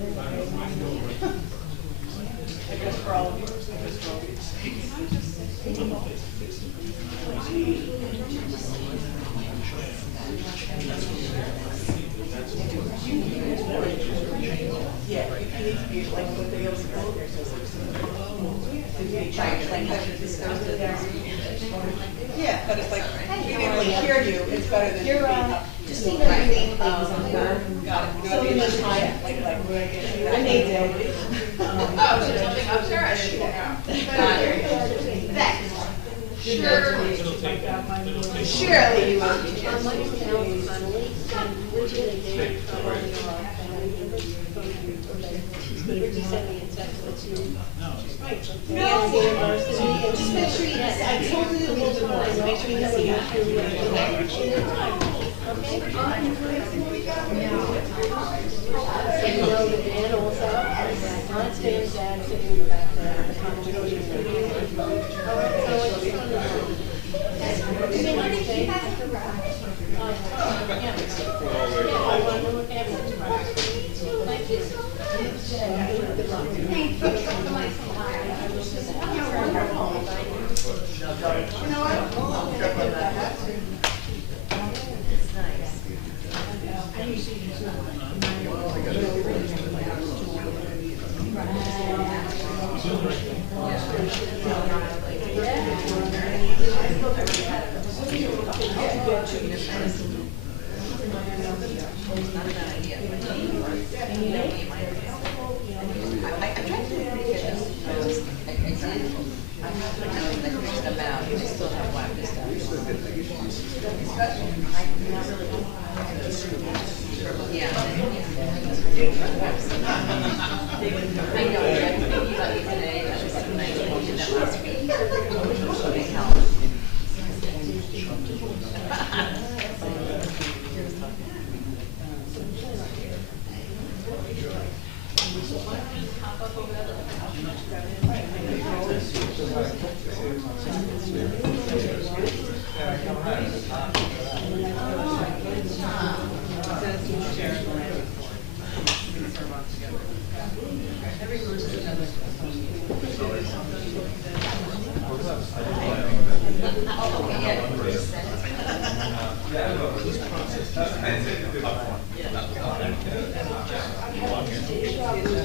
I guess for all of you. I guess for all of yeah, you need to be like what they else go there. Yeah, but it's like we didn't really hear you. It's better than You're just seeing everything on the board. got it. You know, the other time, like where I get. I made it. Oh, so something up there? I didn't know. Thanks. Surely. Surely you won't be just. Nancy University, and just make sure you, I told you a little bit more, so make sure you know what you have to do. Okay? And you know that Dan also, Aunt Dan's dad sitting in the back there, the continuity is pretty easy. So it's, you may not stay. Yeah. Yeah, I want to look at it. Thank you. Good luck. You know what?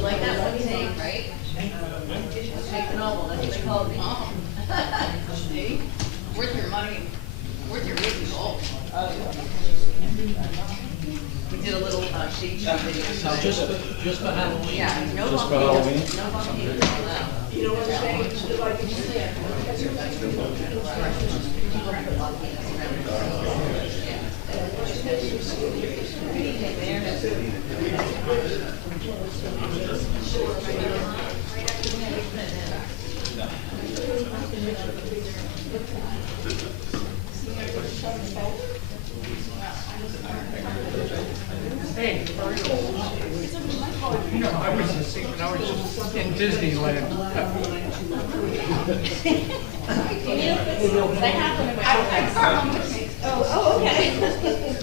Like that one thing, right? Take the novel, that's what they call me. See? Worth your money, worth your weight in gold. We did a little sheet video. Just for Halloween? Yeah, no Just for bumpy, Halloween? no bumpy, allowed. You know what I'm saying? Like you said. Hey, how are you? You know, I was just in Disneyland. Oh, okay.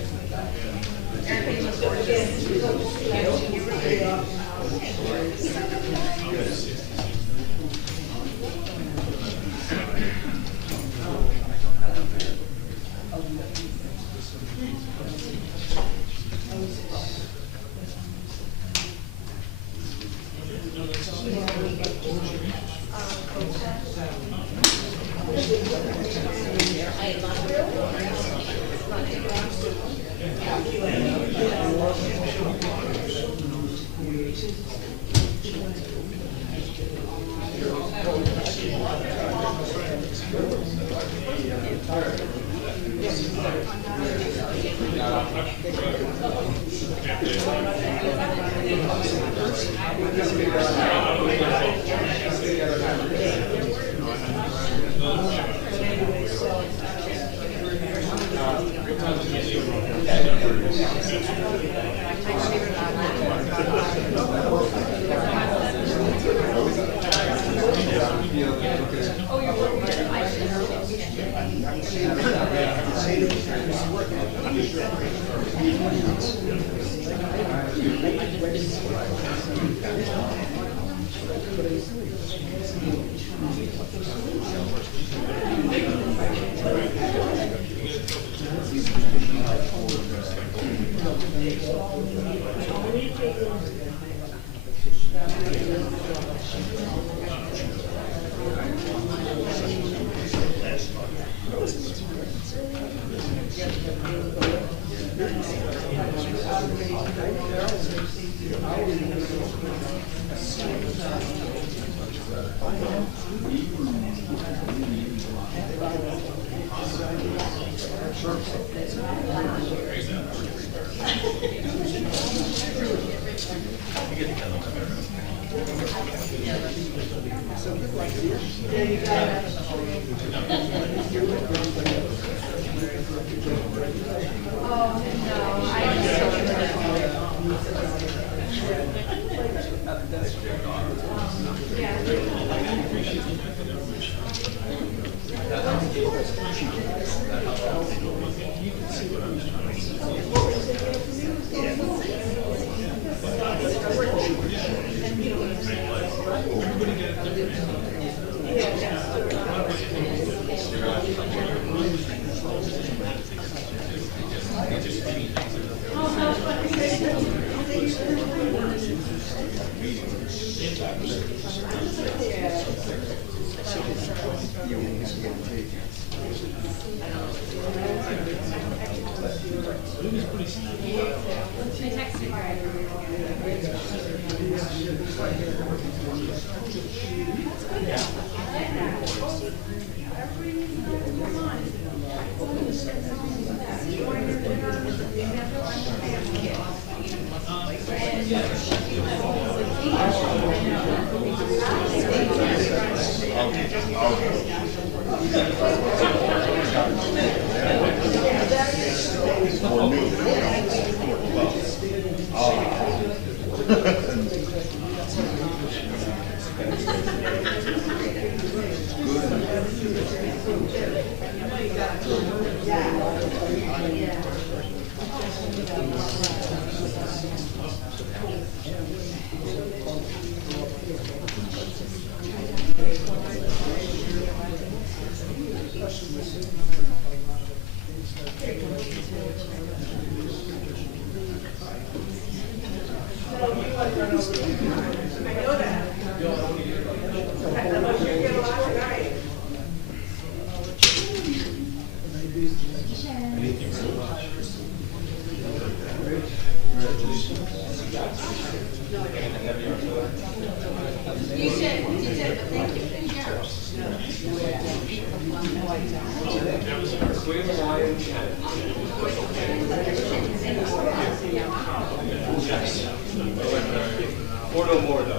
Or no more though.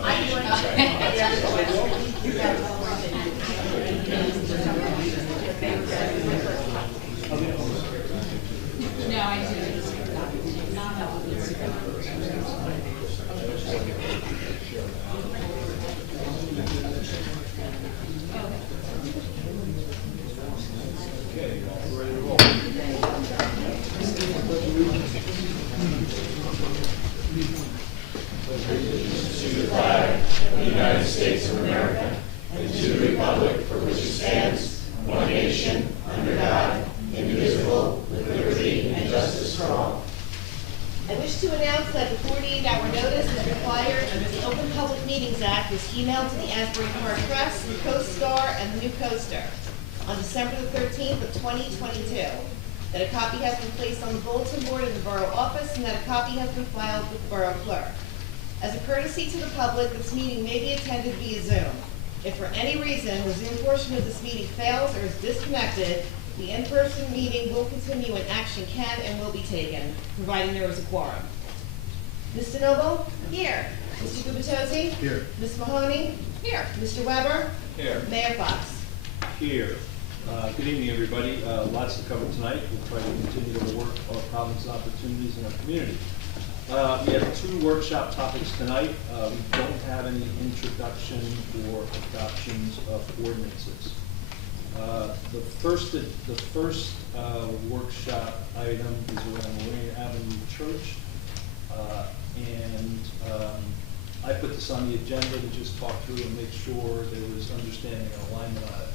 No, I didn't. Ready to roll. I wish to announce that the 48-hour notice is required under the Open Public Meetings Act was emailed to the Asbury Park Press, the Coast Star, and the New Coaster on December the 13th of 2022, that a copy has been placed on the bulletin board in the borough office, and that a copy has been filed with the borough clerk. As a courtesy to the public, this meeting may be attended via Zoom. If for any reason the Zoom portion of this meeting fails or is disconnected, the in-person meeting will continue and action can and will be taken, providing there is a quorum. Ms. DeNoble? Here. Mr. Gubatose? Here. Ms. Mahoney? Here. Mr. Weber? Here. Mayor Fox? Here. Good evening, everybody. Lots to cover tonight. We'll try to continue to work on problems and opportunities in our community. We have 2 workshop topics tonight. We don't have any introduction or adoptions of ordinances. The first workshop item is around Lorraine Avenue Church. I topics on the agenda to just talk through and make sure there was understanding and alignment on it.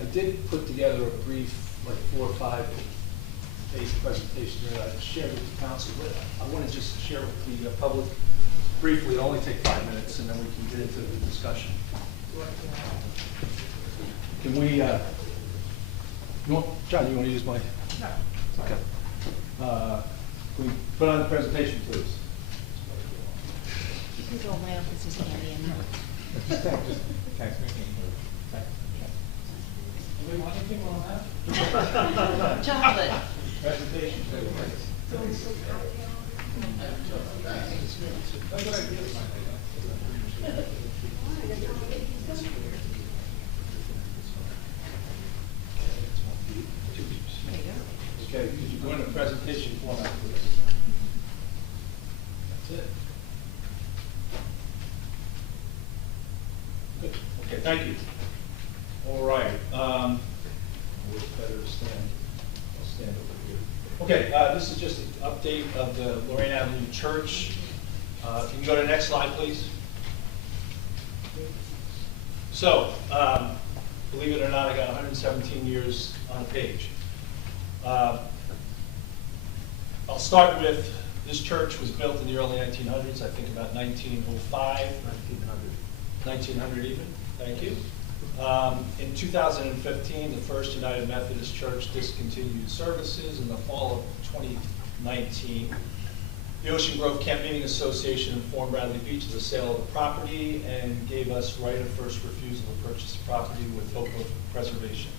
I did put together a brief, like 4 or 5 page presentation that I shared with the council, but I want to just share with the public briefly. It'll only take 5 minutes, and then we can get into the discussion. Can we, John, you want to use my? No. Okay. Can we put on the presentation, please? You can go around because he's candy in there. Chocolate. Presentation. Okay, could you go into presentation format, please? That's it. Good. Okay, thank you. All right. It's better to stand. I'll stand over here. Okay, this is just an update of the Lorraine Avenue Church. Can you go to the next slide, please? So, believe it or not, I got 117 years on a page. I'll start with, this church was built in the early 1900s, I think about 1905. 1900 even, thank you. In 2015, the First United Methodist Church discontinued services. In the fall of 2019, the Ocean Grove Camp Meeting Association informed Bradley Beach of the sale of the property and gave us right of first refusal to purchase the property with hope of preservation.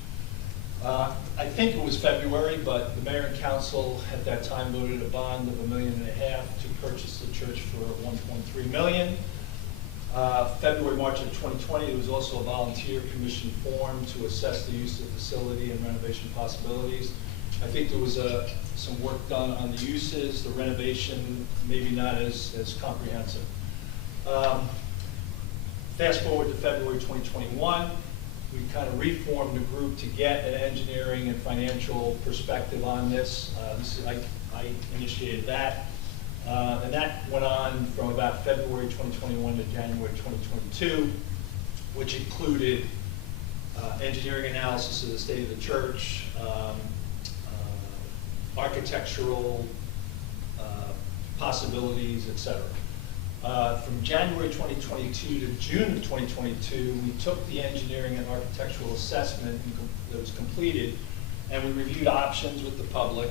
I think it was February, but the mayor and council at that time voted a bond of $1.5 million to purchase the church for $1.3 million. February, March of 2020, there was also a volunteer commission formed to assess the use of the facility and renovation possibilities. I think there was some work done on the uses, the renovation maybe not as comprehensive. Fast forward to February 2021, we kind of reformed the group to get an engineering and financial perspective on this. I initiated that. And that went on from about February 2021 to January 2022, which included engineering analysis of the state of the church, architectural possibilities, etc. From January 2022 to June of 2022, we took the engineering and architectural assessment that was completed, and we reviewed options with the public.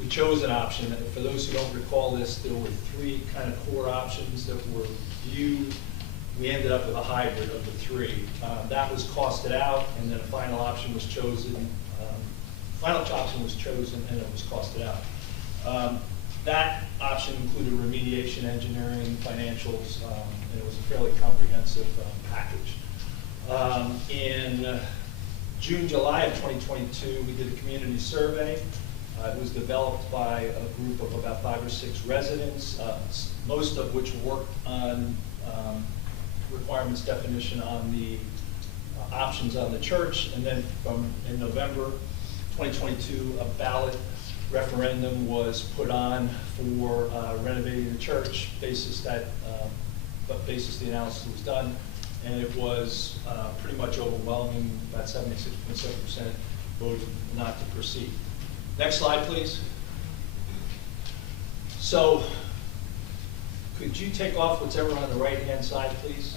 We chose an option. For those who don't recall this, there were 3 kind of core options that were viewed. We ended up with a hybrid of the 3. That was costed out, and then a final option was chosen. Final option was chosen, and it was costed out. That option included remediation, engineering, financials, and it was a fairly comprehensive package. In June, July of 2022, we did a community survey. It was developed by a group of about 5 or 6 residents, most of which worked on requirements definition on the options on the church. And then in November 2022, a ballot referendum was put on for renovating the church, basis the analysis was done, and it was pretty much overwhelming. About 76.7% voted not to proceed. Next slide, please. So, could you take off whatever on the right-hand side, please?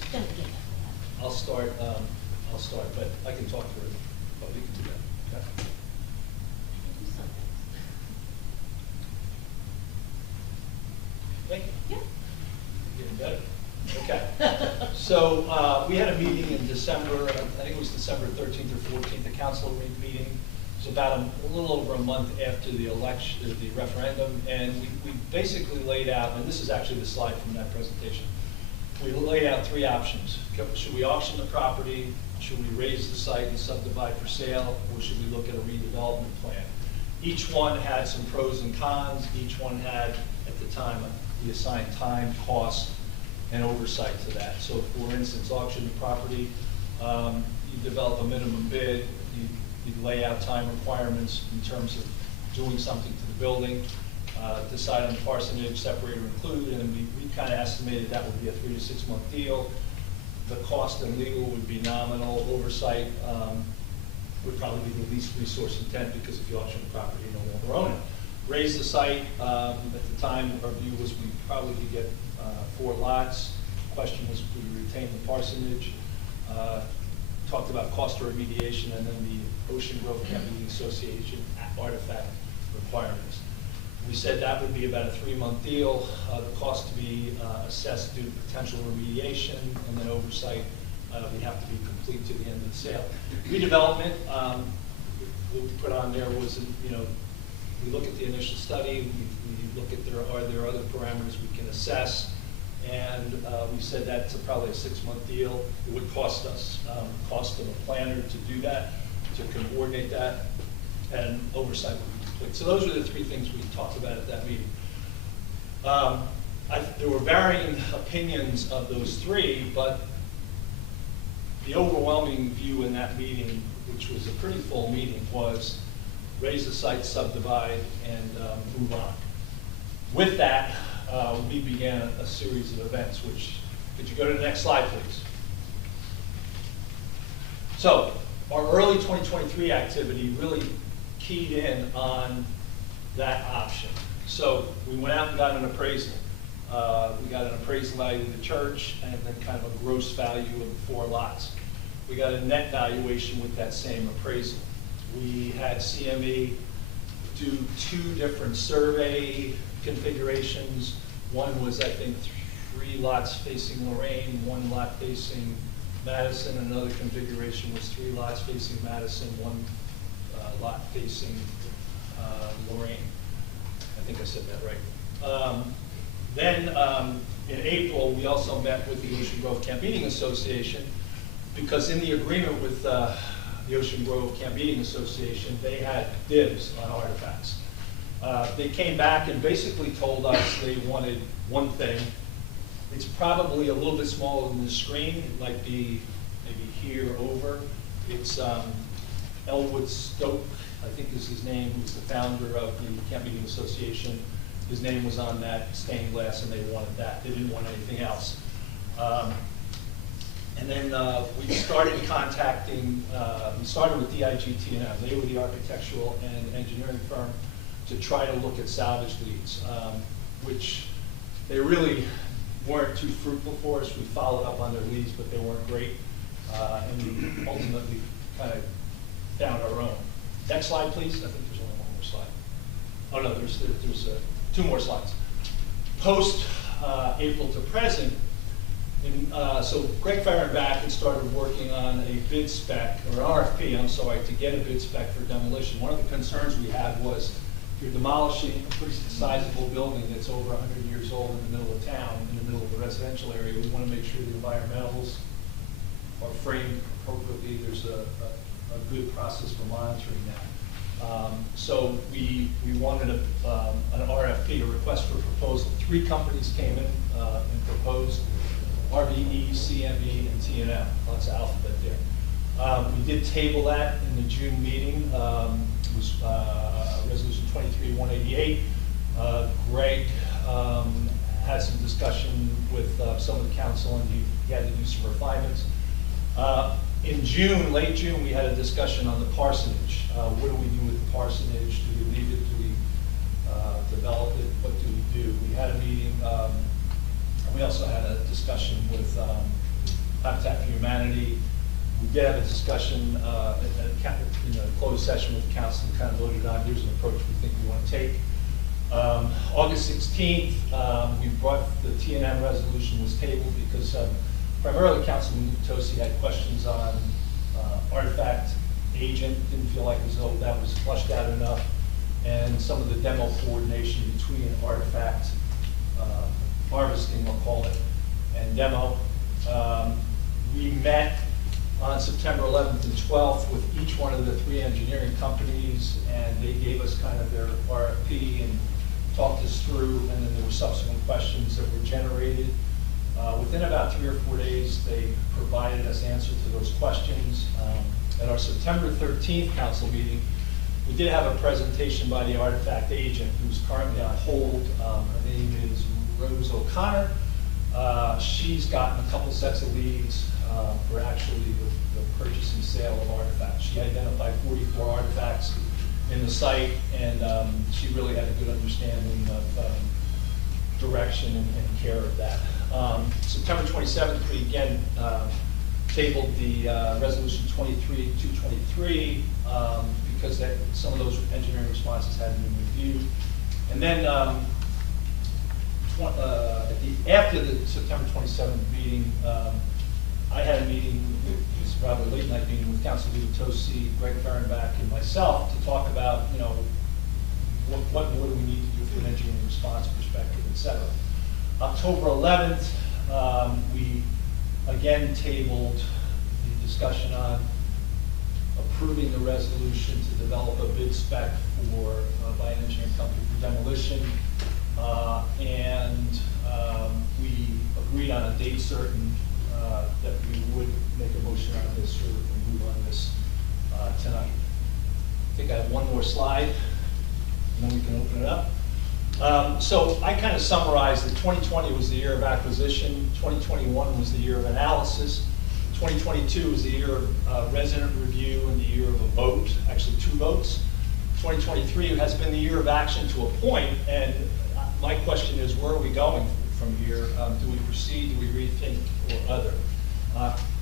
I'll start, but I can talk through it, but we can do that. Okay. Thank you. Yeah. Getting better. Okay. So we had a meeting in December, I think it was December 13th or 14th, the council meeting. It was about a little over a month after the election, the referendum, and we basically laid out, and this is actually the slide from that presentation, we laid out 3 options. Should we auction the property? Should we raise the site and subdivide for sale? Or should we look at a redevelopment plan? Each one had some pros and cons. Each one had, at the time, the assigned time, cost, and oversight to that. So for instance, auction the property, you develop a minimum bid, you lay out time requirements in terms of doing something to the building, decide on the parsonage, separator included, and we kind of estimated that would be a 3 to 6 month deal. The cost and legal would be nominal. Oversight would probably be the least resource intent, because if you auction the property, you no longer own it. Raise the site. At the time, our view was we probably could get 4 lots. Question was, would we retain the parsonage? Talked about cost of remediation, and then the Ocean Grove Camp Meeting Association artifact requirements. We said that would be about a 3-month deal. The cost to be assessed due to potential remediation, and then oversight would have to be complete to the end of the sale. Redevelopment, what we put on there was, we look at the initial study, we look at are there other parameters we can assess, and we said that's probably a 6-month deal. It would cost us, cost of a planner to do that, to coordinate that, and oversight would be complete. So those were the 3 things we talked about at that meeting. There were varying opinions of those 3, but the overwhelming view in that meeting, which was a pretty full meeting, was raise the site, subdivide, and move on. With that, we began a series of events, which, could you go to the next slide, please? So, our early 2023 activity really keyed in on that option. So, we went out and got an appraisal. We got an appraisal value of the church, and then kind of a gross value of the 4 lots. We got a net valuation with that same appraisal. We had CME do 2 different survey configurations. One was, I think, 3 lots facing Lorraine, 1 lot facing Madison. Another configuration was 3 lots facing Madison, 1 lot facing Lorraine. I think I said that right. Then in April, we also met with the Ocean Grove Camp Meeting Association, because in the agreement with the Ocean Grove Camp Meeting Association, they had dibs on artifacts. They came back and basically told us they wanted one thing. It's probably a little bit smaller than the screen. It might be maybe here over. It's Elwood Stoke, I think is his name, who's the founder of the Camp Meeting Association. His name was on that stained glass, and they wanted that. They didn't want anything else. And then we started contacting, we started with DIGT&M. They were the architectural and engineering firm, to try to look at salvage leads, which they really weren't too fruitful for us. We followed up on their leads, but they weren't great. And we ultimately kind of found our own. Next slide, please. I think there's only 1 more slide. Oh no, there's 2 more slides. Post April to present, so Greg Fahrenbach had started working on a bid spec, or an RFP, I'm sorry, to get a bid spec for demolition. One of the concerns we had was, if you're demolishing a pretty sizable building that's over 100 years old in the middle of town, in the middle of the residential area, we want to make sure the environmentals are framed appropriately. There's a good process for monitoring that. So we wanted an RFP, a request for proposal. 3 companies came in and proposed: RVE, CME, and T&M. Lots of alphabet there. We did table that in the June meeting. It was Resolution 23-188. Greg had some discussion with some of the council, and he had to do some refinements. In June, late June, we had a discussion on the parsonage. What do we do with the parsonage? Do we leave it? Do we develop it? What do we do? We had a meeting. We also had a discussion with Habitat for Humanity. We did have a discussion in a closed session with the council, and kind of voted on, here's an approach we think we want to take. August 16th, we brought the T&M resolution was tabled because primarily Councilman Tosi had questions on artifact agent, didn't feel like as though that was flushed out enough, and some of the demo coordination between artifact harvesting, we'll call it, and demo. We met on September 11th and 12th with each one of the 3 engineering companies, and they gave us kind of their RFP and talked us through, and then there were subsequent questions that were generated. Within about 3 or 4 days, they provided us answers to those questions. At our September 13th council meeting, we did have a presentation by the artifact agent, who's currently on hold. Her name is Rose O'Connor. She's gotten a couple sets of leads for actually the purchase and sale of artifacts. She identified 44 artifacts in the site, and she really had a good understanding of direction and care of that. September 27th, we again tabled the resolution 23-223 because some of those engineering responses hadn't been reviewed. And then after the September 27th meeting, I had a meeting, it was rather a late night meeting with Council Leader Tosi, Greg Ferenbach, and myself to talk about, what more do we need to do from an engineering response perspective, et cetera. October 11th, we again tabled the discussion on approving the resolution to develop a bid spec by an engineering company for demolition. And we agreed on a date certain that we would make a motion on this or move on this tonight. I think I have one more slide, and then we can open it up. So I kind of summarized that 2020 was the year of acquisition, 2021 was the year of analysis, 2022 was the year of resident review and the year of a vote, actually 2 votes. 2023 has been the year of action to a point, and my question is, where are we going from here? Do we proceed, do we rethink, or other?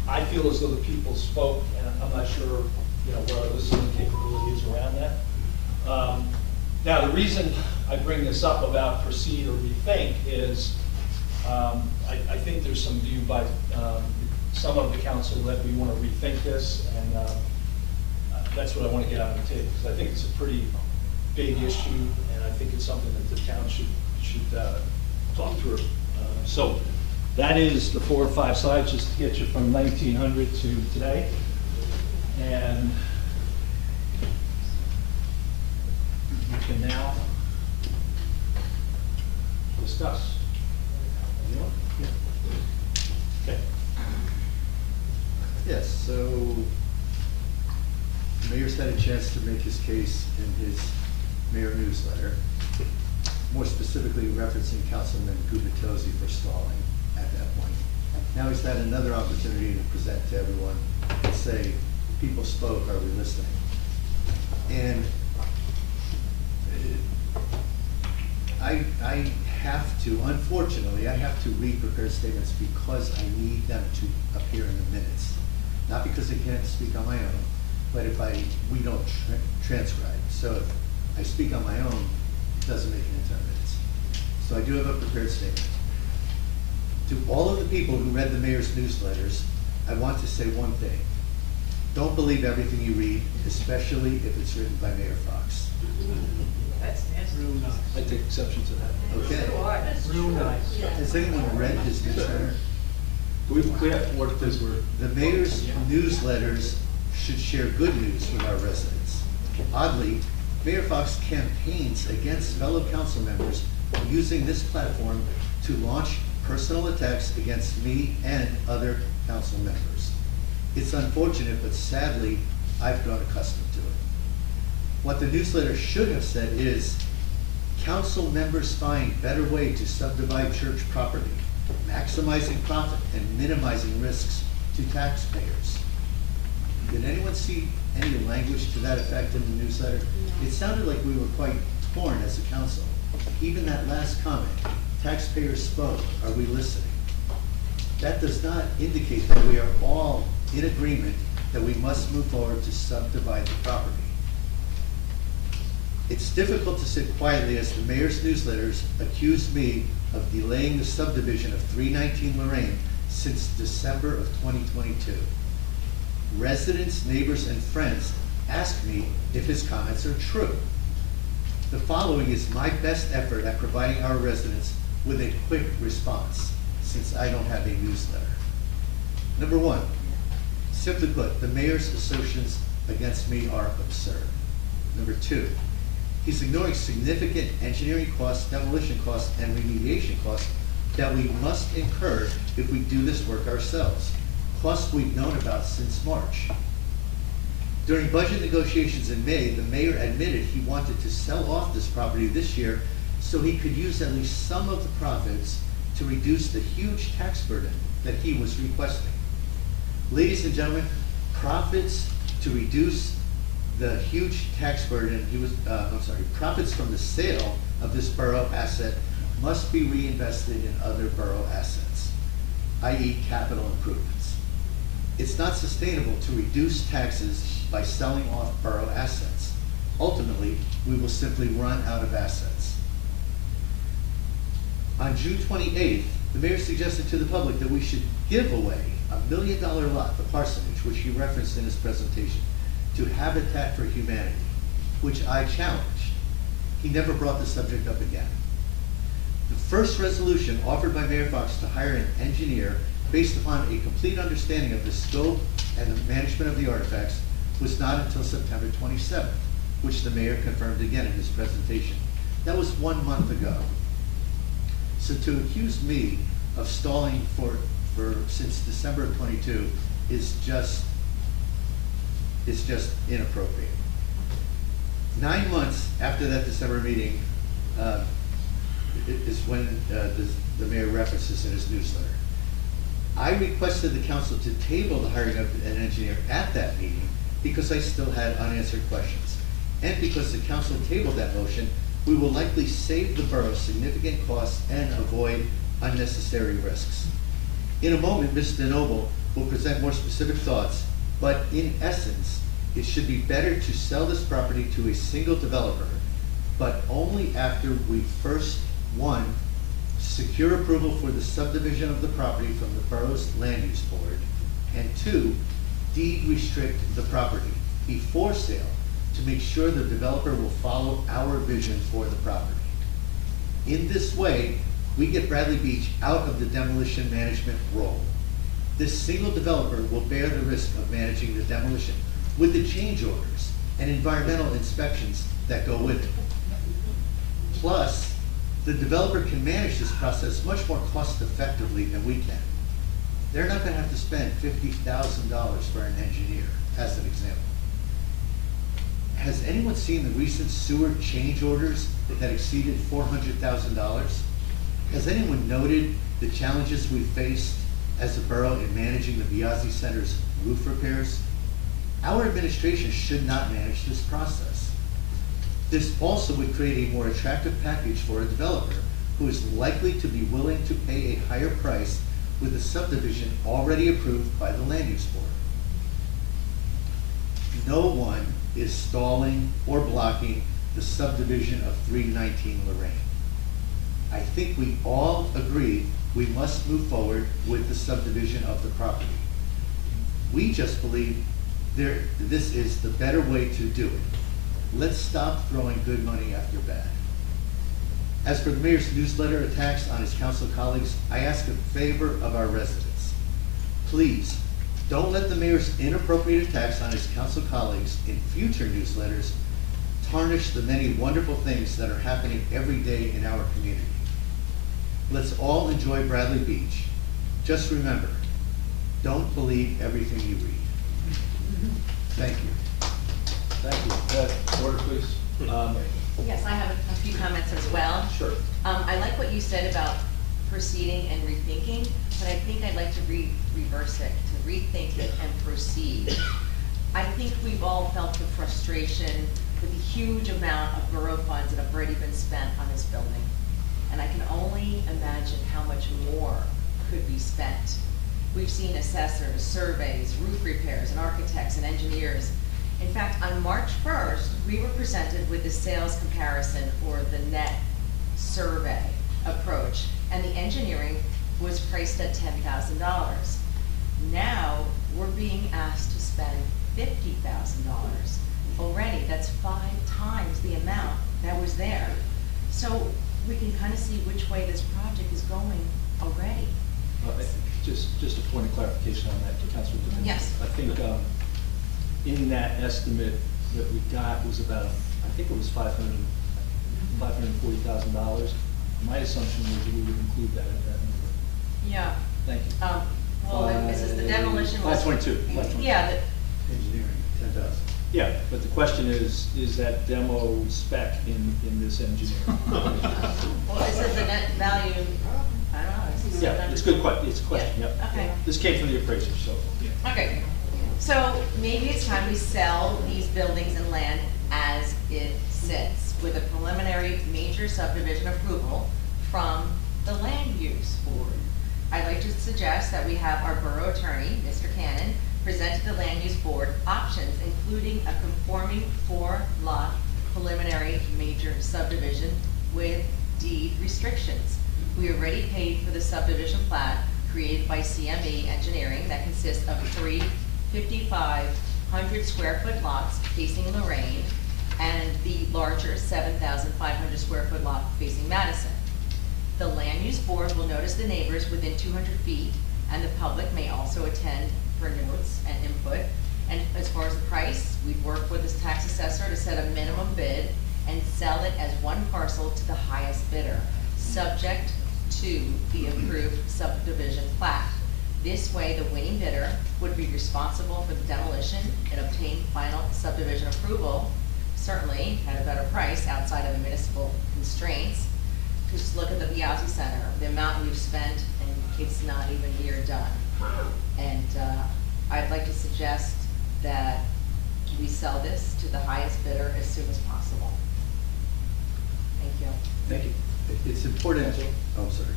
I feel as though the people spoke, and I'm not sure where our listening capability is around that. Now, the reason I bring this up about proceed or rethink is I think there's some view by some of the council that we want to rethink this, and that's what I want to get on the table, because I think it's a pretty big issue, and I think it's something that the town should talk through. So that is the 4 or 5 slides just to get you from 1900 to today. And you can now discuss. Anyone? Yeah. Okay. Yes, so the mayor's had a chance to make his case in his mayor newsletter, more specifically referencing Councilman Gubitosi for stalling at that point. Now he's had another opportunity to present to everyone and say, people spoke, are we listening? And I have to, unfortunately, I have to read prepared statements because I need them to appear in the minutes. Not because I can't speak on my own, but if we don't transcribe. So if I speak on my own, it doesn't make it into our minutes. So I do have a prepared statement. To all of the people who read the mayor's newsletters, I want to say one thing. Don't believe everything you read, especially if it's written by Mayor Fox. That's nasty. Real nice. I take exception to that. Okay? Real nice. Has anyone read his newsletter? Do we have what it is we're... The mayor's newsletters should share good news with our residents. Oddly, Mayor Fox campaigns against fellow council members using this platform to launch personal attacks against me and other council members. It's unfortunate, but sadly, I've grown accustomed to it. What the newsletter should have said is, council members find better way to subdivide church property, maximizing profit and minimizing risks to taxpayers. Did anyone see any language to that effect in the newsletter? It sounded like we were quite torn as a council. Even that last comment, taxpayers spoke, are we listening? That does not indicate that we are all in agreement that we must move forward to subdivide the property. It's difficult to sit quietly as the mayor's newsletters accuse me of delaying the subdivision of 319 Lorraine since December of 2022. Residents, neighbors, and friends ask me if his comments are true. The following is my best effort at providing our residents with a quick response, since I don't have a newsletter. Number 1, simply put, the mayor's assertions against me are absurd. Number 2, he's ignoring significant engineering costs, demolition costs, and remediation costs that we must incur if we do this work ourselves, costs we've known about since March. During budget negotiations in May, the mayor admitted he wanted to sell off this property this year so he could use at least some of the profits to reduce the huge tax burden that he was requesting. Ladies and gentlemen, profits to reduce the huge tax burden profits from the sale of this borough asset must be reinvested in other borough assets, i.e. capital improvements. It's not sustainable to reduce taxes by selling off borough assets. Ultimately, we will simply run out of assets. On June 28th, the mayor suggested to the public that we should give away $1 million lot, the parsonage, which he referenced in his presentation, to Habitat for Humanity, which I challenged. He never brought the subject up again. The first resolution offered by Mayor Fox to hire an engineer based upon a complete understanding of the scope and the management of the artifacts was not until September 27th, which the mayor confirmed again in his presentation. That was 1 month ago. So to accuse me of stalling since December of 22 is just inappropriate. 9 months after that December meeting is when the mayor references in his newsletter. I requested the council to table the hiring of an engineer at that meeting because I still had unanswered questions. And because the council tabled that motion, we will likely save the borough significant costs and avoid unnecessary risks. In a moment, Ms. DeNoble will present more specific thoughts, but in essence, it should be better to sell this property to a single developer, but only after we first, one, secure approval for the subdivision of the property from the borough's land use board, and two, deed restrict the property before sale to make sure the developer will follow our vision for the property. In this way, we get Bradley Beach out of the demolition management role. This single developer will bear the risk of managing the demolition with the change orders and environmental inspections that go with it. Plus, the developer can manage this process much more cost effectively than we can. They're not gonna have to spend $50,000 for an engineer, as an example. Has anyone seen the recent sewer change orders that exceeded $400,000? Has anyone noted the challenges we faced as a borough in managing the Biazzi Center's roof repairs? Our administration should not manage this process. This also would create a more attractive package for a developer who is likely to be willing to pay a higher price with a subdivision already approved by the land use board. No one is stalling or blocking the subdivision of 319 Lorraine. I think we all agree we must move forward with the subdivision of the property. We just believe this is the better way to do it. Let's stop throwing good money after bad. As for the mayor's newsletter attacks on his council colleagues, I ask a favor of our residents. Please, don't let the mayor's inappropriate attacks on his council colleagues in future newsletters tarnish the many wonderful things that are happening every day in our community. Let's all enjoy Bradley Beach. Just remember, don't believe everything you read. Thank you. Thank you. Order, please. Yes, I have a few comments as well. Sure. I like what you said about proceeding and rethinking, but I think I'd like to reverse it, to rethink it and proceed. I think we've all felt the frustration with the huge amount of borough funds that have already been spent on this building. And I can only imagine how much more could be spent. We've seen assessors, surveys, roof repairs, and architects and engineers. In fact, on March 1st, we were presented with the sales comparison or the net survey approach, and the engineering was priced at $10,000. Now, we're being asked to spend $50,000 already. That's 5 times the amount that was there. So we can kind of see which way this project is going already. Just a point of clarification on that, Councilor Devine. Yes. I think in that estimate that we got was about, I think it was $540,000. My assumption was that we would include that in that number. Yeah. Thank you. Well, this is the demolition was. 522. Yeah, Engineering, 10,000. Yeah, but the question is that demo spec in this engineering? well, this is the net value, I don't know, So Yeah, that's- it's a good it's a question, Yeah, yep. okay. This came from the appraiser, so. Okay, so maybe it's time we sell these buildings and land as it sits with a preliminary major subdivision approval from the land use board. I'd like to suggest that we have our borough attorney, Mr. Cannon, present to the land use board options, including a conforming 4-lot preliminary major subdivision with deed restrictions. We already paid for the subdivision plat created by CME Engineering that consists of 3 5,500 square foot lots facing Lorraine and the larger 7,500 square foot lot facing Madison. The land use board will notice the neighbors within 200 feet, and the public may also attend for notes and input. And as far as the price, we'd work with this tax assessor to set a minimum bid and sell it as one parcel to the highest bidder, subject to the approved subdivision plat. This way, the winning bidder would be responsible for the demolition and obtain final subdivision approval, certainly at a better price outside of the municipal constraints. Just look at the Piazza Center, the amount we've spent, and it's not even near done. And I'd like to suggest that we sell this to the highest bidder as soon as possible. Thank you. Thank you. It's important, oh, I'm sorry.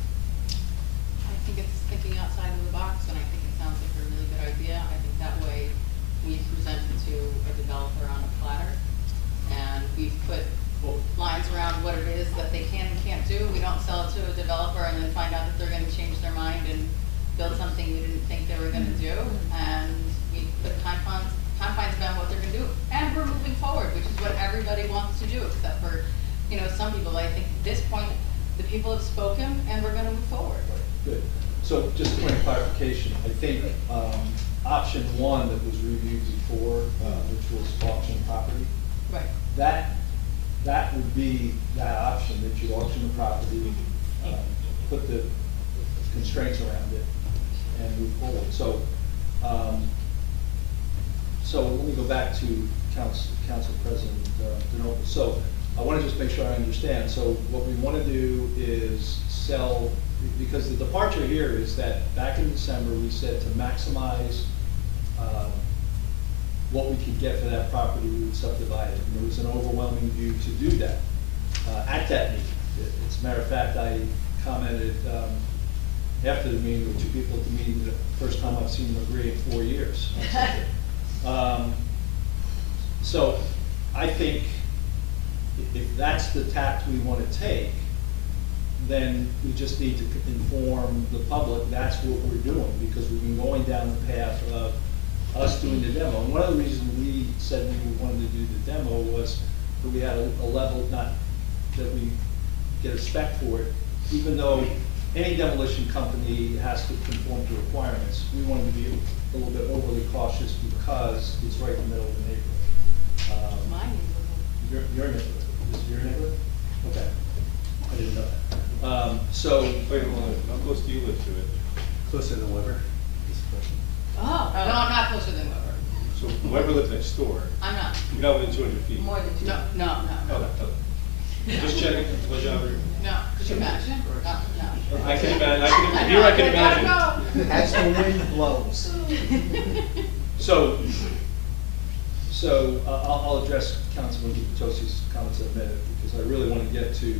I think it's thinking outside of the box, and I think it sounds like a really good idea. I think that way we present it to a developer on a platter, and we've put lines around what it is that they can and can't do. We don't sell it to a developer and then find out that they're gonna change their mind and build something we didn't think they were gonna do. And we put confines around what they're gonna do. And we're moving forward, which is what everybody wants to do, except for, some people. I think at this point, the people have spoken and we're gonna move forward. Good. So just a point of clarification, I think option 1 that was reviewed before, which was auction property, Right. that would be that option, that you auction the property, put the constraints around it, and move forward. So, so let me go back to Council President DeNoble. So I want to just make sure I understand. So what we want to do is sell, because the departure here is that back in December, we said to maximize what we could get for that property, we would subdivide it. And there was an overwhelming view to do that at that meeting. As a matter of fact, I commented after the meeting with 2 people at the meeting, the first time I've seen them agree in 4 years. So I think if that's the tact we want to take, then we just need to inform the public that's what we're doing, because we've been going down the path of us doing the demo. And one of the reasons we said we wanted to do the demo was that we had a level, not that we get a spec for it, even though any demolition company has to conform to requirements, we wanted to be a little bit overly cautious because it's right in the middle of the neighborhood. My neighborhood. Your neighborhood, is it your neighborhood? Okay, I didn't know that. So, Wait a minute, how close do you live to it? Closer than Weber, is the question. Oh, no, I'm not closer than Weber. So Weber lives next door, I'm not. you're not within 200 feet? More than 2. No. Okay, okay. Just checking, was you ever? No, could you imagine? No. I can imagine, here I can imagine. As the wind blows. So I'll address Councilman Tosi's comments in a minute, because I really want to get to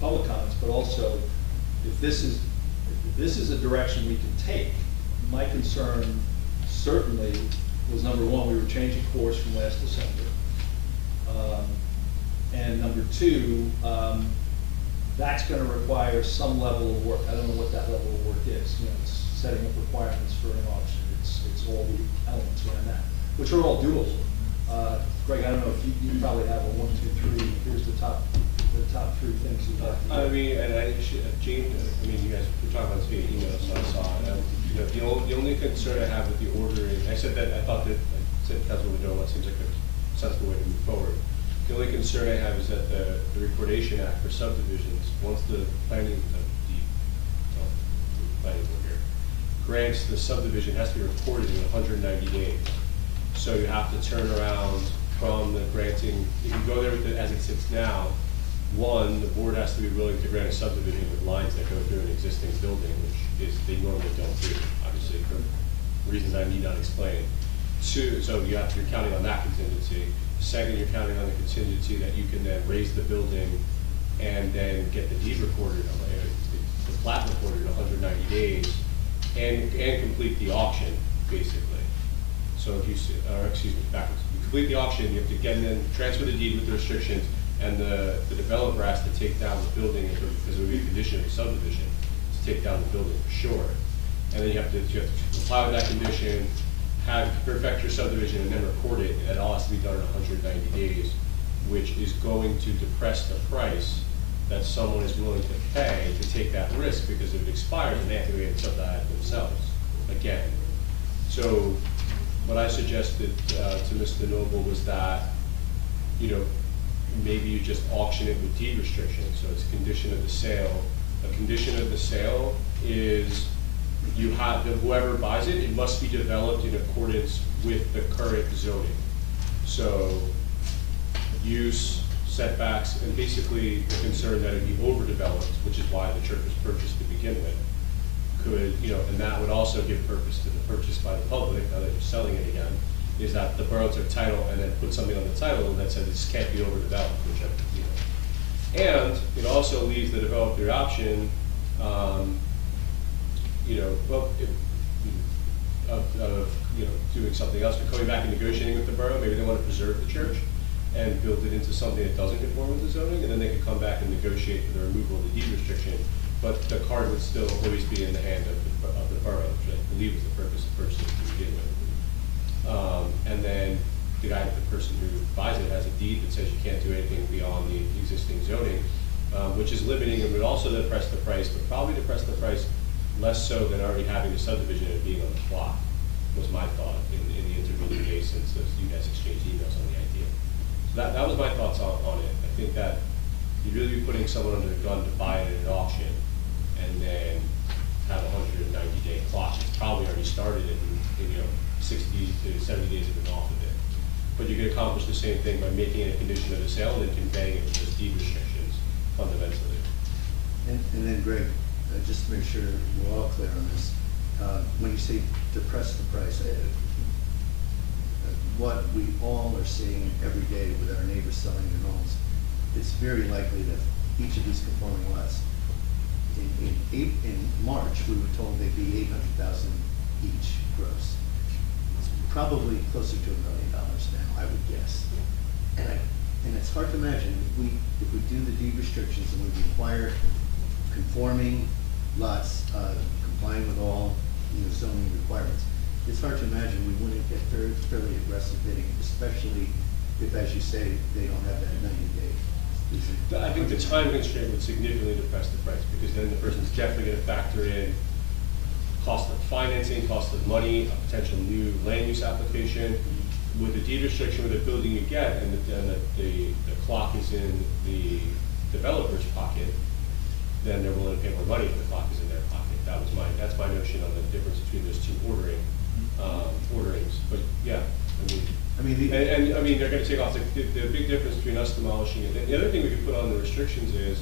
public comments, but also if this is a direction we can take, my concern certainly was, number 1, we were changing course from last December. And number 2, that's going to require some level of work. I don't know what that level of work is. It's setting up requirements for an auction. It's all the elements around that, which are all doable. Greg, I don't know if you probably have a 1, 2, 3. Here's the top 3 things you have. I mean, and Gene, I mean, you guys were talking about this via email, so I saw it. The only concern I have with the ordering, I said that, I thought that, like I said, Councilman Dolan seems like a sensible way to move forward. The only concern I have is that the Recordation Act for subdivisions, once the planning board here grants the subdivision, has to be recorded in 190 days. So you have to turn around from the granting, if you go there with it as it sits now, one, the board has to be willing to grant a subdivision with lines that go through an existing building, which is, they normally don't do, obviously, for reasons I need not explain. Two, so you're counting on that contingency. Second, you're counting on the contingency that you can then raise the building and then get the deed recorded, the plat recorded in 190 days, and complete the auction, basically. So if you, excuse me, backwards. You complete the auction, you have to get, and then transfer the deed with the restrictions, and the developer has to take down the building, because it would be a condition of the subdivision, to take down the building for sure. And then you have to comply with that condition, perfect your subdivision, and then record it, and it all has to be done in 190 days, which is going to depress the price that someone is willing to pay to take that risk, because if it expires, then they have to go get subdivided themselves again. So what I suggested to Mr. Noble was that, you know, maybe you just auction it with deed restrictions, so it's a condition of the sale. A condition of the sale is you have, whoever buys it, it must be developed in accordance with the current zoning. So use, setbacks, and basically the concern that it be overdeveloped, which is why the church was purchased to begin with, could, you know, and that would also give purpose to the purchase by the public, now that you're selling it again, is that the borough took title and then put something on the title that says this can't be overdeveloped, which, you know. And it also leaves the developer the option, you know, well, of you know, doing something else, or coming back and negotiating with the borough. Maybe they want to preserve the church and build it into something that doesn't conform with the zoning, and then they could come back and negotiate for the removal of the deed restriction. But the card would still always be in the hand of the borough, which I believe is the purpose of purchasing to begin with. And then the person who buys it has a deed that says you can't do anything beyond the existing zoning, which is limiting and would also depress the price, but probably depress the price less so than already having the subdivision and being on the clock, was my thought in the intervening days since you guys exchanged emails on the idea. So that was my thoughts on it. I think that you'd really be putting someone under the gun to buy it at an auction and then have a 190-day clock. It's probably already started in, you know, 60 to 70 days have been off of it. But you can accomplish the same thing by making it a condition of the sale and then conveying it with those deed restrictions fundamentally. And then Greg, just to make sure we're all clear on this, when you say depress the price, what we all are seeing every day with our neighbors selling their homes, it's very likely that each of these conforming lots, in March, we were told they'd be 800,000 each gross. It's probably closer to $1 million now, I would guess. And it's hard to imagine if we do the deed restrictions and we require conforming lots, complying with all, you know, zoning requirements. It's hard to imagine we wouldn't get fairly aggressive bidding, especially if, as you say, they don't have that 90-day. I think the time constraint would significantly depress the price, because then the person's definitely going to factor in cost of financing, cost of money, a potential new land use application. With the deed restriction, with the building you get, and the clock is in the developer's pocket, then they're willing to pay more money if the clock is in their pocket. That's my notion on the difference between those two orderings. But yeah, I mean, they're going to take off the big difference between us demolishing it. And the other thing we can put on the restrictions is,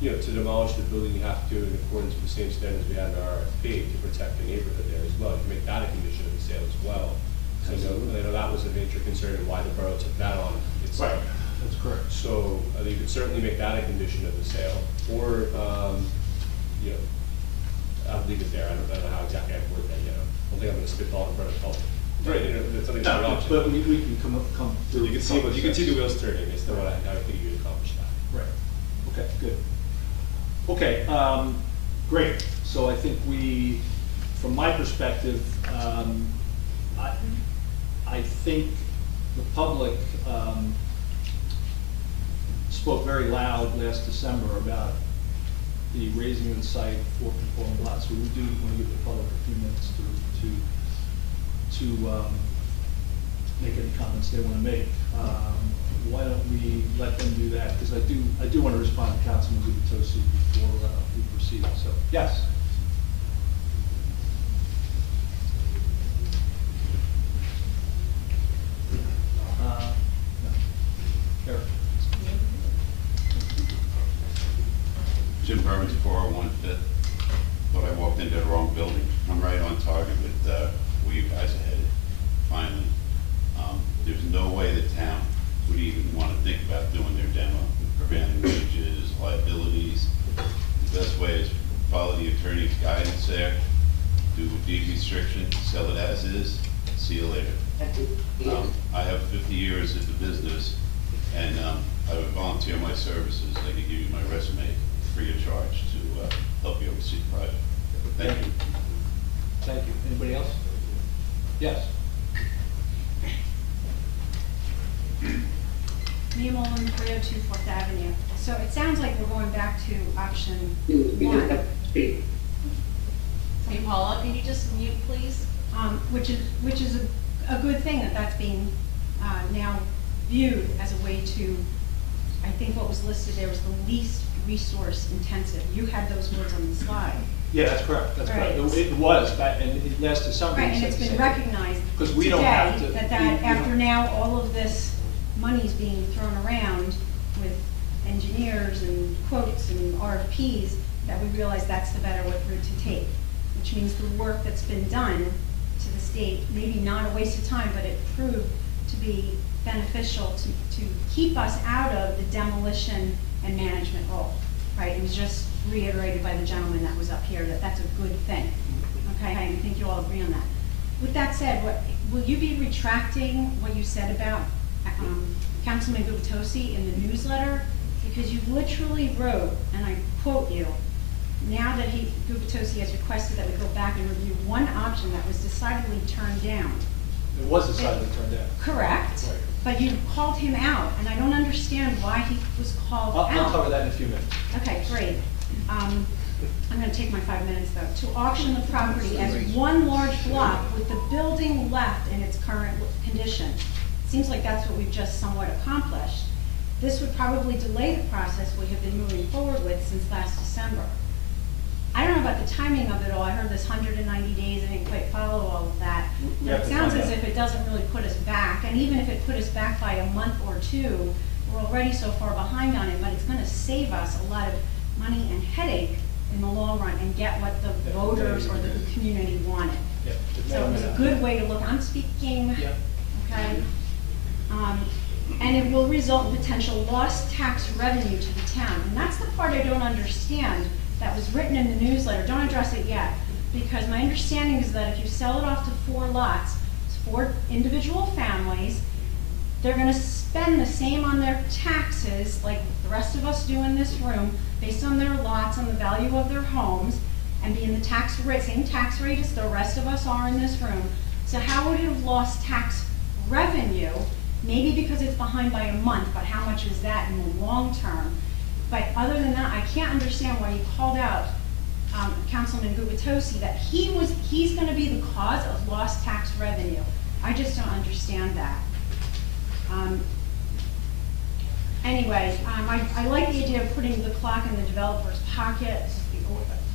you know, to demolish the building, you have to do it in accordance with the same standards we had in our RFP to protect the neighborhood there as well. You can make that a condition of the sale as well. So I know that was a major concern and why the borough took that on itself. Right, that's correct. So you could certainly make that a condition of the sale, or you know, I'll leave it there. I don't know how exactly I've worded that yet. I don't think I'm going to spitball in front of the public. Right, you know, that's something that's an option. But we can come through. You can see the wheels turning. Is the what I think you would accomplish that. Right. Okay, good. Okay, great. So I think we, from my perspective, I think the public spoke very loud last December about the raising of the site for conforming lots. So we do want to give the public a few minutes to make any comments they want to make. Why don't we let them do that? Because I do want to respond to Councilman Gubitosi before we proceed. So yes. No. Eric. on target with where you guys are headed, finally. There's no way the town would even want to think about doing their demo, prevailing wages, liabilities. The best way is follow the attorney's guidance there, do a deed restriction, sell it as is, see you later. I have 50 years in the business, and I would volunteer my services. I could give you my resume free of charge to help you oversee the project. Thank you. Thank you. Anybody else? Yes. Mia Mullen, 302 Fourth Avenue. So it sounds like we're going back to option one. Hey Paula, can you just mute, please? Which is a good thing that that's being now viewed as a way to, I think what was listed there was the least resource intensive. You had those words on the slide. Yeah, that's correct, that's correct. Right. It was, and last December. Right, we and said it's the been same. recognized 'Cause we don't have to- today we don't- after now all of this money's being thrown around with engineers and quotes and RFPs, that we realize that's the better route to take, which means the work that's been done to the state, maybe not a waste of time, but it proved to be beneficial to keep us out of the demolition and management role, right? It was just reiterated by the gentleman that was up here that that's a good thing. Okay, I think you all agree on that. With that said, will you be retracting what you said about Councilman Gubitosi in the newsletter? Because you literally wrote, and I quote you, now that Gubitosi has requested that we go back and review one option that was decidedly turned down. It was decidedly turned down. Correct, Right. but you called him out, and I don't understand why he was called out. I'll cover that in a few minutes. Okay, great. I'm gonna take my 5 minutes though. To auction the property as one large block with the building left in its current condition. Seems like that's what we've just somewhat accomplished. This would probably delay the process we have been moving forward with since last December. I don't know about the timing of it all. I heard this 190 days, I didn't quite follow all of that. We But have it to sounds find as out. if it doesn't really put us back, and even if it put us back by a month or two, we're already so far behind on it, but it's gonna save us a lot of money and headache in the long run and get what the voters or the community wanted. Yeah. So it was a good way to look, I'm speaking, Yeah. okay? And it will result in potential lost tax revenue to the town. And that's the part I don't understand that was written in the newsletter. Don't address it yet. Because my understanding is that if you sell it off to 4 lots, it's 4 individual families, they're gonna spend the same on their taxes like the rest of us do in this room, based on their lots and the value of their homes, and be in the tax rate, same tax rate as the rest of us are in this room. So how would it have lost tax revenue? Maybe because it's behind by a month, but how much is that in the long term? But other than that, I can't understand why you called out Councilman Gubitosi that he's gonna be the cause of lost tax revenue. I just don't understand that. Anyway, I like the idea of putting the clock in the developer's pocket,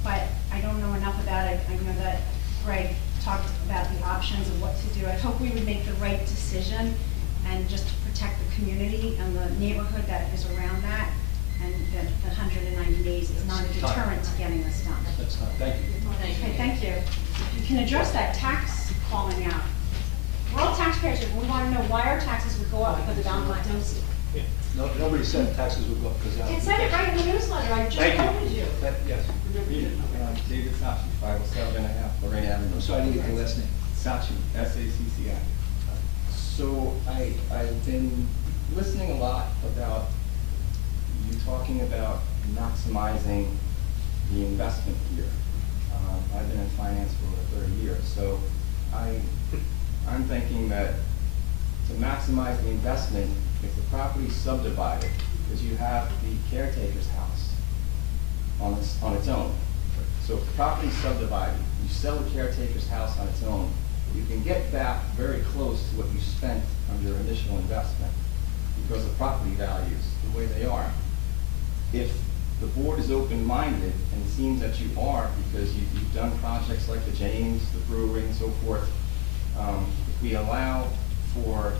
but I don't know enough about it. I know that Greg talked about the options of what to do. I hope we would make the right decision and just to protect the community and the neighborhood that is around that, and that the 190 days is not a deterrent to getting this done. That's not, thank you. Okay, thank you. You can address that tax calling out. We're all taxpayers, and we want to know why our taxes would go up because of Don Gubitosi. Yeah. No, nobody said taxes would go up because of that. It said it right in the newsletter, I just Thank you. quoted you. Yes. David Sachi, 507.5 Lorraine Avenue. I'm sorry, I didn't get the last name. Sachi, S-A-C-C-I. So I've been listening a lot about you talking about maximizing the investment here. I've been in finance for over 30 years, so I'm thinking that to maximize the investment, if the property is subdivided, because you have the caretaker's house on its own. So if the property is subdivided, you sell the caretaker's house on its own, you can get back very close to what you spent on your initial investment because of property values, the way they are. If the board is open-minded, and it seems that you are because you've done projects like the James, the brewery, and so forth, if we allow for,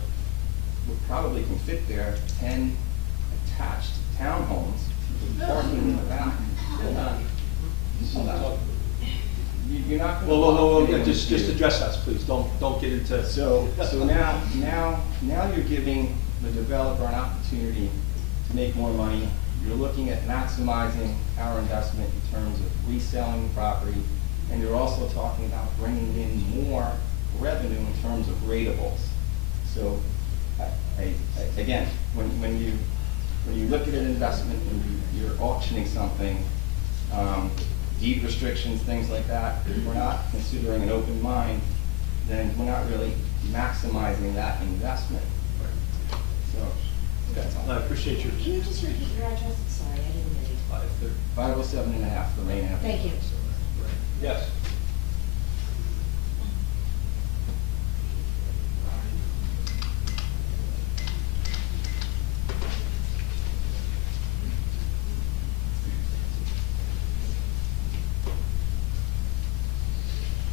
we probably can fit there 10 attached townhomes with parking in the back. Hold on. you're not gonna. Well, lock it in just with you. address us, please, don't get into. So now you're giving the developer an opportunity to make more money. You're looking at maximizing our investment in terms of reselling the property, and you're also talking about bringing in more revenue in terms of ratables. So, again, when you look at an investment and you're auctioning something, deed restrictions, things like that, if we're not considering an open mind, then we're not really maximizing that investment. So, that's all. I appreciate your. Can you just repeat your address? Sorry, I didn't hear you. 507.5 Lorraine Avenue. Thank you. Yes.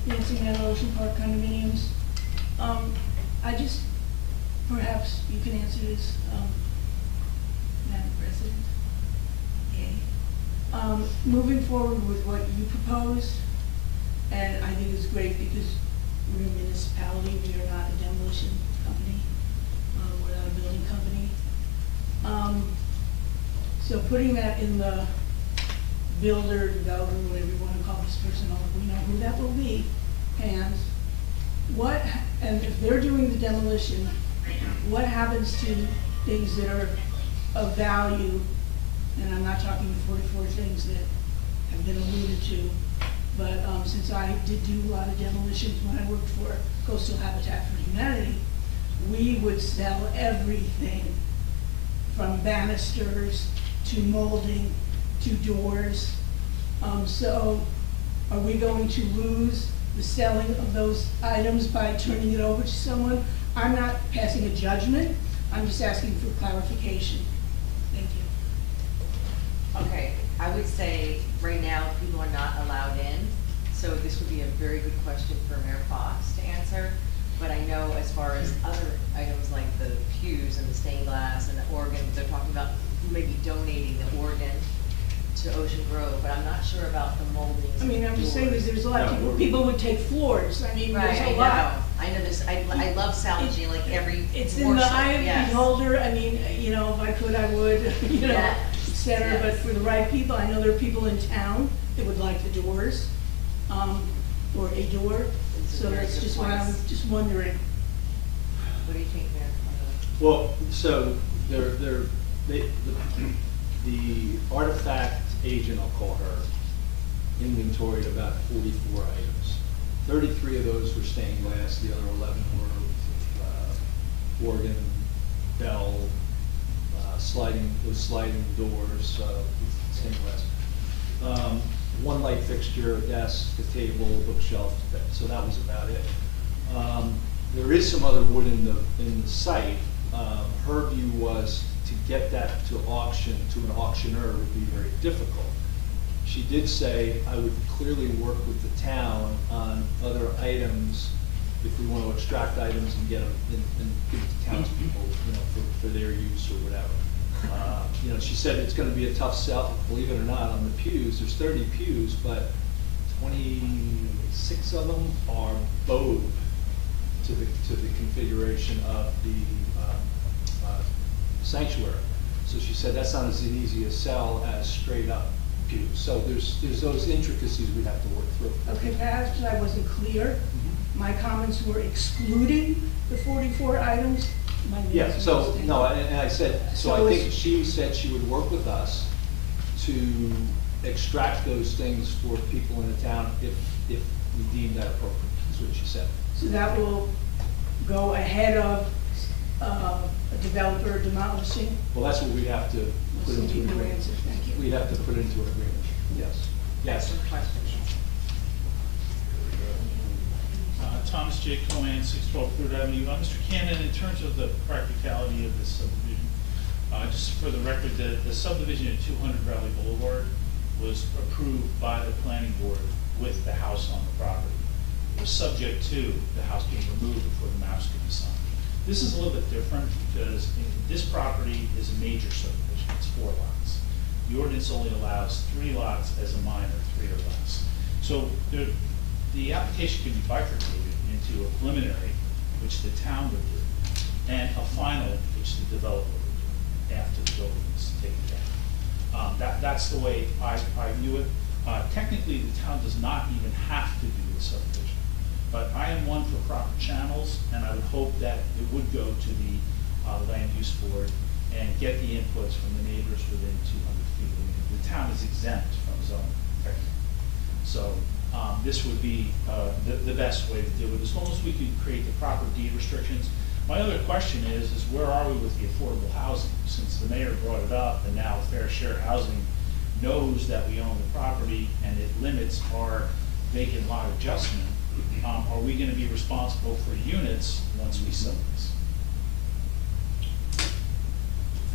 Nancy Mann, Ocean Park condominiums. I just, perhaps you can answer this, Madam President. Okay. Moving forward with what you proposed, and I think it's great because we're a municipality, we are not a demolition company, we're not a building company. So putting that in the builder, developer, whatever you want to call this person, we know who that will be, hands. And if they're doing the demolition, what happens to things that are of value? And I'm not talking the 44 things that have been alluded to, but since I did do a lot of demolitions when I worked for Coastal Habitat for Humanity, we would sell everything from banisters to molding to doors. So are we going to lose the selling of those items by turning it over to someone? I'm not passing a judgment, I'm just asking for clarification. Thank you. Okay, I would say right now people are not allowed in, so this would be a very good question for Mayor Fox to answer. But I know as far as other items like the pews and the stained glass and the organ, they're talking about who may be donating the organ to Ocean Grove, but I'm not sure about the moldings. I mean, I'm just saying that there's a lot of people would take floors, I mean, Right, there's a lot. I know this, I love salvaging like every It's in the morsel, eye of the yes. beholder, I mean, you know, if I could, I would, you know, Yes, et cetera, but yes. for the right people, I know there are people in town that would like the doors, or a door, These are so very that's good just what I'm points. just wondering. What do you think, Mayor? Well, so the artifact agent, I'll call her, inventoried about 44 items. 33 of those were stained glass, the other 11 were organ, bell, sliding doors, stained glass. One light fixture, a desk, a table, a bookshelf, so that was about it. There is some other wood in the site. Her view was to get that to auction, to an auctioneer would be very difficult. She did say, I would clearly work with the town on other items if we want to extract items and get them and give it to townspeople, you know, for their use or whatever. You know, she said it's going to be a tough sell, believe it or not, on the pews. There's 30 pews, but 26 of them are bowed to the configuration of the sanctuary. So she said that's not as easy a sell as straight up pews. So there's those intricacies we have to work through. Okay, perhaps I wasn't clear. My comments were excluding the 44 items. My Yeah, name's so, mistaken. no, and I said, so So I is- think she said she would work with us to extract those things for people in the town if we deem that appropriate, is what she said. So that will go ahead of a developer demolishing? Well, that's what we'd have to put So into an no agreement. answer, thank you. We'd have to put into an agreement, yes. Yes. Excellent question. Thomas J. Cohen, 612 Third Avenue. Mr. Cannon, in terms of the practicality of this subdivision, just for the record, the subdivision at 200 Valley Boulevard was approved by the planning board with the house on the property. It was subject to the house being removed before the maps could be signed. This is a little bit different because this property is a major subdivision. It's 4 lots. The ordinance only allows 3 lots as a minor, 3 or less. So the application can be bifurcated into a preliminary, which the town would do, and a final, which the developer would do after the building is taken down. That's the way I view it. Technically, the town does not even have to do the subdivision, but I am one for proper channels, and I would hope that it would go to the land use board and get the inputs from the neighbors within 200 feet. I mean, the town is exempt from zoning, technically. So this would be the best way to do it, as long as we can create the proper deed restrictions. My other question is where are we with the affordable housing? Since the mayor brought it up, and now Fair Share Housing knows that we own the property and it limits our vacant lot adjustment, are we gonna be responsible for units once we sell this?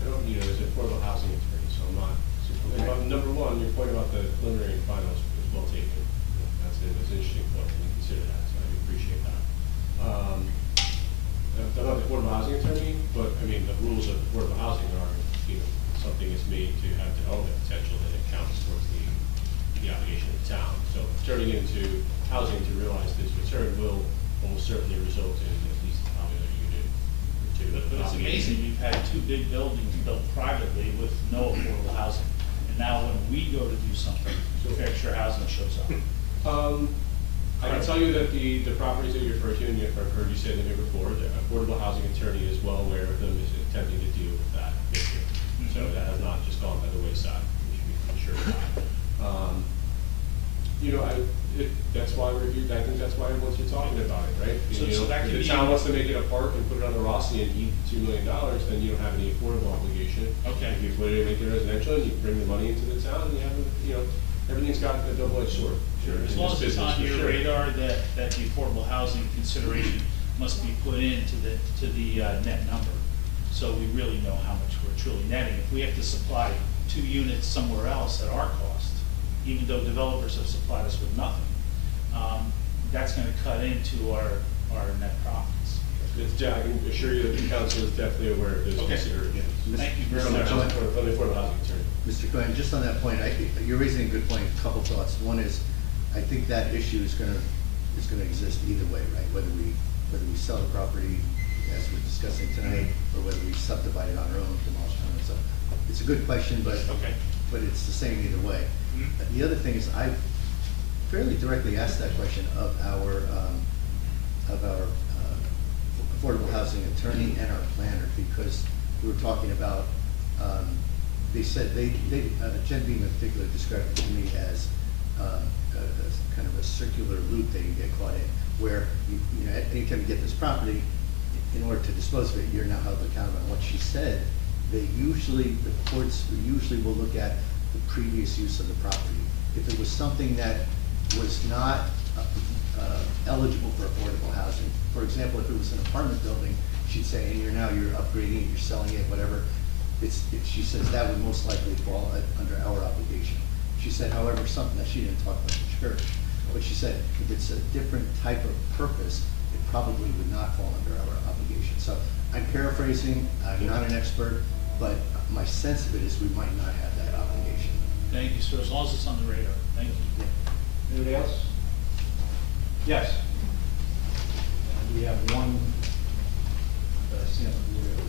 I don't, as an affordable housing attorney, so I'm not, number one, your point about the preliminary and finals is well taken. That's an interesting point, and you consider that, so I appreciate that. I'm not the affordable housing attorney, but I mean, the rules of affordable housing are, something is made to have development potential, that it counts towards the obligation of the town. So turning it into housing to realize this return will almost certainly result in at least probably a unit or two. But it's amazing, we've had 2 big buildings built privately with no affordable housing. And now when we go to do something, Fair Share Housing shows up. I can tell you that the properties that you refer to, and I've heard you say them here before, the affordable housing attorney is well aware of them, is attempting to deal with that issue. So that has not just gone by the wayside, we should be sure of that. That's why I think that's why everyone's here talking about it, right? So that if could the be- town wants to make it a park and put it on the Rossi and eat $2 million, then you don't have any affordable obligation. Okay. If you put it, make it residential, and you bring the money into the town, and you have, everything's got a double-edged sword. Sure, as in long this as it's business, on for your sure. radar that the affordable housing consideration must be put into the net number, so we really know how much we're truly netting. If we have to supply 2 units somewhere else at our cost, even though developers have supplied us with nothing, that's gonna cut into our net profits. I can assure you that the council is definitely aware of those Okay. considerations. Thank you very From the much. from the affordable housing attorney. Mr. Cohen, just on that point, you're raising a good point, a couple thoughts. One is, I think that issue is gonna exist either way, right? Whether we sell the property, as we're discussing tonight, or whether we subdivide it on our own, demolish it on our own. It's a good question, but Okay. but it's the same either way. Mhm. The other thing is, I fairly directly asked that question of our affordable housing attorney and our planner, because we were talking about, they said, Jen Beam in particular described it to me as a kind of a circular loop that you get caught in, where anytime you get this property, in order to dispose of it, you're now held accountable. And what she said, the courts usually will look at the previous use of the property. If it was something that was not eligible for affordable housing, for example, if it was an apartment building, she'd say, and you're upgrading it, you're selling it, whatever, she says that would most likely fall under our obligation. She said, however, something that she didn't talk about the church, but she said if it's a different type of purpose, it probably would not fall under our obligation. So I'm paraphrasing, I'm not an expert, but my sense of it is we might not have that obligation. Thank you, sir, as long as it's on the radar. Thank you. Anybody else? Yes. We have one, sample video.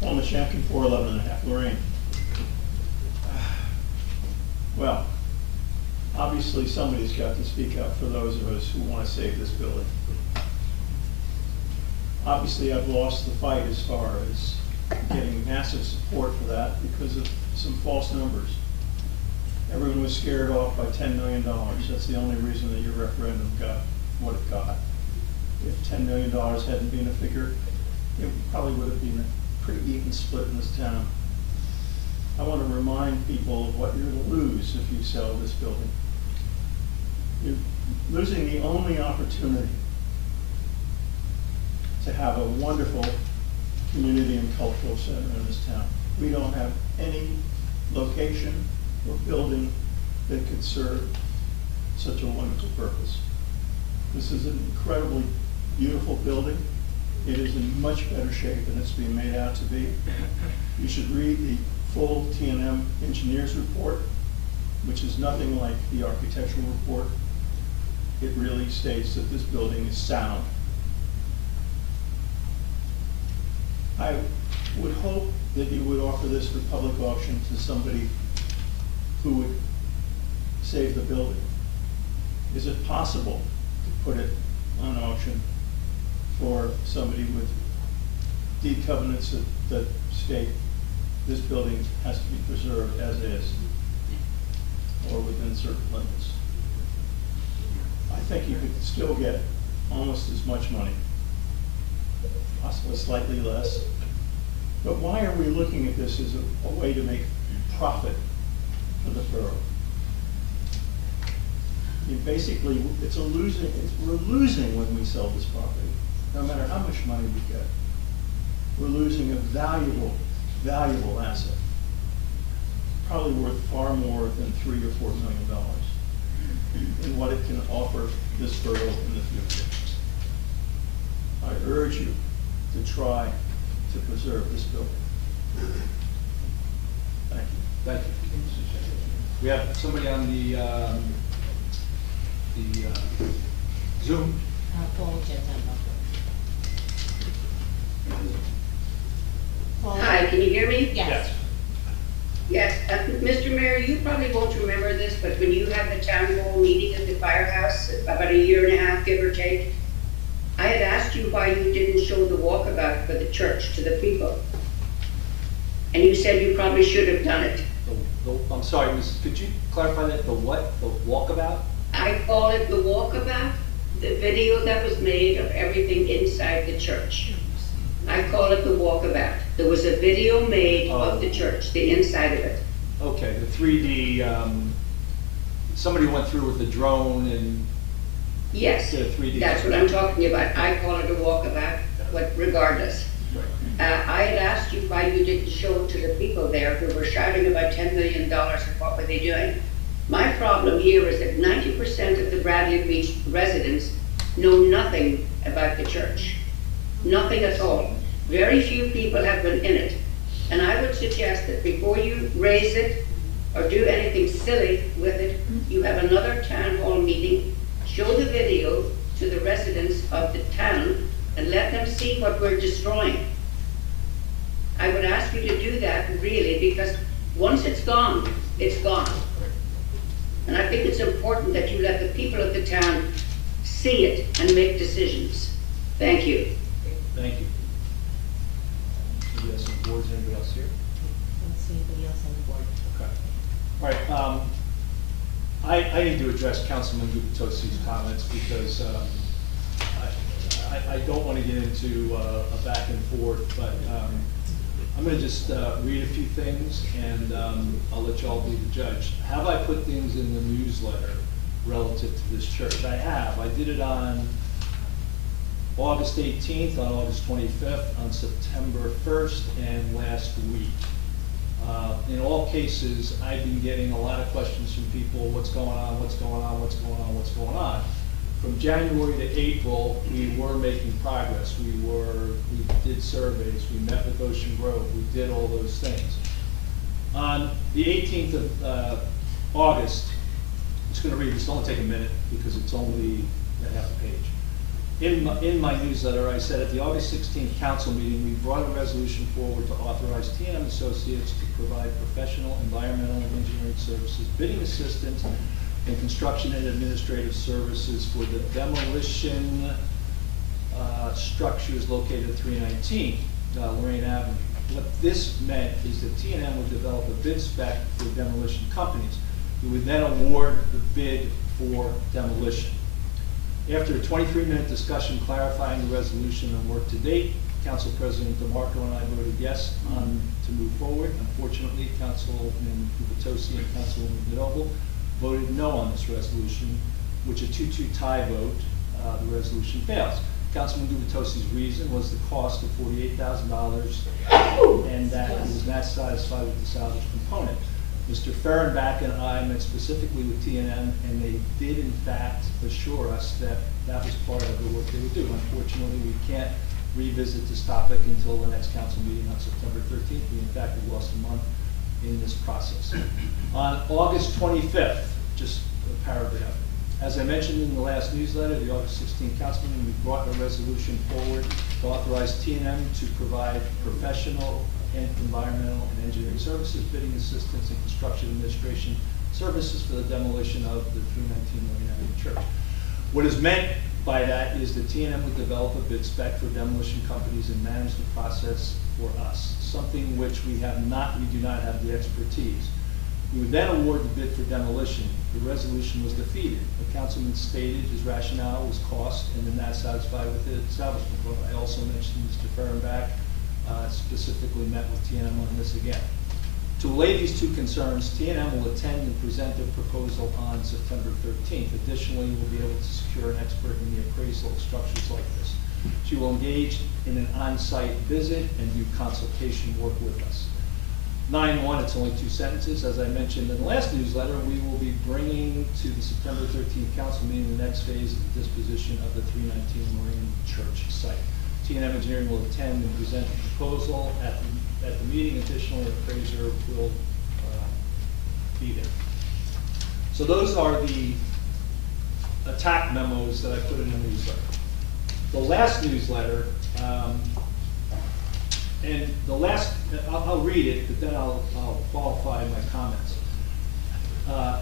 Paul Mashakin, 411.5 Lorraine. Well, obviously somebody's got to speak up for those of us who want to save this building. Obviously, I've lost the fight as far as getting massive support for that because of some false numbers. Everyone was scared off by $10 million. That's the only reason that your referendum got what it got. If $10 million hadn't been a figure, it probably would have been a pretty even split in this town. I want to remind people of what you're going to lose if you sell this building. You're losing the only opportunity to have a wonderful community and cultural center in this town. We don't have any location or building that could serve such a wonderful purpose. This is an incredibly beautiful building. It is in much better shape than it's being made out to be. You should read the full T&M engineer's report, which is nothing like the architectural report. It really states that this building is sound. I would hope that you would offer this for public auction to somebody who would save the building. Is it possible to put it on auction for somebody with deed covenants that state this building has to be preserved as is, or within certain limits? I think you could still get almost as much money, possibly slightly less. But why are we looking at this as a way to make profit for the borough? Basically, we're losing when we sell this property, no matter how much money we get. We're losing a valuable, valuable asset, probably worth far more than $3 or $4 million in what it can offer this borough in the future. I urge you to try to preserve this building. Thank you. Thank you. We have somebody on the Zoom. Hi, can you hear me? Yes. Yes, Mr. Mayor, you probably won't remember this, but when you had the town hall meeting at the firehouse, about a year and a half, give or take, I had asked you why you didn't show the walkabout for the church to the people. And you said you probably should have done it. I'm sorry, could you clarify that? The what? The walkabout? I call it the walkabout, the video that was made of everything inside the church. I call it the walkabout. There was a video made of the church, the inside of it. Okay, the 3D, somebody went through with the drone and Yes, did a 3D. that's what I'm talking about. I call it a walkabout, but regardless. I had asked you why you didn't show it to the people there who were shouting about $10 million and what were they doing. My problem here is that 90% of the Bradley Beach residents know nothing about the church. Nothing at all. Very few people have been in it. And I would suggest that before you raise it or do anything silly with it, you have another town hall meeting, show the video to the residents of the town and let them see what we're destroying. I would ask you to do that really, because once it's gone, it's gone. And I think it's important that you let the people of the town see it and make decisions. Thank you. Thank you. Anybody else on the board? Is anybody else here? Don't see anybody else on the board. Okay. All right. I need to address Councilman Gubitosi's comments because I don't want to get into a back and forth, but I'm going to just read a few things and I'll let you all be the judge. Have I put things in the newsletter relative to this church? I have. I did it on August 18th, on August 25th, on September 1st, and last week. In all cases, I've been getting a lot of questions from people, what's going on, what's going on, what's going on, what's going on. From January to April, we were making progress. We did surveys, we met with Ocean Grove, we did all those things. On the 18th of August, I'm just going to read this, it'll only take a minute because it's only a half a page. In my newsletter, I said at the August 16th council meeting, we brought a resolution forward to authorize T&M Associates to provide professional environmental and engineering services, bidding assistance, and construction and administrative services for the demolition structures located at 319 Lorraine Avenue. What this meant is that T&M would develop a bid spec for demolition companies, who would then award the bid for demolition. After a 23-minute discussion clarifying the resolution and work to date, Council President DeMarco and I voted yes to move forward. Unfortunately, Councilman Gubitosi and Councilwoman Noble voted no on this resolution, which a 2-2 tie vote, the resolution fails. Councilman Gubitosi's reason was the cost of $48,000 and that he was not satisfied with the salvage component. Mr. Fehrenbach and I met specifically with T&M, and they did in fact assure us that that was part of the work they would do. Unfortunately, we can't revisit this topic until the next council meeting on September 13th. We in fact have lost a month in this process. On August 25th, just a paragraph, as I mentioned in the last newsletter, the August 16th council meeting, we brought a resolution forward to authorize T&M to provide professional and environmental and engineering services, bidding assistance, and construction administration services for the demolition of the 319 Marine Avenue Church. What is meant by that is that T&M would develop a bid spec for demolition companies and manage the process for us, something which we do not have the expertise. We would then award the bid for demolition. The resolution was defeated. The councilman stated his rationale was cost and then not satisfied with the establishment quote. I also mentioned Mr. Fehrenbach specifically met with T&M on this again. To allay these two concerns, T&M will attend and present their proposal on September 13th. Additionally, we'll be able to secure an expert in the appraisal of structures like this. She will engage in an on-site visit and do consultation work with us. 9-1, it's only 2 sentences. As I mentioned in the last newsletter, we will be bringing to the September 13th council meeting the next phase of the disposition of the 319 Marine Church site. T&M Engineering will attend and present the proposal at the meeting. Additionally, an appraiser will be there. So those are the attack memos that I put in the newsletter. The last newsletter, and the last, I'll read it, but then I'll qualify my comments.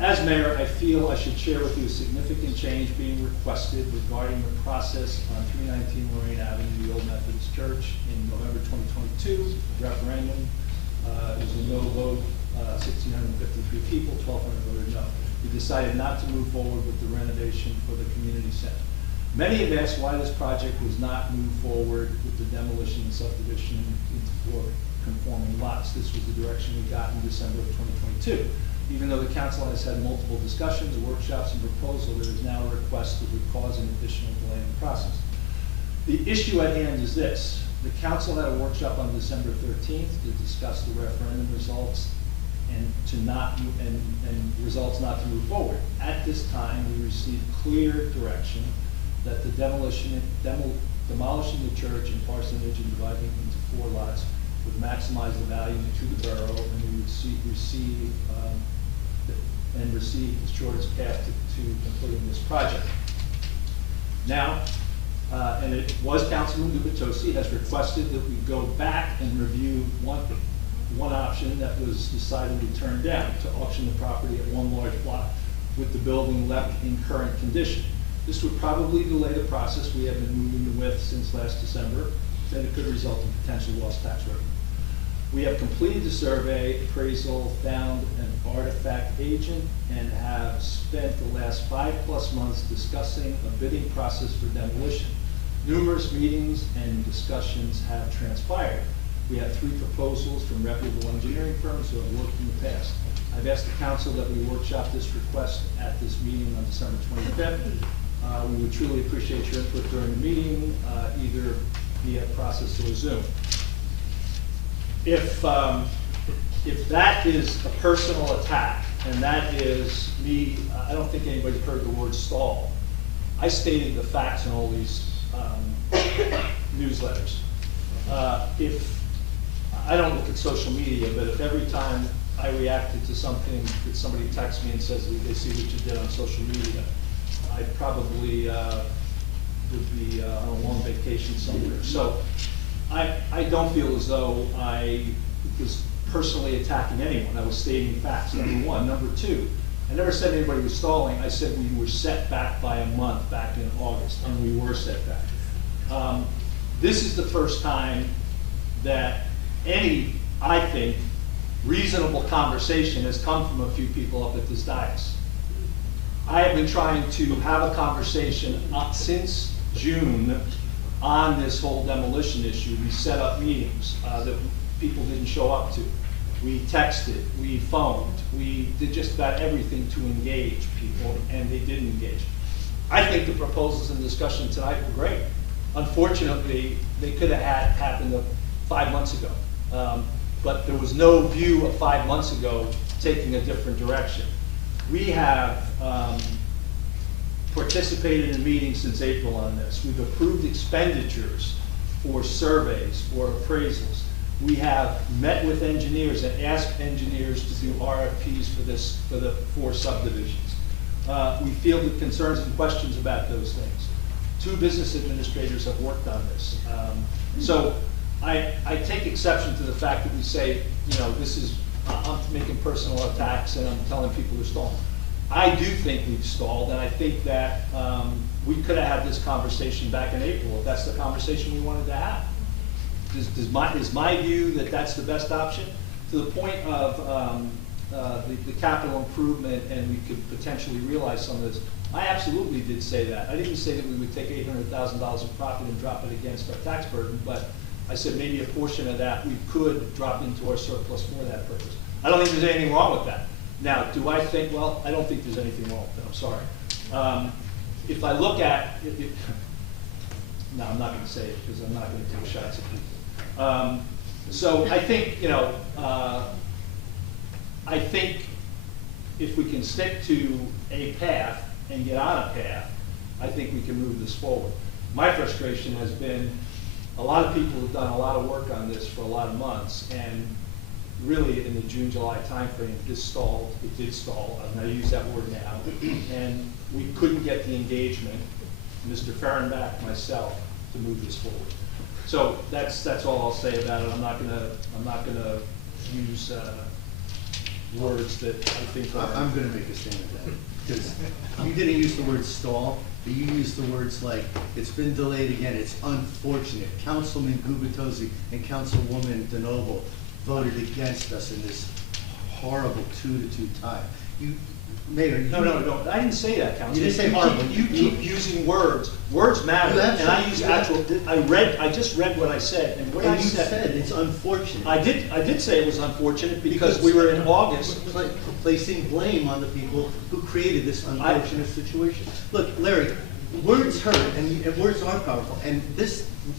As mayor, I feel I should share with you a significant change being requested regarding the process on 319 Lorraine Avenue, the Old Methodist Church, in November 2022. Referendum, it was a no vote, 1,653 people, 1,200 voted no. We decided not to move forward with the renovation for the community center. Many have asked why this project was not moved forward with the demolition and subdivision into 4 conforming lots. This was the direction we got in December of 2022. Even though the council has had multiple discussions, workshops, and proposals, there is now a request that would cause an additional delay in the process. The issue at hand is this. The council had a workshop on December 13th to discuss the referendum results and results not to move forward. At this time, we received clear direction that the demolishing the church and parsonage and dividing it into 4 lots would maximize the value to the borough, and we would receive the shortest path to completing this project. Now, and it was Councilman Gubitosi has requested that we go back and review one option that was decidedly turned down, to auction the property at 1 large block with the building left in current condition. This would probably delay the process we have been moving with since last December, then it could result in potential lost tax revenue. We have completed the survey, appraisal, found an artifact agent, and have spent the last 5+ months discussing a bidding process for demolition. Numerous meetings and discussions have transpired. We have 3 proposals from reputable engineering firms who have worked in the past. I've asked the council that we workshop this request at this meeting on December 25th. We would truly appreciate your input during the meeting, either via process or Zoom. If that is a personal attack, and that is me, I don't think anybody's heard the word stall. I stated the facts in all these newsletters. If I don't look at social media, but if every time I reacted to something that somebody texts me and says that they see what you did on social media, I probably would be on a long vacation somewhere. So I don't feel as though I was personally attacking anyone. I was stating facts, number 1. Number 2, I never said anybody was stalling. I said we were set back by a month back in August, and we were set back. This is the first time that any, I think, reasonable conversation has come from a few people up at this dais. I have been trying to have a conversation since June on this whole demolition issue. We set up meetings that people didn't show up to. We texted, we phoned, we did just about everything to engage people, and they did engage. I think the proposals and discussion tonight were great. Unfortunately, they could have happened 5 months ago. But there was no view of 5 months ago taking a different direction. We have participated in meetings since April on this. We've approved expenditures for surveys, for appraisals. We have met with engineers and asked engineers to do RFPs for this, for the 4 subdivisions. We fielded concerns and questions about those things. 2 business administrators have worked on this. So I take exception to the fact that we say, you know, this is, I'm making personal attacks and I'm telling people to stall. I do think we've stalled, and I think that we could have had this conversation back in April if that's the conversation we wanted to have. Is my view that that's the best option? To the point of the capital improvement, and we could potentially realize some of this, I absolutely did say that. I didn't say that we would take $800,000 of profit and drop it against our tax burden, but I said maybe a portion of that we could drop into our surplus for that purpose. I don't think there's anything wrong with that. Now, do I think, well, I don't think there's anything wrong with it, I'm sorry. If I look at, no, I'm not going to say it because I'm not going to take shots at people. So I think, you know, I think if we can stick to a path and get on a path, I think we can move this forward. My frustration has been a lot of people have done a lot of work on this for a lot of months, and really in the June, July timeframe, this stalled. It did stall. I'm going to use that word now. And we couldn't get the engagement, Mr. Fehrenbach, myself, to move this forward. So that's all I'll say about it. I'm not gonna use words that I think are. I'm gonna make a statement then, because you didn't use the word stall, but you used the words like, it's been delayed again, it's unfortunate. Councilman Gubitosi and Councilwoman DeNoble voted against us in this horrible 2-2 tie. Mayor, No, I didn't say that, Councilman. You didn't say horrible. You keep using words. Words matter, and I use actual, I just read what I said, and what I you said it's unfortunate. I did say it was unfortunate because we were in August. Placing blame on the people who created this unfortunate situation. Look, Larry, words hurt, and words are powerful, and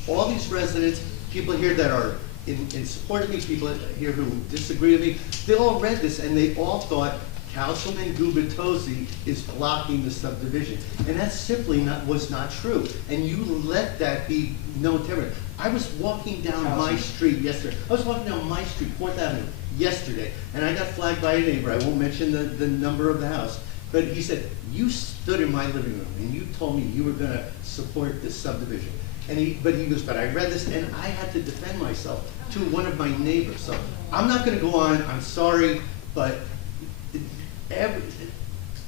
all these residents, people here that are in support of me, people here who disagree with me, they all read this, and they all thought Councilman Gubitosi is blocking the subdivision. And that simply was not true. And you let that be known to everyone. I was walking down my street yesterday. I was walking down my street, 4th Avenue, yesterday, and I got flagged by a neighbor. I won't mention the number of the house. But he said, you stood in my living room and you told me you were gonna support this subdivision. But he goes, but I read this and I had to defend myself to one of my neighbors. So I'm not gonna go on, I'm sorry, but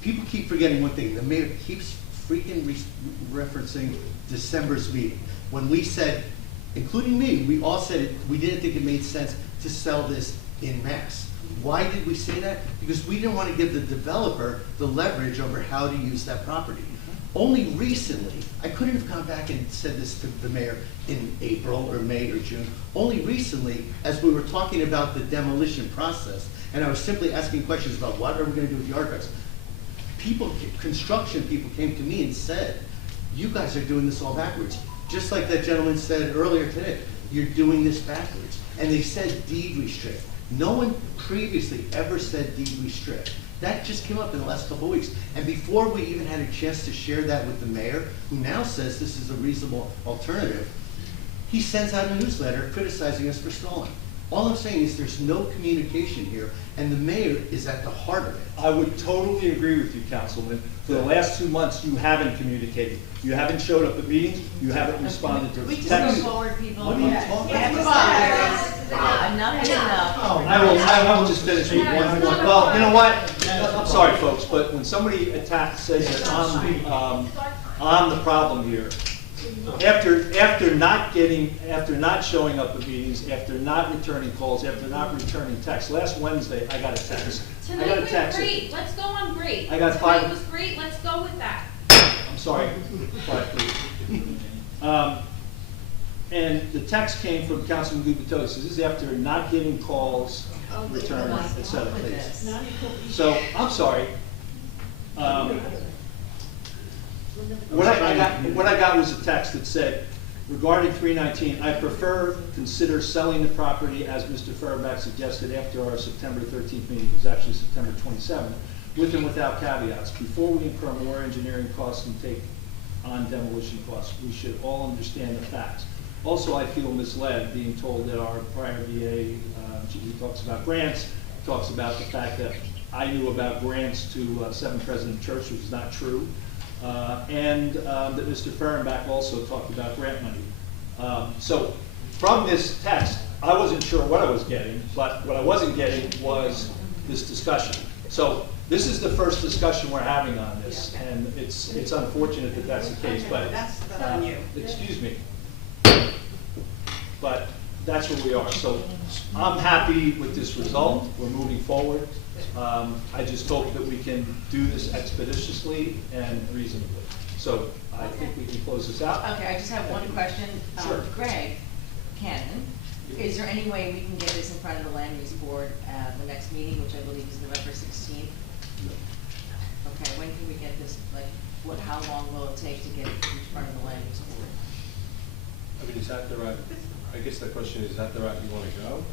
people keep forgetting one thing. The mayor keeps freaking referencing December's meeting. When we said, including me, we all said we didn't think it made sense to sell this in mass. Why did we say that? Because we didn't want to give the developer the leverage over how to use that property. Only recently, I couldn't have gone back and said this to the mayor in April or May or June. Only recently, as we were talking about the demolition process, and I was simply asking questions about what are we going to do with the artifacts, construction people came to me and said, you guys are doing this all backwards. Just like that gentleman said earlier today, you're doing this backwards. And they said deed restrict. No one previously ever said deed restrict. That just came up in the last couple of weeks. And before we even had a chance to share that with the mayor, who now says this is a reasonable alternative, he sends out a newsletter criticizing us for stalling. All I'm saying is there's no communication here, and the mayor is at the heart of it. I would totally agree with you, Councilman. For the last 2 months, you haven't communicated. You haven't showed up at meetings, you haven't responded to We just texts. go forward, people. What are you talking about? Enough is enough. I will just finish with one point. Well, you know what? I'm sorry, folks, but when somebody says that I'm the problem here, after not showing up at meetings, after not returning calls, after not returning texts, last Wednesday, I got a text. Tonight was great, let's go on great. I got 5. Tonight was great, let's go with that. I'm sorry, quiet please. And the text came from Councilman Gubitosi. This is after not getting calls, returns, et cetera. So, I'm sorry. What I got was a text that said, regarding 319, I consider selling the property as Mr. Fehrenbach suggested after our September 13th meeting, it was actually September 27th, with and without caveats. Before we incur more engineering costs and take on demolition costs, we should all understand the facts. also I feel misled, being told that our prior VA, he talks about grants, talks about the fact that I knew about grants to Seven President Church, which is not true, and that Mr. Fehrenbach also talked about grant money. So from this text, I wasn't sure what I was getting, but what I wasn't getting was this discussion. So this is the first discussion we're having on this, and it's unfortunate that that's the case, but That's on you. excuse me. But that's where we are. So I'm happy with this result. We're moving forward. I just hope that we can do this expeditiously and reasonably. So I think we can close this out. Okay, I just have one question. Sure. Greg Cannon, is there any way we can get this in front of the land use board at the next meeting, which I believe is November 16th? Okay, when can we get this, like, how long will it take to get it in front of the land use board? I mean, is that the route, I guess the question is that the route you want to go?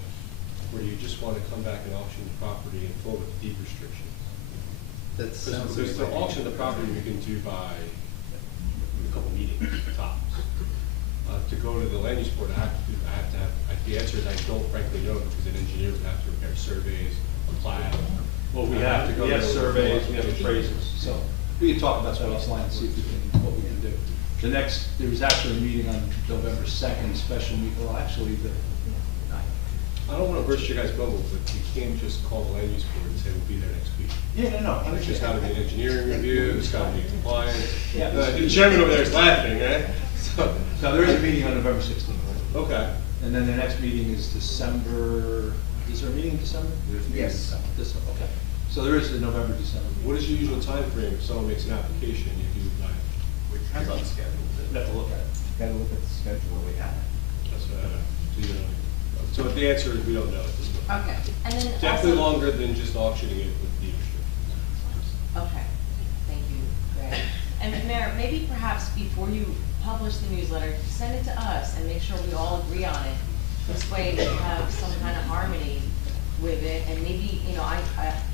Or do you just want to come back and auction the property in full with deed restrictions? That sounds Because to like- auction the property we can do by a couple meetings, tops. To go to the land use board, I have to have, the answer is I don't frankly know, because an engineer would have to prepare surveys, a plat. Well, we I have to go we have to- surveys, we have appraisals, so we can talk about that offline and see if we can, what we can do. There's actually a meeting on November 2nd, special meeting, well, actually, I don't want to burst your guys' bubble, but you can't just call the land use board and say we'll be there next week. Yeah, no, I There's just got to be an engineering review, there's got to be compliance. Yeah. The chairman over there is laughing, right? So there is a meeting on November 16th. Okay. And then the next meeting is December, is there a meeting in December? Yes. December, okay. So there is a November, December. What is your usual time frame if someone makes an application, you do like? Depends on the schedule. We have to look at it. Gotta look at the schedule we have. That's what I know. So the answer is we don't know at this point. Okay, and then Definitely also- longer than just auctioning it with deed restrictions. Okay, thank you, Greg. And Mayor, maybe perhaps before you publish the newsletter, send it to us and make sure we all agree on it. This way we have some kind of harmony with it, and maybe, I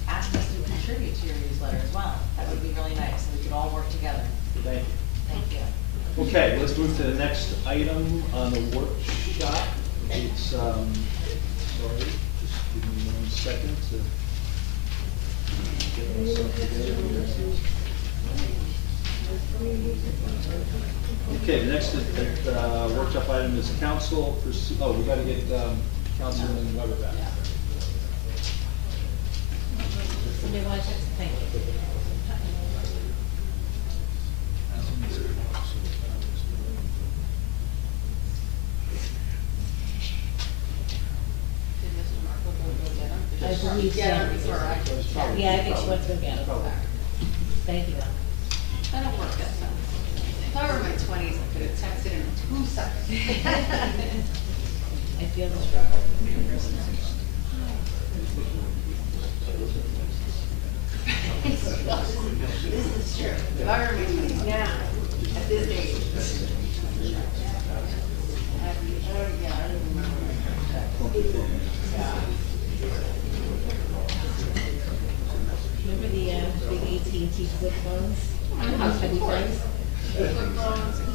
ask us to contribute to your newsletter as well. That would be really nice, so we could all work together. Thank you. Thank you. Okay, let's move to the next item on the workshop. It's, sorry, just give me 1 second to get myself together here. Okay, the next workshop item is council, we gotta get Councilman Weber back. Somebody want to check? Thank you. Did Mr. Markle go get him? I believe so. Yeah, before I- Yeah, I think she went to go get it. Thank you. I don't work that fast. If I were in my 20s, I could have texted him in 2 seconds. I feel the struggle. This is true. If I were in my 20s now, at this age. Yeah, I don't remember. Remember the big AT&T flip phones? Heavy phones?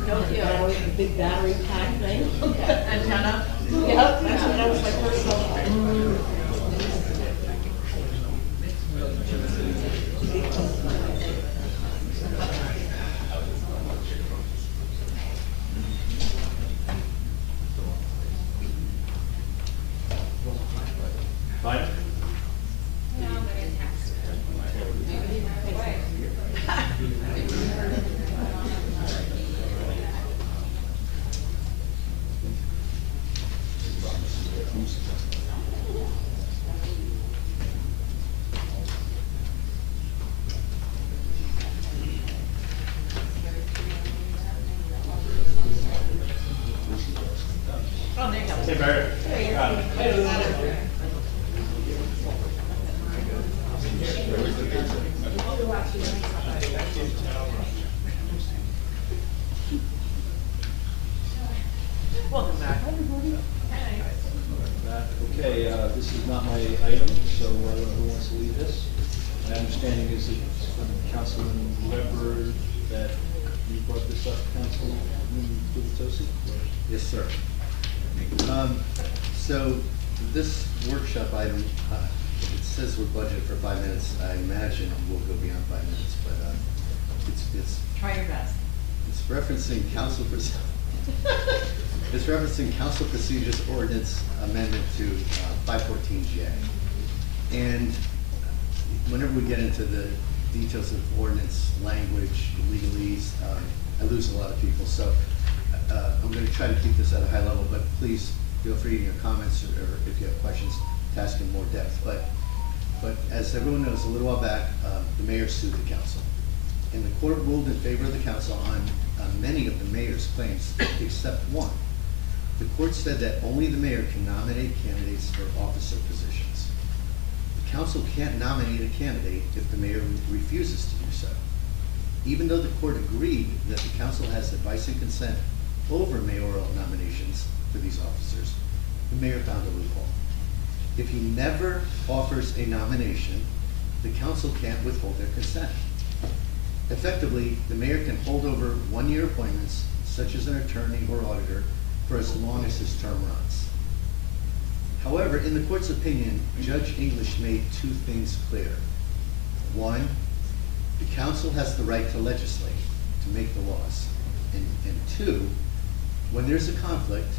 Nokia. The big battery pack thing? Antenna? Yep, that was my first one. Fine? No, but it has Oh, there you go. Hey, Barry. Welcome back. Okay, this is not my item, so who wants to lead this? My understanding is that from Councilman Weber that you brought this up, Councilman Gubitosi? Yes, sir. So this workshop item, it says we're budgeted for 5 minutes. I imagine we'll go beyond 5 minutes, but it's Try your best. it's referencing it's referencing council procedures ordinance amendment to 514J. And whenever we get into the details of ordinance, language, legalese, I lose a lot of people. So I'm going to try to keep this at a high level, but please feel free in your comments or if you have questions to ask in more depth. But as everyone knows, a little while back, the mayor sued the council. And the court ruled in favor of the council on many of the mayor's claims, except one. The court said that only the mayor can nominate candidates for officer positions. The council can't nominate a candidate if the mayor refuses to do so. Even though the court agreed that the council has advice and consent over mayoral nominations for these officers, the mayor found a loophole. If he never offers a nomination, the council can't withhold their consent. Effectively, the mayor can hold over one-year appointments, such as an attorney or auditor, for as long as his term runs. However, in the court's opinion, Judge English made two things clear. One, the council has the right to legislate, to make the laws. And two, when there's a conflict,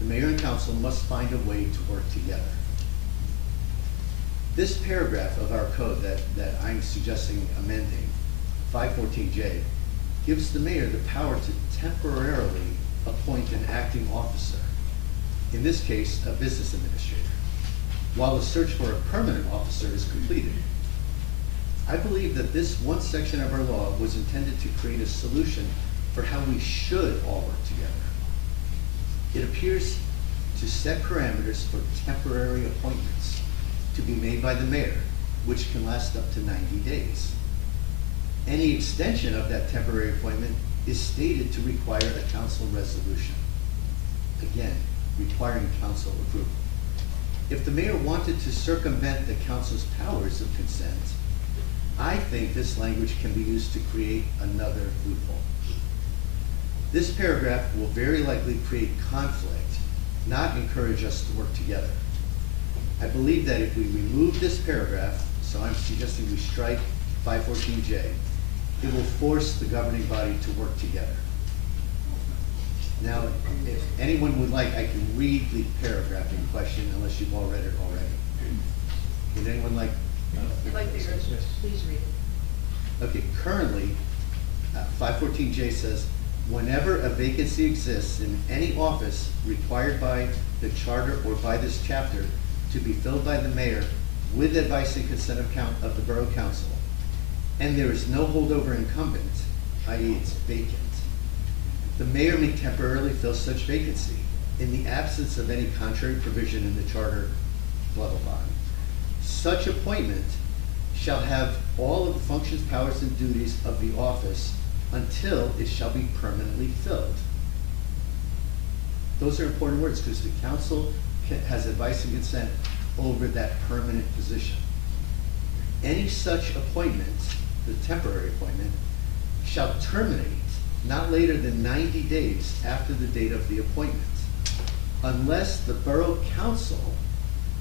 the mayor and council must find a way to work together. This paragraph of our code that I'm suggesting amending, 514J, gives the mayor the power to temporarily appoint an acting officer, in this case, a business administrator, while the search for a permanent officer is completed. I believe that this one section of our law was intended to create a solution for how we should all work together. It appears to set parameters for temporary appointments to be made by the mayor, which can last up to 90 days. Any extension of that temporary appointment is stated to require a council resolution. Again, requiring council approval. If the mayor wanted to circumvent the council's powers of consent, I think this language can be used to create another loophole. This paragraph will very likely create conflict, not encourage us to work together. I believe that if we remove this paragraph, so I'm suggesting we strike 514J, it will force the governing body to work together. Now, if anyone would like, I can read the paragraph in question unless you've all read it already. Would anyone like? I'd like to hear it. Please read it. Okay, currently, 514J says, whenever a vacancy exists in any office required by the charter or by this chapter to be filled by the mayor with advice and consent of the borough council, and there is no holdover incumbent, i.e. it's vacant, the mayor may temporarily fill such vacancy in the absence of any contrary provision in the charter, blah, blah, blah. Such appointment shall have all of the functions, powers, and duties of the office until it shall be permanently filled. Those are important words because the council has advice and consent over that permanent position. Any such appointment, the temporary appointment, shall terminate not later than 90 days after the date of the appointment, unless the borough council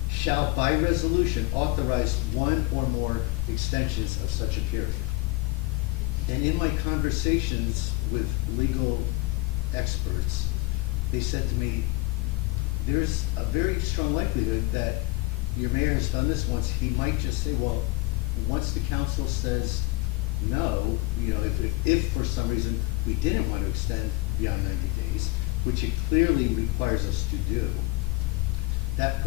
shall by resolution authorize one or more extensions of such a period. And in my conversations with legal experts, they said to me, there's a very strong likelihood that your mayor has done this once. He might just say, well, once the council says no, you know, if for some reason we didn't want to extend beyond 90 days, which it clearly requires us to do, that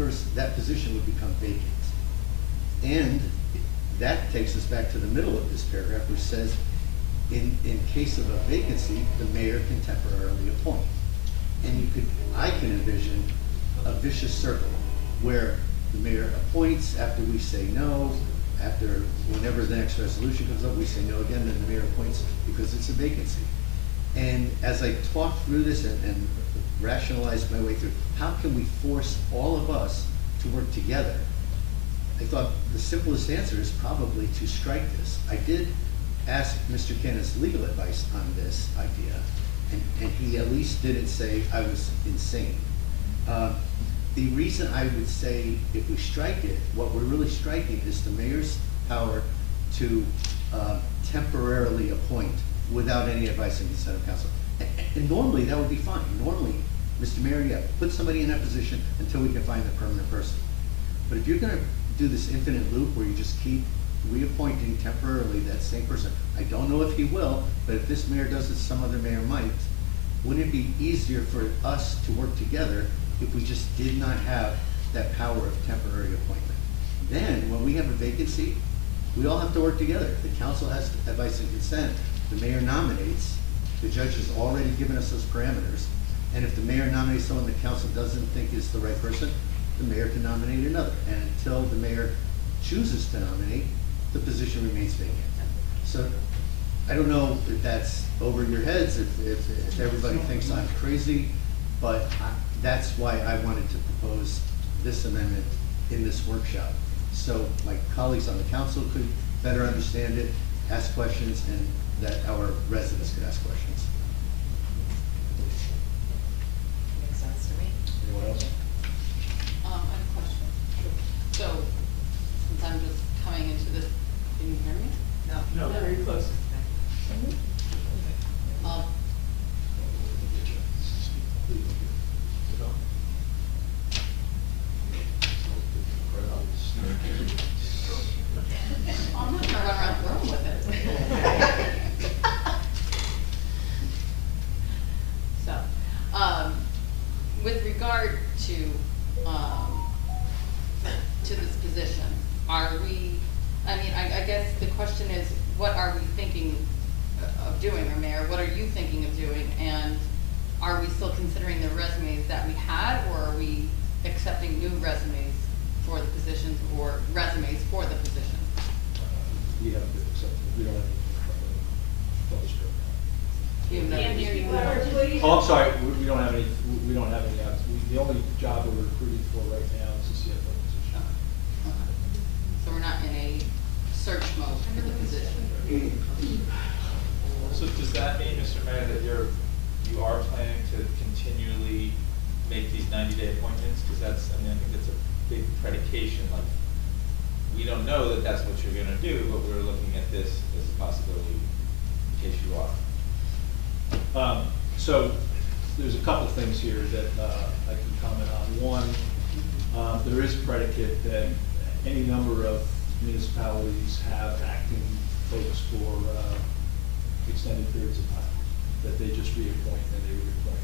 position would become vacant. And that takes us back to the middle of this paragraph, which says, in case of a vacancy, the mayor can temporarily appoint. And I can envision a vicious circle where the mayor appoints after we say no, after whenever the next resolution comes up, we say no again, then the mayor appoints because it's a vacancy. And as I talked through this and rationalized my way through, how can we force all of us to work together? I thought the simplest answer is probably to strike this. I did ask Mr. Cannon's legal advice on this idea, and he at least didn't say I was insane. The reason I would say if we strike it, what we're really striking is the mayor's power to temporarily appoint without any advice and consent of council. And normally, that would be fine. Normally, Mr. Mayor, yeah, put somebody in that position until we can find the permanent person. But if you're gonna do this infinite loop where you just keep reappointing temporarily that same person, I don't know if he will, but if this mayor does it, some other mayor might, wouldn't it be easier for us to work together if we just did not have that power of temporary appointment? Then, when we have a vacancy, we all have to work together. The council has advice and consent, the mayor nominates, the judge has already given us those parameters, and if the mayor nominates someone the council doesn't think is the right person, the mayor can nominate another. And until the mayor chooses to nominate, the position remains vacant. So, I don't know if that's over your heads, if everybody thinks I'm crazy, but that's why I wanted to propose this amendment in this workshop. So my colleagues on the council could better understand it, ask questions, and that our residents could ask questions. Makes sense to me. Anyone else? I have a question. So, since I'm just coming into this, can you hear me? No, very close. I'm not gonna run around the room with it. So, with regard to this position, are we, I mean, I guess the question is, what are we thinking of doing, or Mayor, what are you thinking of doing? And are we still considering the resumes that we had, or are we accepting new resumes for the positions, or resumes for the position? We have to accept it. We don't have any. You know, Oh, I'm sorry, we don't have any, the only job we're recruiting for right now is the CFO position. So we're not in a search mode for the position. So does that mean, Mr. Mayor, that you are planning to continually make these 90-day appointments? Because that's, I mean, I think that's a big predication, like, we don't know that that's what you're gonna do, but we're looking at this as a possibility in case you are. So there's a couple things here that I can comment on. One, there is predicate that any number of municipalities have acting folks for extended periods of time, that they just reappoint and they reappoint.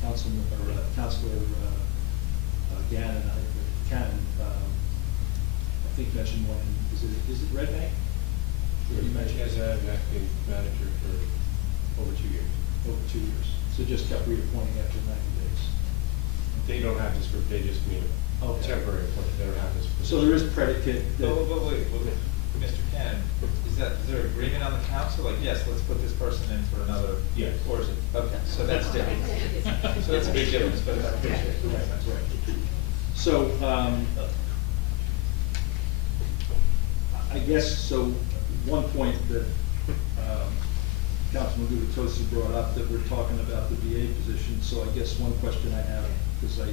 Councilor Gannon, I think mentioned one, is it Red Bank? Sure, you mentioned as an acting manager for over 2 years. Over 2 years. So just kept reappointing after 90 days. They don't have this for, they just mean Okay. temporary appointment, they don't have this. So there is predicate that. But wait, Mr. Cannon, is there agreement on the council? Like, yes, let's put this person in for another, Yes. or is it, okay, so that's different. So that's a big difference, but I appreciate it. That's right. So, I guess, so one point that Councilman Gubitosi brought up, that we're talking about the BA position, so I guess one question I have, because I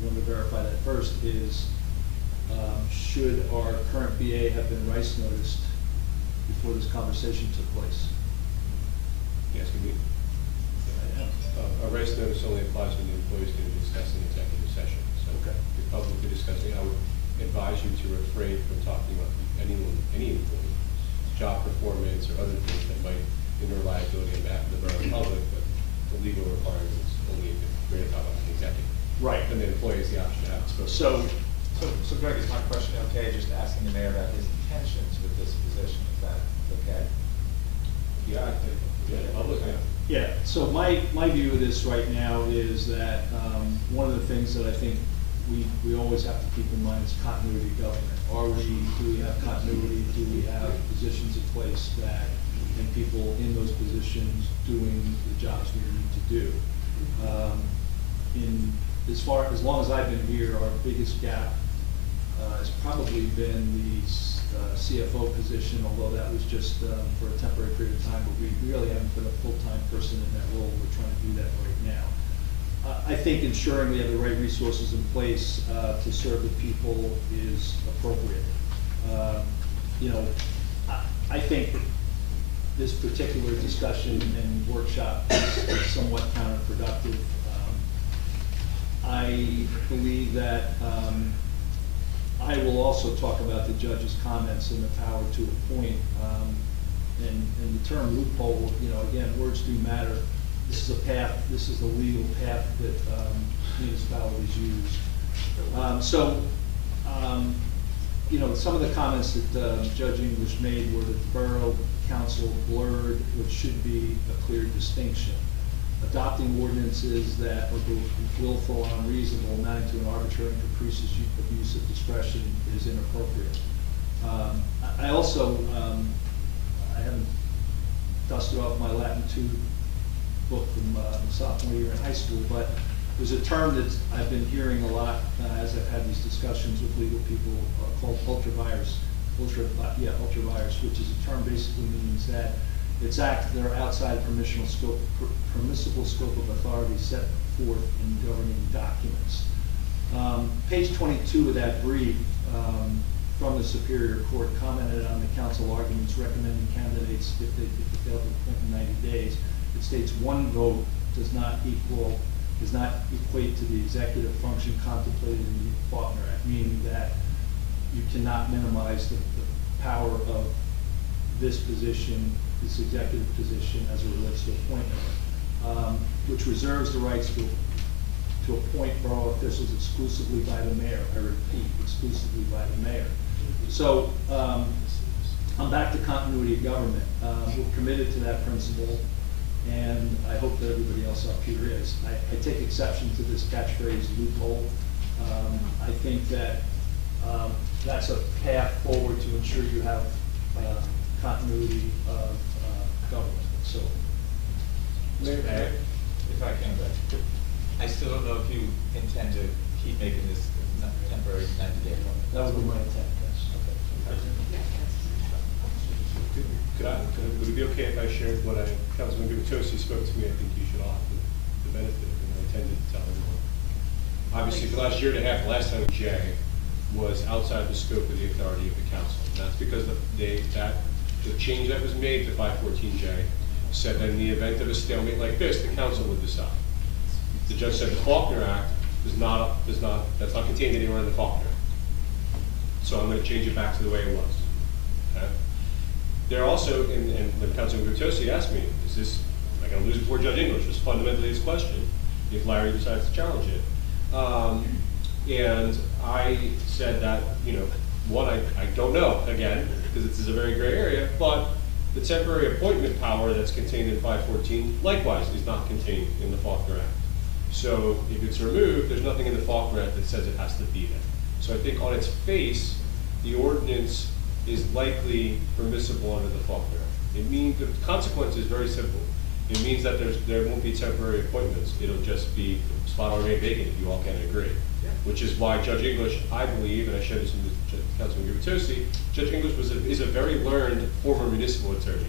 wanted to verify that first, is should our current BA have been rice noticed before this conversation took place? Yes, we do. A race notice only applies when the employees can discuss in executive session. So Okay. if publicly discussing, I would advise you to refrain from talking about any employee, job performance or other things that might hinder liability on behalf of the borough public, but the legal requirements only if we're going to talk about the executive. Right. And the employee has the option to have it spoken. So Greg, is my question okay, just asking the mayor about his intentions with this position, is that okay? Yeah, I think, yeah, public, Yeah, so my view of this right now is that one of the things that I think we always have to keep in mind is continuity of government. Do we have continuity? Do we have positions in place that, and people in those positions doing the jobs we need to do? As long as I've been here, our biggest gap has probably been the CFO position, although that was just for a temporary period of time, but we really haven't put a full-time person in that role. We're trying to do that right now. I think ensuring we have the right resources in place to serve the people is appropriate. You know, I think this particular discussion and workshop is somewhat counterproductive. I believe that I will also talk about the judge's comments and the power to appoint. And the term loophole, you know, again, words do matter. This is a path, this is the legal path that municipalities use. You know, some of the comments that Judge English made were that the Borough Council blurred what should be a clear distinction. Adopting ordinances that are both willful and unreasonable, amounting to an arbitrary and capricious abuse of discretion is inappropriate. I also, I haven't dusted off my Latin 2 book from sophomore year in high school, but there's a term that I've been hearing a lot as I've had these discussions with legal people called ultra-virus, which is a term basically means that it's acts that are outside permissible scope of authority set forth in governing documents. Page 22 of that brief from the Superior Court commented on the council arguments recommending candidates if they fail to appoint in 90 days. It states one vote does not equate to the executive function contemplated in the Faulkner Act, meaning that you cannot minimize the power of this position, this executive position as it relates to appointment, which reserves the rights to appoint borough officials exclusively by the mayor. I repeat, exclusively by the mayor. So I'm back to continuity of government. We're committed to that principle, and I hope that everybody else up here is. I take exception to this catchphrase loophole. I think that that's a path forward to ensure you have continuity of government. So, Mr. Mayor, if I can, I still don't know if you intend to keep making this temporary 90-day appointment. that would be my intent, yes. Would it be okay if I shared what Councilman Gubitosi spoke to me? I think you should all have the benefit, and I intended to tell everyone. Obviously, for the last year and a half, the last time J was outside the scope of the authority of the council. And that's because the change that was made to 514J said that in the event of a stalemate like this, the council would decide. The judge said the Faulkner Act that's not contained anywhere in the Faulkner Act. So I'm going to change it back to the way it was. Okay? There also, and when Councilman Gubitosi asked me, am I going to lose before Judge English? Was fundamentally his question, if Larry decides to challenge it. And I said that, you know, one, I don't know, again, because this is a very gray area, but the temporary appointment power that's contained in 514 likewise is not contained in the Faulkner Act. So if it's removed, there's nothing in the Faulkner Act that says it has to be there. So I think on its face, the ordinance is likely permissible under the Faulkner Act. It means the consequence is very simple. It means that there won't be temporary appointments. It'll just be spot or remain vacant if you all can't agree. Which is why Judge English, I believe, and I shared this with Councilman Gubitosi, Judge English is a very learned former municipal attorney.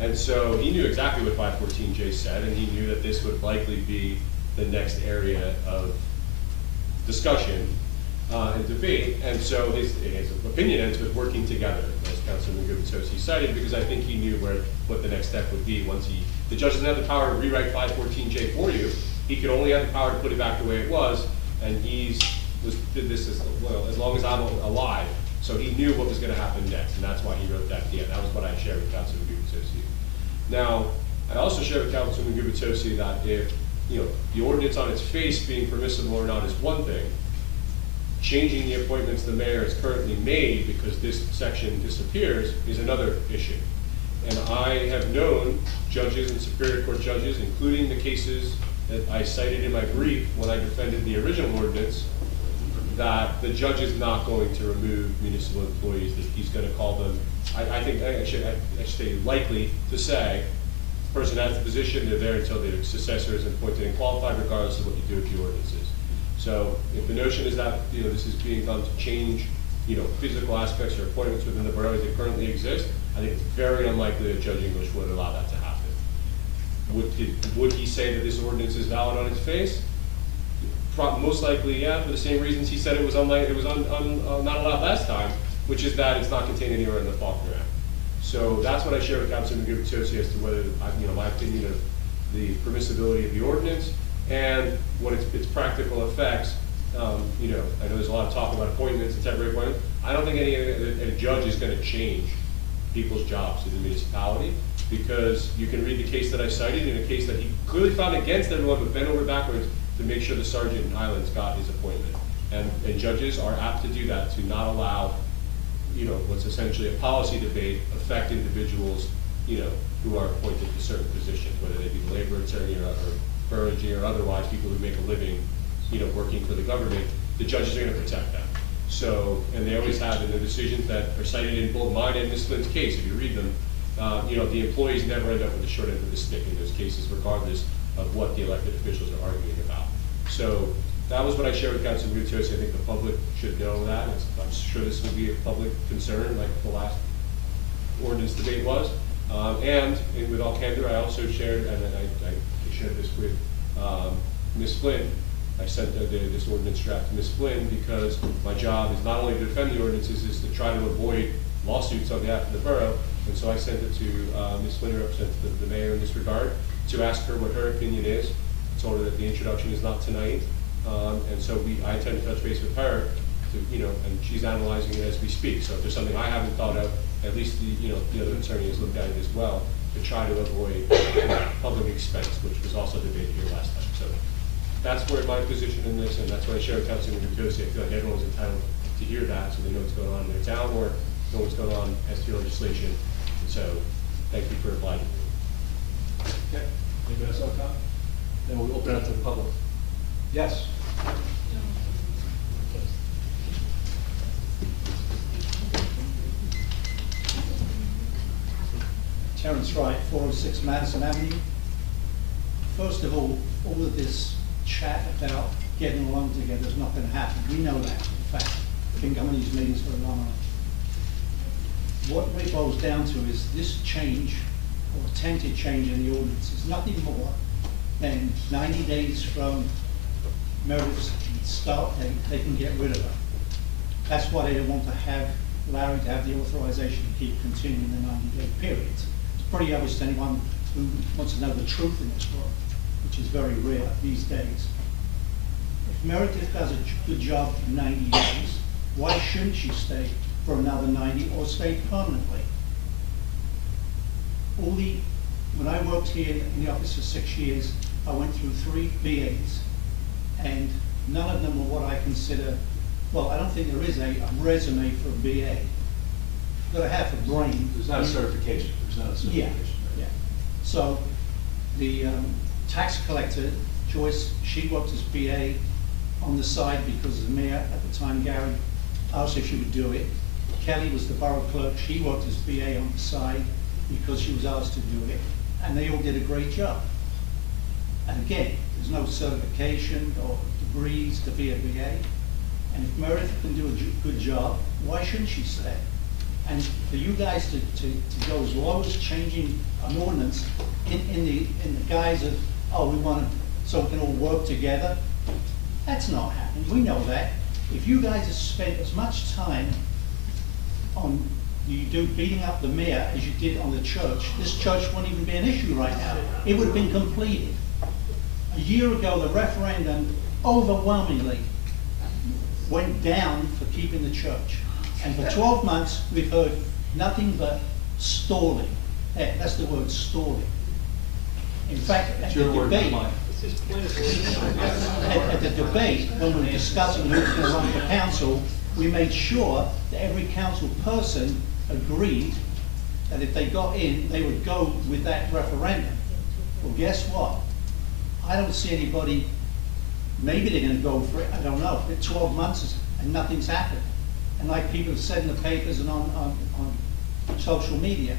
And so he knew exactly what 514J said, and he knew that this would likely be the next area of discussion and debate. And so his opinion ends with working together, as Councilman Gubitosi cited, because I think he knew what the next step would be once the judge doesn't have the power to rewrite 514J for you. He could only have the power to put it back the way it was, and did this as long as I'm alive. So he knew what was going to happen next, and that's why he wrote that at the end. That was what I shared with Councilman Gubitosi. Now, I also shared with Councilman Gubitosi that if, you know, the ordinance on its face being permissible or not is one thing, changing the appointments the mayor has currently made because this section disappears is another issue. And I have known judges and Superior Court judges, including the cases that I cited in my brief when I defended the original ordinance, that the judge is not going to remove municipal employees, that he's going to call them, I think I should say likely to say, the person has the position, they're there until their successor is appointed and qualified, regardless of what you do with the ordinances. So if the notion is that, you know, this is being done to change, you know, physical aspects or appointments within the borough as they currently exist, I think it's very unlikely that Judge English would allow that to happen. Would he say that this ordinance is valid on its face? most likely, yeah, for the same reasons he said it was not allowed last time, which is that it's not contained anywhere in the Faulkner Act. So that's what I shared with Councilman Gutierrez as to whether, my opinion of the permissibility of the ordinance and what its practical effects. I know there's a lot of talk about appointments and temporary appointments. I don't think a judge is going to change people's jobs in the municipality, because you can read the case that I cited, in a case that he clearly found against everyone, but bent over backwards to make sure the sergeant in Highlands got his appointment. And judges are apt to do that, to not allow, what's essentially a policy debate affect individuals, who are appointed to certain positions, whether they be labor attorney or borough engineer or otherwise, people who make a living, working for the government. The judges are going to protect them. So, and they always have in the decisions that are cited in both mine and Ms. Flynn's case, if you read them, the employees never end up with the short end of the stick in those cases, regardless of what the elected officials are arguing about. So that was what I shared with Councilman Gutierrez. I think the public should know that. I'm sure this will be a public concern, like the last ordinance debate was. And with all candor, I also shared, and I shared this with Ms. Flynn. I sent this ordinance draft to Ms. Flynn because my job is not only to defend the ordinances, is to try to avoid lawsuits on behalf of the borough. And so I sent it to Ms. Flynn, who represents the mayor in this regard, to ask her what her opinion is. I told her that the introduction is not tonight. And so I intend to touch base with her, and she's analyzing it as we speak. So if there's something I haven't thought of, at least the other attorney has looked at it as well, to try to avoid public expense, which was also debated here last time. So that's where my position in this, and that's what I share with Councilman Gutierrez. I feel like everyone's entitled to hear that, so they know what's going on in their town, or know what's going on as to legislation. And so, thank you for obliging me. Okay, anybody else have a comment? Then we'll open it up to the public. Yes? Terence Wright, 406 Madison Avenue. First of all of this chat about getting along together is not going to happen. We know that, in fact. I've been coming to these meetings for a long time. What it boils down to is this change, or attempted change in the ordinance, is nothing more than 90 days from Meredith's start date, they can get rid of her. That's why they don't want to have Larry to have the authorization to keep continuing the 90-day period. It's pretty obvious to anyone who wants to know the truth in this world, which is very rare these days. If Meredith does a good job for 90 days, why shouldn't she stay for another 90 or stay permanently? When I worked here in the office for 6 years, I went through 3 BAs, and none of them were what I consider, well, I don't think there is a resume for a BA. You've got to have a brain. There's not a certification. There's not a certification. Yeah. So the tax collector, Joyce, she worked as BA on the side because the mayor at the time, Gary, asked if she would do it. Kelly was the borough clerk. She worked as BA on the side because she was asked to do it. And they all did a great job. And again, there's no certification or degrees to be a BA. And if Meredith can do a good job, why shouldn't she stay? And for you guys to go as low as changing an ordinance in the guise of, oh, we want to, so we can all work together, that's not happening. We know that. If you guys have spent as much time on beating up the mayor as you did on the church, this church wouldn't even be an issue right now. It would have been completed. A year ago, the referendum overwhelmingly went down for keeping the church. And for 12 months, we've heard nothing but stalling. Yeah, that's the word, stalling. In fact, at the debate, when we were discussing who was going to run for council, we made sure that every council person agreed that if they got in, they would go with that referendum. Well, guess what? I don't see anybody, maybe they're going to go for it, I don't know. It's 12 months and nothing's happened. And like people have said in the papers and on social media,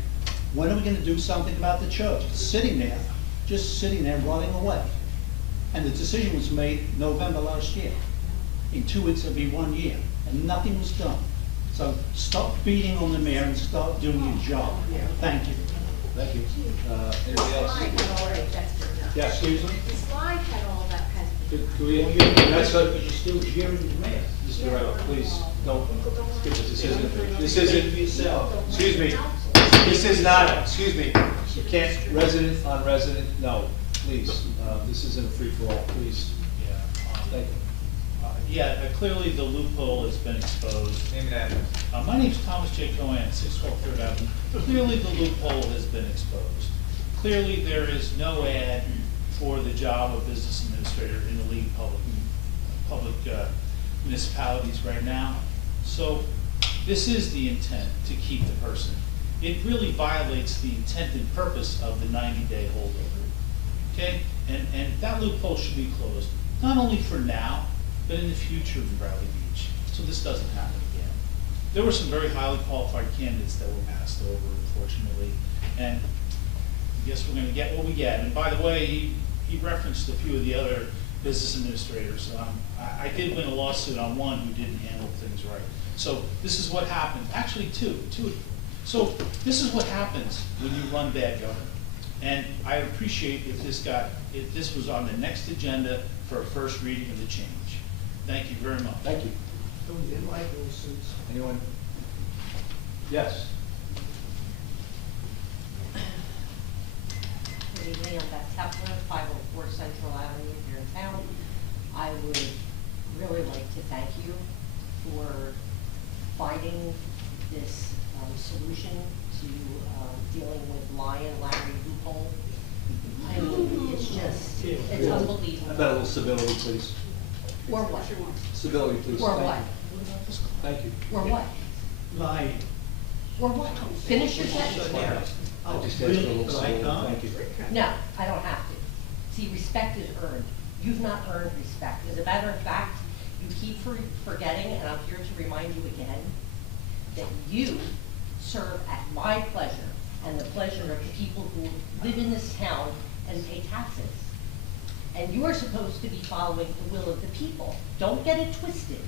when are we going to do something about the church? It's sitting there, just sitting there rotting away. And the decision was made November last year. In 2 weeks it'll be 1 year, and nothing was done. So stop beating on the mayor and start doing your job. Thank you. Anybody else? Yeah, excuse me? The slide had all that kind of Can we, that's what, you're still hearing the mayor. Mr. Rao, please, don't, this isn't, excuse me, this is not, excuse me, you can't, resident on resident, no, please, this isn't a free-for-all, please. Yeah. Thank you. Clearly the loophole has been exposed. Name and address. My name's Thomas J. Cohen, 612 Third Avenue. Clearly the loophole has been exposed. Clearly there is no ad for the job of business administrator in the League of Public Municipalities right now. So this is the intent to keep the person. It really violates the intended purpose of the 90-day holdover. Okay? And that loophole should be closed, not only for now, but in the future in Bradley Beach, so this doesn't happen again. There were some very highly qualified candidates that were passed over, unfortunately, and I guess we're gonna get what we get. And by the way, he referenced a few of the other business administrators. I did win a lawsuit on one who didn't handle things right. So this is what happens, actually two. So this is what happens when you run bad government. And I appreciate if this was on the next agenda for a first reading of the change. Thank you very much. Thank you. Anyone? Yes. Good evening, I'm Beth Tepler, 504 Central Avenue here in town. I would really like to thank you for finding this solution to dealing with Lion Larry loophole. I mean, it's just, it's unbelievable. How about a little civility, please? Or what? Civility, please. Or Thank what? you. Thank you. Or what? Lying. Or what? Finish your sentence. I just asked for a little civility, thank you. No, I don't have to. See, respect is earned. You've not earned respect. As a matter of fact, you keep forgetting, and I'm here to remind you again, that you serve at my pleasure and the pleasure of the people who live in this town and pay taxes. And you are supposed to be following the will of the people. Don't get it twisted,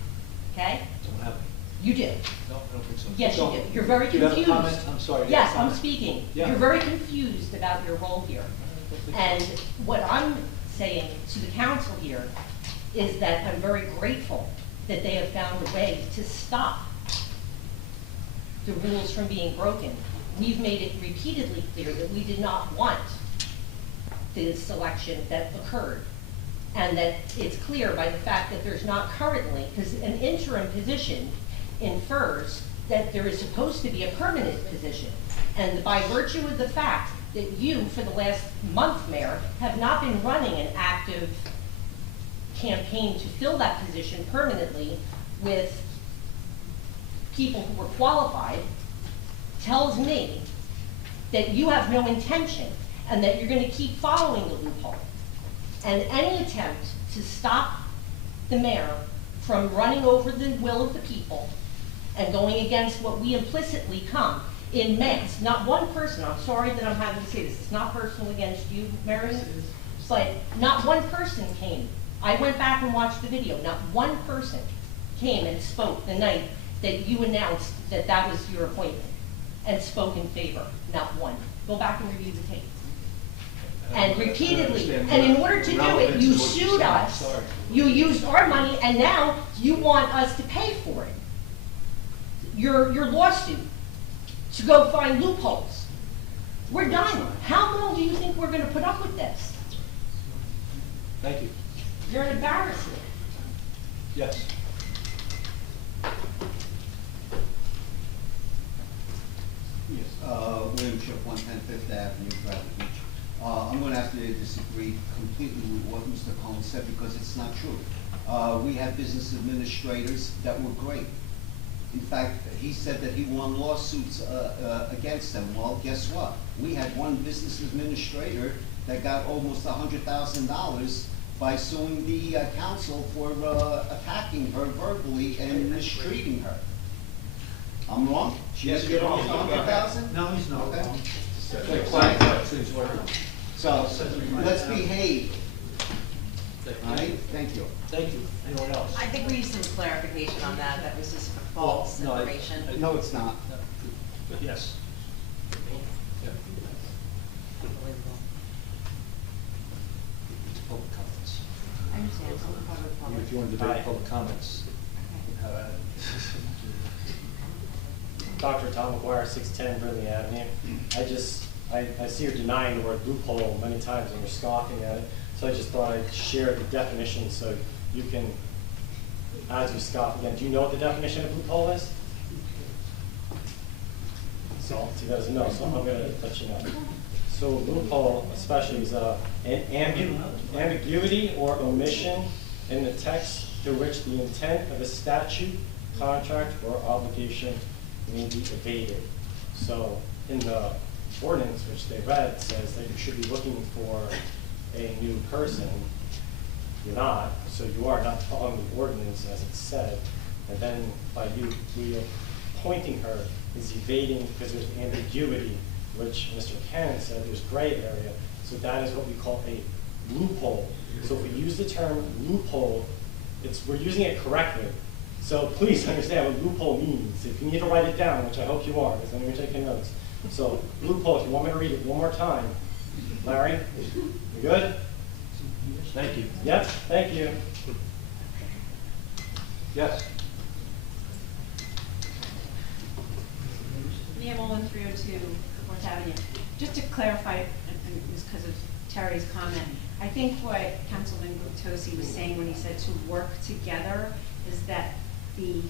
okay? Don't have it. You do. No, I don't think so. Yes, you do. You're very Do you have a confused. comment? I'm sorry. you have Yes, a I'm comment? speaking. Yeah. You're very confused about your role here. And what I'm saying to the council here is that I'm very grateful that they have found a way to stop the rules from being broken. We've made it repeatedly clear that we did not want this selection that occurred. And that it's clear by the fact that there's not currently, because an interim position infers that there is supposed to be a permanent position. And by virtue of the fact that you, for the last month, Mayor, have not been running an active campaign to fill that position permanently with people who were qualified, tells me that you have no intention and that you're going to keep following the loophole. And any attempt to stop the mayor from running over the will of the people and going against what we implicitly come in mass, not one person, I'm sorry that I'm having to say this, it's not personal against you, Marion, but not one person came. I went back and watched the video, not one person came and spoke the night that you announced that that was your appointment and spoke in favor, not one. Go back and review the tape. And repeatedly, and in order to do it, you sued us, you used our money, and now you want us to pay for it. Your lawsuit to go find loopholes. We're done. How long do you think we're gonna put up with this? Thank you. You're an embarrassment. Yes. Yes, William Shook, 110 Fifth Avenue, Bradley Beach. I'm going to have to disagree completely with what Mr. Cohen said because it's not true. We had business administrators that were great. In fact, he said that he won lawsuits against them. Well, guess what? We had one business administrator that got almost $100,000 by suing the council for attacking her verbally and mistreating her. I'm wrong? She Yes, didn't you're get wrong. almost $100,000? No, he's not Okay. wrong. So, Quiet, please, order. so let's behave. All right, thank you. Thank you. Anyone else? I think we need some clarification on that. That was just false No, information. No, it's not. Yes. Unbelievable. Public comments. I understand. If you want to debate public comments, have at it. Dr. Tom McGuire, 610 Brindley Avenue. I see you're denying the word loophole many times and you're scoffing at it. So I just thought I'd share the definition so you can, as you scoff again, do you know what the definition of loophole is? So he doesn't know, so I'm going to let you know. So loophole especially is an ambiguity or omission in the text through which the intent of a statute, contract, or obligation may be evaded. So in the ordinance which they read, it says that you should be looking for a new person. You're not, so you are not following the ordinance as it said. And then by you appointing her is evading because there's ambiguity, which Mr. Cannon said there's gray area. So that is what we call a loophole. So if we use the term loophole, we're using it correctly. So please understand what loophole means. If you need to write it down, which I hope you are, because then you're taking notes. So loophole, if you want me to read it one more time. Larry, you good? Thank you. Yep, thank you. Yes. Mia Mullen, 302 Fourth Avenue. Just to clarify, and it was because of Terry's comment, I think what Councilman Guptosi was saying when he said to work together is that the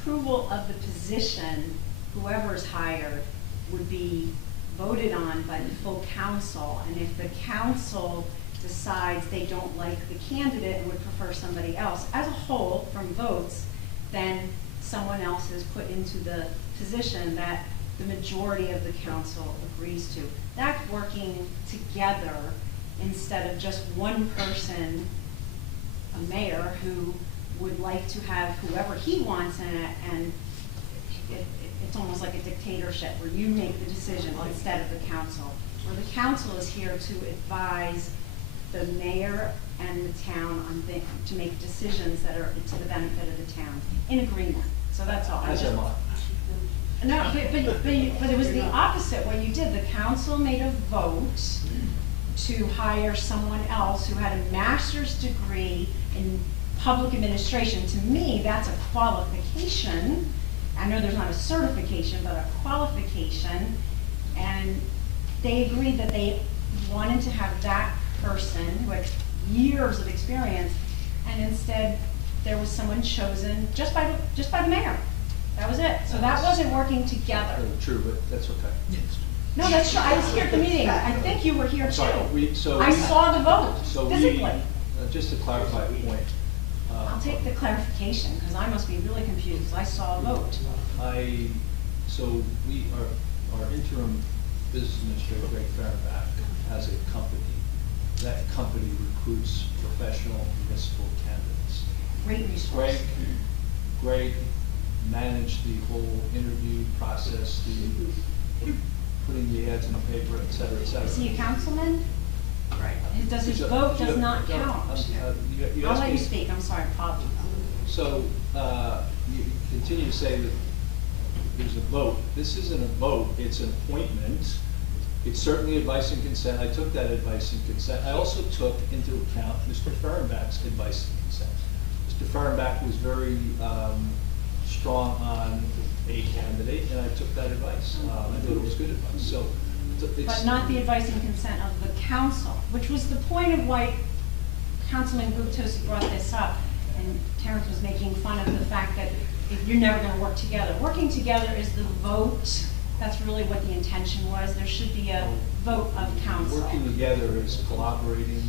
approval of the position, whoever's hired, would be voted on by the full council, and if the council decides they don't like the candidate and would prefer somebody else, as a whole, from votes, then someone else is put into the position that the majority of the council agrees to. That's working together instead of just one person, a mayor, who would like to have whoever he wants in it, and it's almost like a dictatorship where you make the decision instead of the council. Where the council is here to advise the mayor and the town on to make decisions that are to the benefit of the town in agreement. So that's all. As am I. No, but it was the opposite what you did. The council made a vote to hire someone else who had a master's degree in public administration. To me, that's a qualification. I know there's not a certification, but a qualification. And they agreed that they wanted to have that person who had years of experience, and instead there was someone chosen just by the mayor. That was it. So that wasn't working together. True, but that's okay. No, that's true. I was here at the meeting. I think you were here too. Sorry, I saw the vote physically. Just to clarify a point. I'll take the clarification because I must be really confused. I saw a vote. So our interim business administrator, Greg Fahrenbach, has a company. That company recruits professional municipal candidates. Great resource. Greg managed the whole interview process, the putting the ads in the paper, et cetera, et cetera. Is he a councilman? Right. Does his vote does not count? I'll let you speak. I'm sorry, problem. So you continue to say that there's a vote. This isn't a vote, it's an appointment. It's certainly advice and consent. I took that advice and consent. I also took into account Mr. Fahrenbach's advice and consent. Mr. Fahrenbach was very strong on a candidate, and I took that advice. I thought it was good advice. So, but not the advice and consent of the council, which was the point of why Councilman Guptosi brought this up, and Terrence was making fun of the fact that if you're never going to work together. Working together is the vote. That's really what the intention was. There should be a vote of council. Working together is collaborating.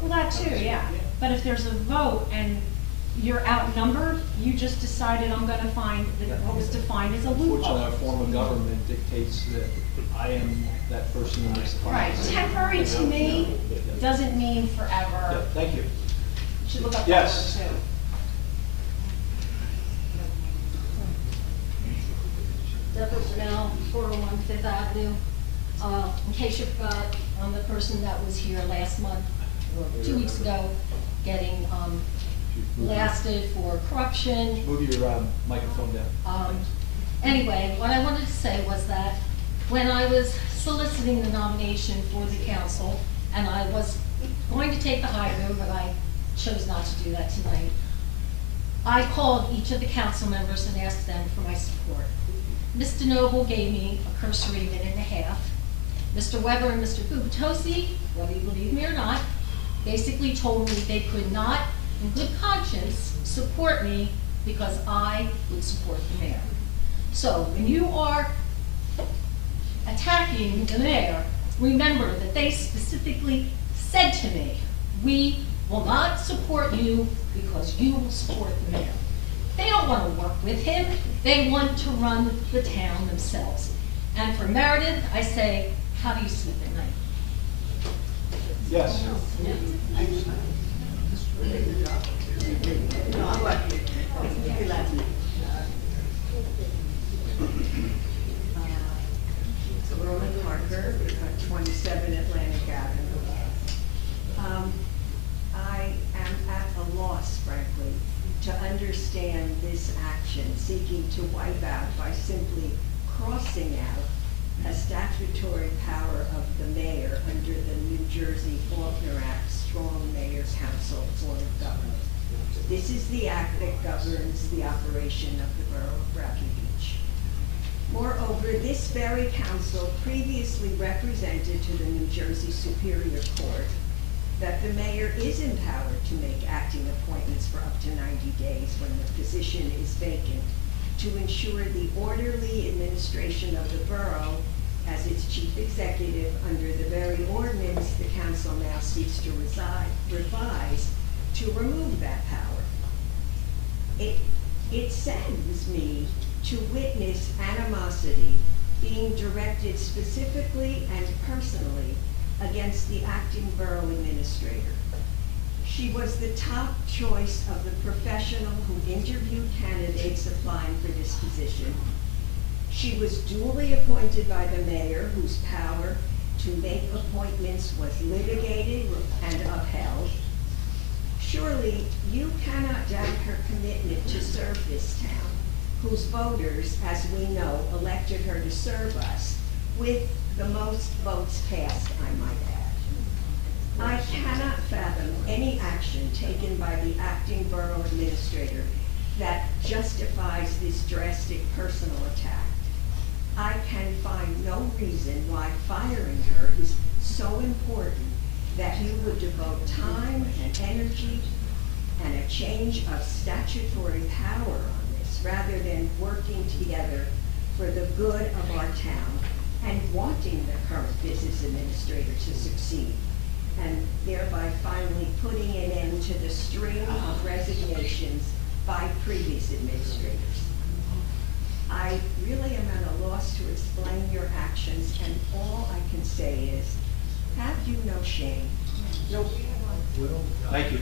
Well, that too, yeah. But if there's a vote and you're outnumbered, you just decided I'm going to find what was defined as a loophole. Unfortunately, our form of government dictates that I am that person who makes the final Right. decision. Temporary to me doesn't mean forever. Yeah, thank you. You should look up Yes. that word too. Deborah Brunel, 401 Fifth Avenue. In case you forgot, I'm the person that was here last month, or 2 weeks ago, getting blasted for corruption. Move your microphone down. Anyway, what I wanted to say was that when I was soliciting the nomination for the council, and I was going to take the high road, but I chose not to do that tonight. I called each of the council members and asked them for my support. Mr. Noble gave me a cursory minute and a half. Mr. Weber and Mr. Gubitosi, whether you believe me or not, basically told me they could not, in good conscience, support me because I would support the mayor. So when you are attacking the mayor, remember that they specifically said to me, we will not support you because you will support the mayor. They don't want to work with him. They want to run the town themselves. And for Meredith, I say, how do you sleep at night? Yes. Roman Parker, 27 Atlantic Avenue. I am at a loss, frankly, to understand this action seeking to wipe out by simply crossing out a statutory power of the mayor under the New Jersey Faulkner Act Strong Mayor Council form of government. This is the act that governs the operation of the Borough of Rocky Beach. Moreover, this very council previously represented to the New Jersey Superior Court that the mayor is empowered to make acting appointments for up to 90 days when the position is vacant to ensure the orderly administration of the borough as its chief executive under the very ordinance the council now seeks to revise to remove that power. It saddens me to witness animosity being directed specifically and personally against the acting borough administrator. She was the top choice of the professional who interviewed candidates applying for this position. She was duly appointed by the mayor, whose power to make appointments was litigated and upheld. Surely you cannot doubt her commitment to serve this town, whose voters, as we know, elected her to serve us with the most votes cast, I might add. I cannot fathom any action taken by the acting borough administrator that justifies this drastic personal attack. I can find no reason why firing her is so important that you would devote time and energy and a change of statutory power on this rather than working together for the good of our town and wanting the current business administrator to succeed, and thereby finally putting an end to the string of resignations by previous administrators. I really am at a loss to explain your actions, and all I can say is, have you no shame? No. Thank you.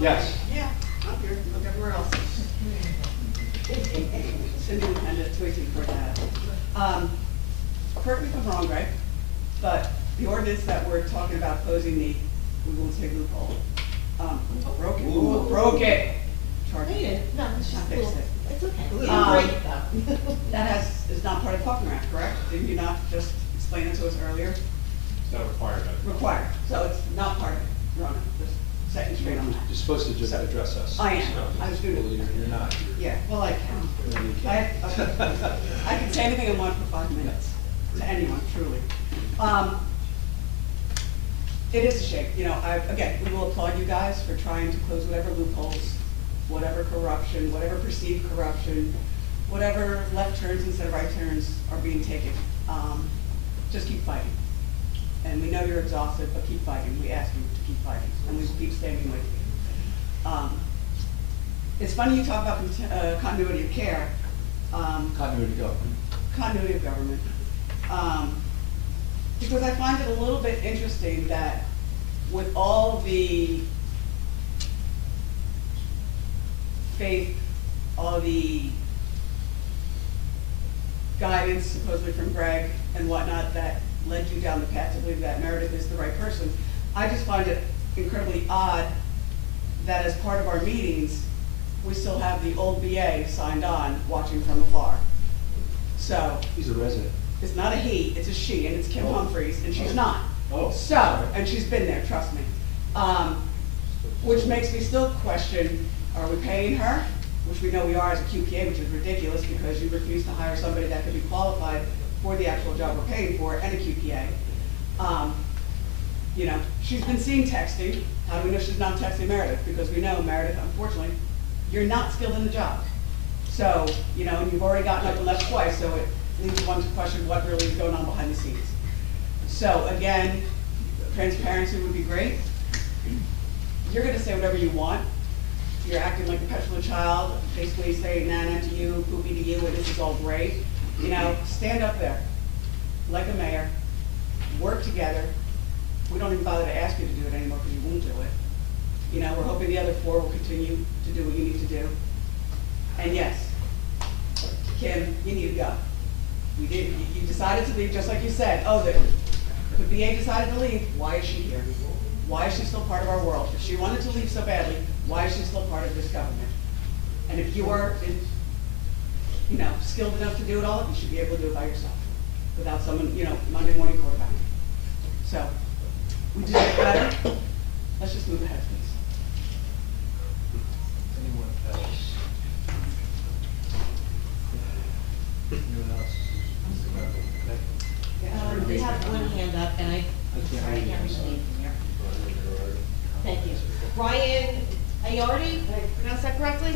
Yes. Yeah, up here, look everywhere else. Cindy Independent, 284 Ave. Correct me if I'm wrong, Greg, but the ordinance that we're talking about closing the, we won't say loophole, broke it. Ooh. Broke it. Charge Wait a it. minute, no, it's just Fix little- it. it's okay. Um, It'll break though. That is not part of the Faulkner Act, correct? Didn't you not just explain it to us earlier? It's not required. Required, so it's not part of it, Your Honor, just setting straight on that. You're supposed to just address us. I am. I was doing it. Well, you're not. Yeah, well, I can. I can say anything I want for 5 minutes, to anyone, truly. It is a shame, you know, again, we will applaud you guys for trying to close whatever loopholes, whatever corruption, whatever perceived corruption, whatever left turns instead of right turns are being taken. Just keep fighting. And we know you're exhausted, but keep fighting. We ask you to keep fighting, and we will keep standing with you. It's funny you talk about continuity of care. Continuity of government. Continuity of government. Because I find it a little bit interesting that with all the faith, all the guidance supposedly from Greg and whatnot that led you down the path to believe that Meredith is the right person, I just find it incredibly odd that as part of our meetings, we still have the old BA signed on, watching from afar. So, He's a resident. it's not a he, it's a she, and it's Kim Oh. Humphreys, and she's Oh. not. Oh. So, and she's been there, trust me. Which makes me still question, are we paying her? Which we know we are as a QPA, which is ridiculous because you refuse to hire somebody that could be qualified for the actual job we're paying for and a QPA. You know, she's been seen texting. How do we know she's not texting Meredith? Because we know, Meredith, unfortunately, you're not skilled in the job. So, you know, and you've already gotten up and left twice, so it leaves one to question what really is going on behind the scenes. So again, transparency would be great. You're gonna say whatever you want. You're acting like a petulant child, basically saying nana to you, poopy to you, and this is all great. You know, stand up there, like a mayor, work together. We don't even bother to ask you to do it anymore because you won't do it. You know, we're hoping the other four will continue to do what you need to do. And yes, Kim, you need to go. You did, you decided to leave, just like you said. Oh, the BA decided to leave, why is she here? Why is she still part of our world? If she wanted to leave so badly, why is she still part of this government? And if you are, you know, skilled enough to do it all, you should be able to do it by yourself, without someone, you know, Monday morning quarterback. So, we deserve better. Let's just move ahead, please. Anyone else? Anyone else? Okay. They have one hand up, and I sorry, I can't read the name from here. Thank you. Ryan Ayardi, did I pronounce that correctly?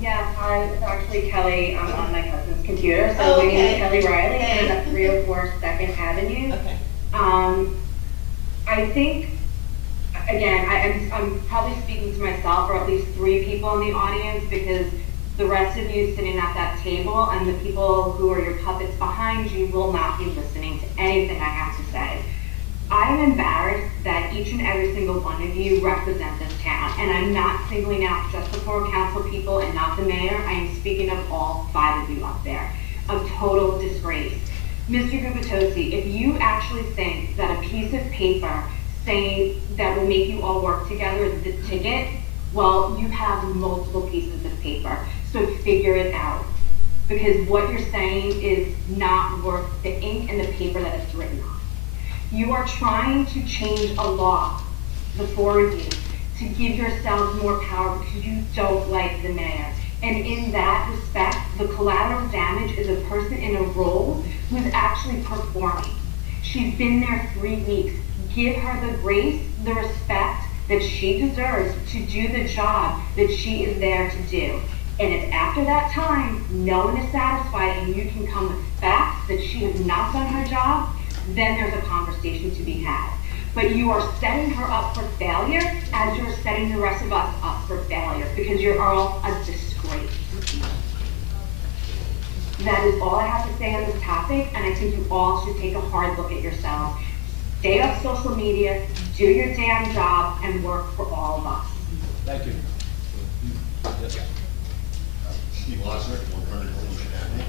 Yes, hi, it's actually Kelly. I'm on my husband's computer. So Oh, my name is okay. Kelly Riley. Okay. I'm at 304 Second Avenue. Okay. I think, again, I'm probably speaking to myself or at least 3 people in the audience because the rest of you sitting at that table and the people who are your puppets behind you will not be listening to anything I have to say. I am embarrassed that each and every single one of you represent this town, and I'm not singling out just the 4 council people and not the mayor. I am speaking of all 5 of you up there. A total disgrace. Mr. Gubitosi, if you actually think that a piece of paper saying that will make you all work together is the ticket, well, you have multiple pieces of paper, so figure it out. Because what you're saying is not worth the ink and the paper that it's written on. You are trying to change a law, the 4 of you, to give yourselves more power because you don't like the mayor. And in that respect, the collateral damage is a person in a role who is actually performing. She's been there 3 weeks. Give her the grace, the respect that she deserves to do the job that she is there to do. And if after that time, no one is satisfied and you can come with facts that she has not done her job, then there's a conversation to be had. But you are setting her up for failure as you're setting the rest of us up for failure because you're all a disgrace. That is all I have to say on this topic, and I think you all should take a hard look at yourselves. Stay off social media, do your damn job, and work for all of us. Thank you. Yes. Steve Losner, 100 Wilshire Avenue.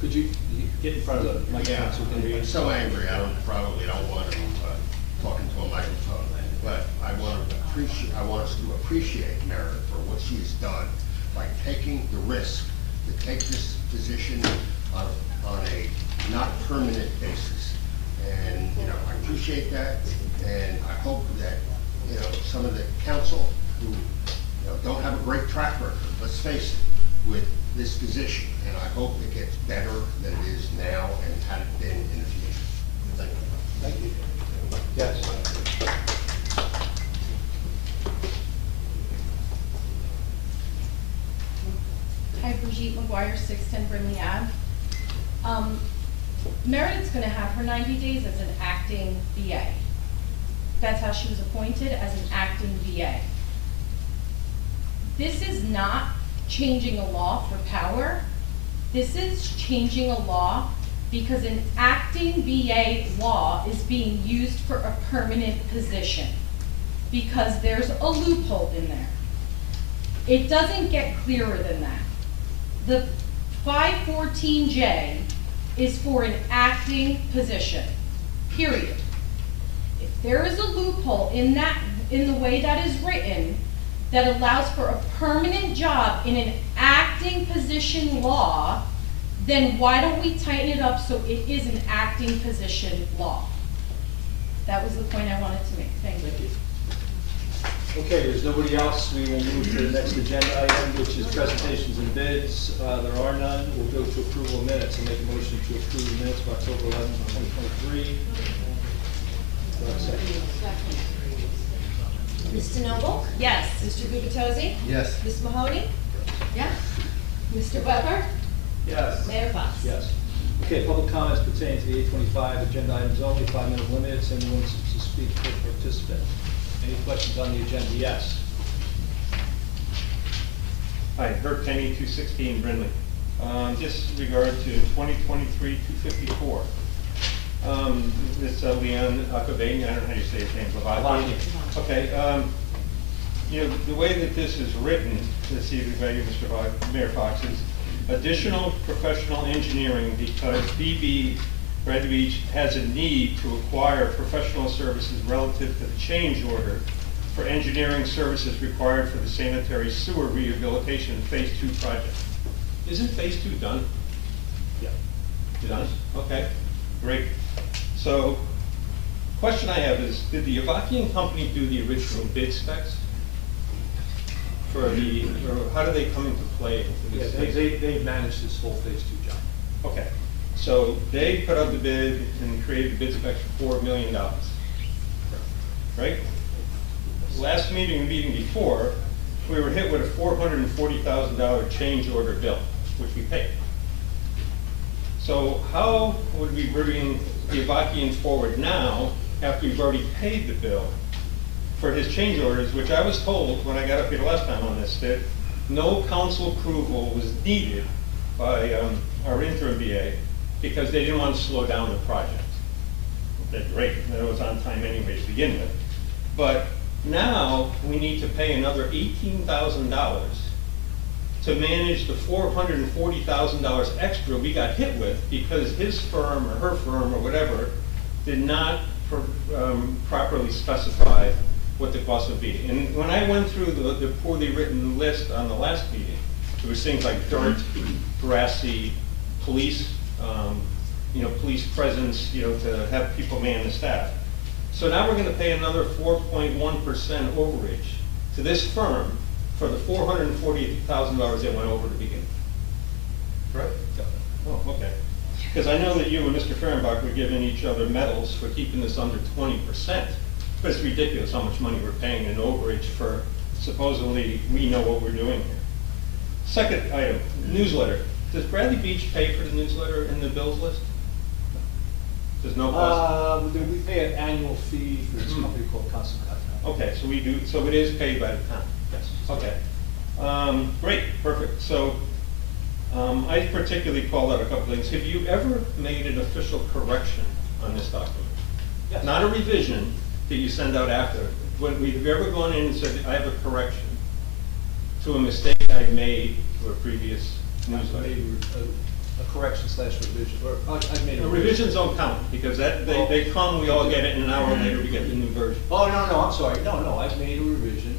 Could you get in front of the microphone? Yeah, so we can hear you? I'm so angry, I probably don't want to talk into a microphone, but I want us to appreciate Meredith for what she has done by taking the risk to take this position on a not permanent basis. And, you know, I appreciate that, and I hope that, you know, some of the council who, you know, don't have a great track record, let's face it, with this position, and I hope it gets better than it is now and had it been in the future. Thank you. Thank you. Yes. Hi, Brigitte McGuire, 610 Brimley Ave. Meredith's gonna have her 90 days as an acting VA. That's how she was appointed, as an acting VA. This is not changing a law for power. This is changing a law because an acting VA law is being used for a permanent position because there's a loophole in there. It doesn't get clearer than that. The 514J is for an acting position, period. If there is a loophole in the way that is written, that allows for a permanent job in an acting position law, then why don't we tighten it up so it is an acting position law? That was the point I wanted to make. Thank you. Okay, there's nobody else. We will move to the next agenda item, which is presentations and bids. There are none. We'll go to approval of minutes and make a motion to approve the minutes of October 11th, 2023. Do I have a second? Mr. Noble? Yes. Mr. Gubatose? Yes. Ms. Mahoney? Yes. Mr. Butler? Yes. Mayor Fox? Yes. Okay, public comments pertaining to the 825 agenda items only, 5-minute limits. Anyone to speak for participant? Any questions on the agenda? Yes. Hi, Herb Kenny, 216 Brindley. Just regard to 2023-254. This Leon Akabane, I don't know how you say his name, Lavakian. Okay, you know, the way that this is written, let's see if you, Mr. Mayor Fox, is additional professional engineering because BB Red Beach has a need to acquire professional services relative to the change order for engineering services required for the sanitary sewer rehabilitation Phase 2 project. Isn't Phase 2 done? Yeah. Done? Okay, great. So, question I have is, did the Avakian company do the original bid specs? For the, or how do they come into play? Yeah, they've managed this whole Phase 2 job. Okay, so they put out the bid and created the bid specs for $4 million, right? Last meeting, the meeting before, we were hit with a $440,000 change order bill, which we paid. So how would we bring the Avakian forward now after we've already paid the bill for his change orders, which I was told when I got up here the last time on this, that no council approval was needed by our interim BA because they didn't want to slow down the project. Okay, great, that was on time anyway to begin with. But now we need to pay another $18,000 to manage the $440,000 extra we got hit with because his firm or her firm or whatever did not properly specify what the cost would be. And when I went through the poorly written list on the last meeting, there was things like dirt, grassy, police, police presence, to have people man the staff. So now we're going to pay another 4.1% overage to this firm for the $440,000 they went over to begin with. Right? Oh, okay. Because I know that you and Mr. Fehrenbach were giving each other medals for keeping this under 20%. But it's ridiculous how much money we're paying in overage for supposedly we know what we're doing here. Second item, newsletter. Does Bradley Beach pay for the newsletter in the bills list? There's no cost? We pay an annual fee for this company called Constant Contact. Okay, so we do, so it is paid by the town? Yes. Okay. Great, perfect. So I particularly called out a couple things. Have you ever made an official correction on this document? Yes. Not a revision that you send out after. Have you ever gone in and said, I have a correction to a mistake I made to a previous newsletter? I made a correction / revision, or I made a revisions don't count, because they come, we all get it, and an hour later we get the new version. Oh, no, I'm sorry. No, I've made a revision.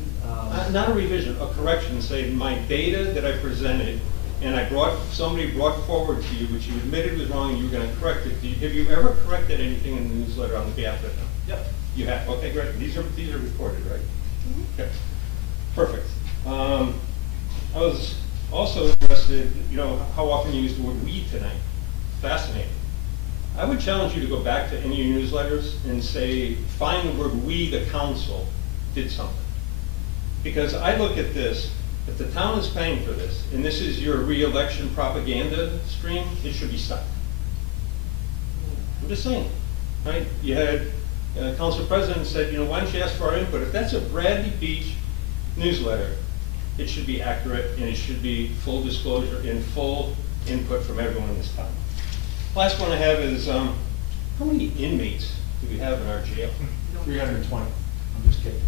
Not a revision, a correction, say my data that I presented, and somebody brought forward to you, which you admitted was wrong, and you were gonna correct it. Have you ever corrected anything in the newsletter on behalf of the town? Yep. You have, okay, great. These are recorded, right? Okay, perfect. I was also interested, how often you use the word we tonight. Fascinating. I would challenge you to go back to any of your newsletters and say, find the word we, the council, did something. Because I look at this, if the town is paying for this, and this is your re-election propaganda stream, it should be stopped. I'm just saying, right? You had Council President said, why don't you ask for our input? If that's a Bradley Beach newsletter, it should be accurate and it should be full disclosure and full input from everyone in this town. Last one I have is, how many inmates do we have in our jail? 320. I'm just kidding.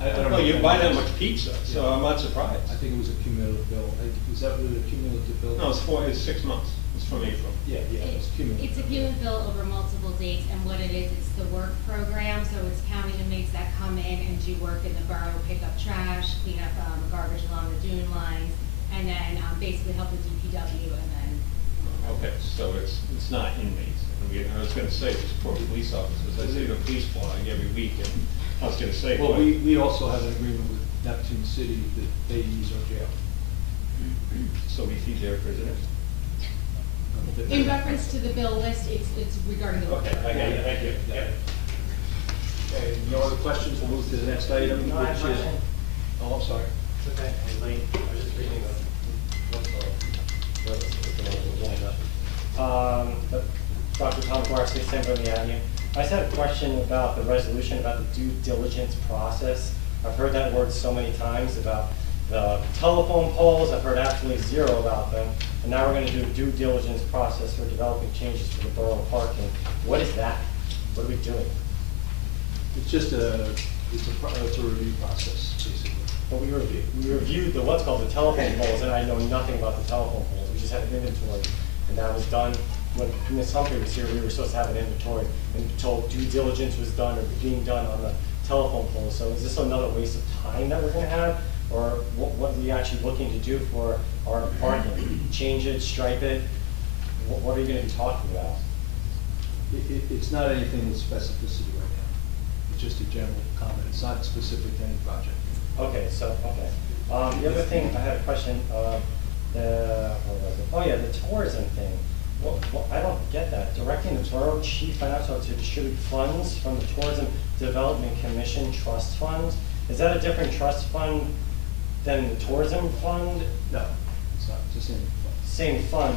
I don't know. Well, you buy that much pizza, so Yeah. I'm not surprised. I think it was a cumulative bill. Was that really a cumulative bill? No, it's 6 months. It's from April. Yeah, it's cumulative. It's a cumulative bill over multiple dates, and what it is, it's the work program, so it's counting inmates that that come in and do work in the borough, pick up trash, clean up garbage along the dune lines, and then basically help the DPW and then. Okay, so it's not inmates. I was gonna say, it's for police officers. I see the police flag every week, and I was gonna say. Well, but- we also have an agreement with Neptune City that they use our jail. So we feed their prisoners? In reference to the bill list, it's regarding the. Okay, I got it, thank you. Yeah. Okay, no other questions, we'll move to the next item, No, I have a which is. question. Oh, I'm sorry. It's okay, I'm late. I was just reading Dr. Tom Barsley, San Bernardino Avenue. I just had a question about the resolution, about the due diligence process. I've heard that word so many times about the telephone poles. I've heard absolutely zero about them. And now we're going to do a due diligence process for developing changes for the borough parking. What is that? What are we doing? It's just a review process, basically. Well, we reviewed the, what's called the telephone poles, and I know nothing about the telephone poles. We just had an inventory, and that was done when Ms. Humphrey was here. We were supposed to have an inventory, and told due diligence was done or being done on the telephone poles. So is this another waste of time that we're going to have, or what are we actually looking to do for our parking? Change it, stripe it? What are you going to be talking about? It's not anything with specificity right now. It's just a general comment. It's not specific to any project. Okay, so, okay. The other thing, I had a question, what was it? Oh yeah, the tourism thing. Well, I don't get that. Directing the borough chief financial officer to distribute funds from the Tourism Development Commission trust fund. Is that a different trust fund than the tourism fund? No, it's not. It's the same fund. Same fund.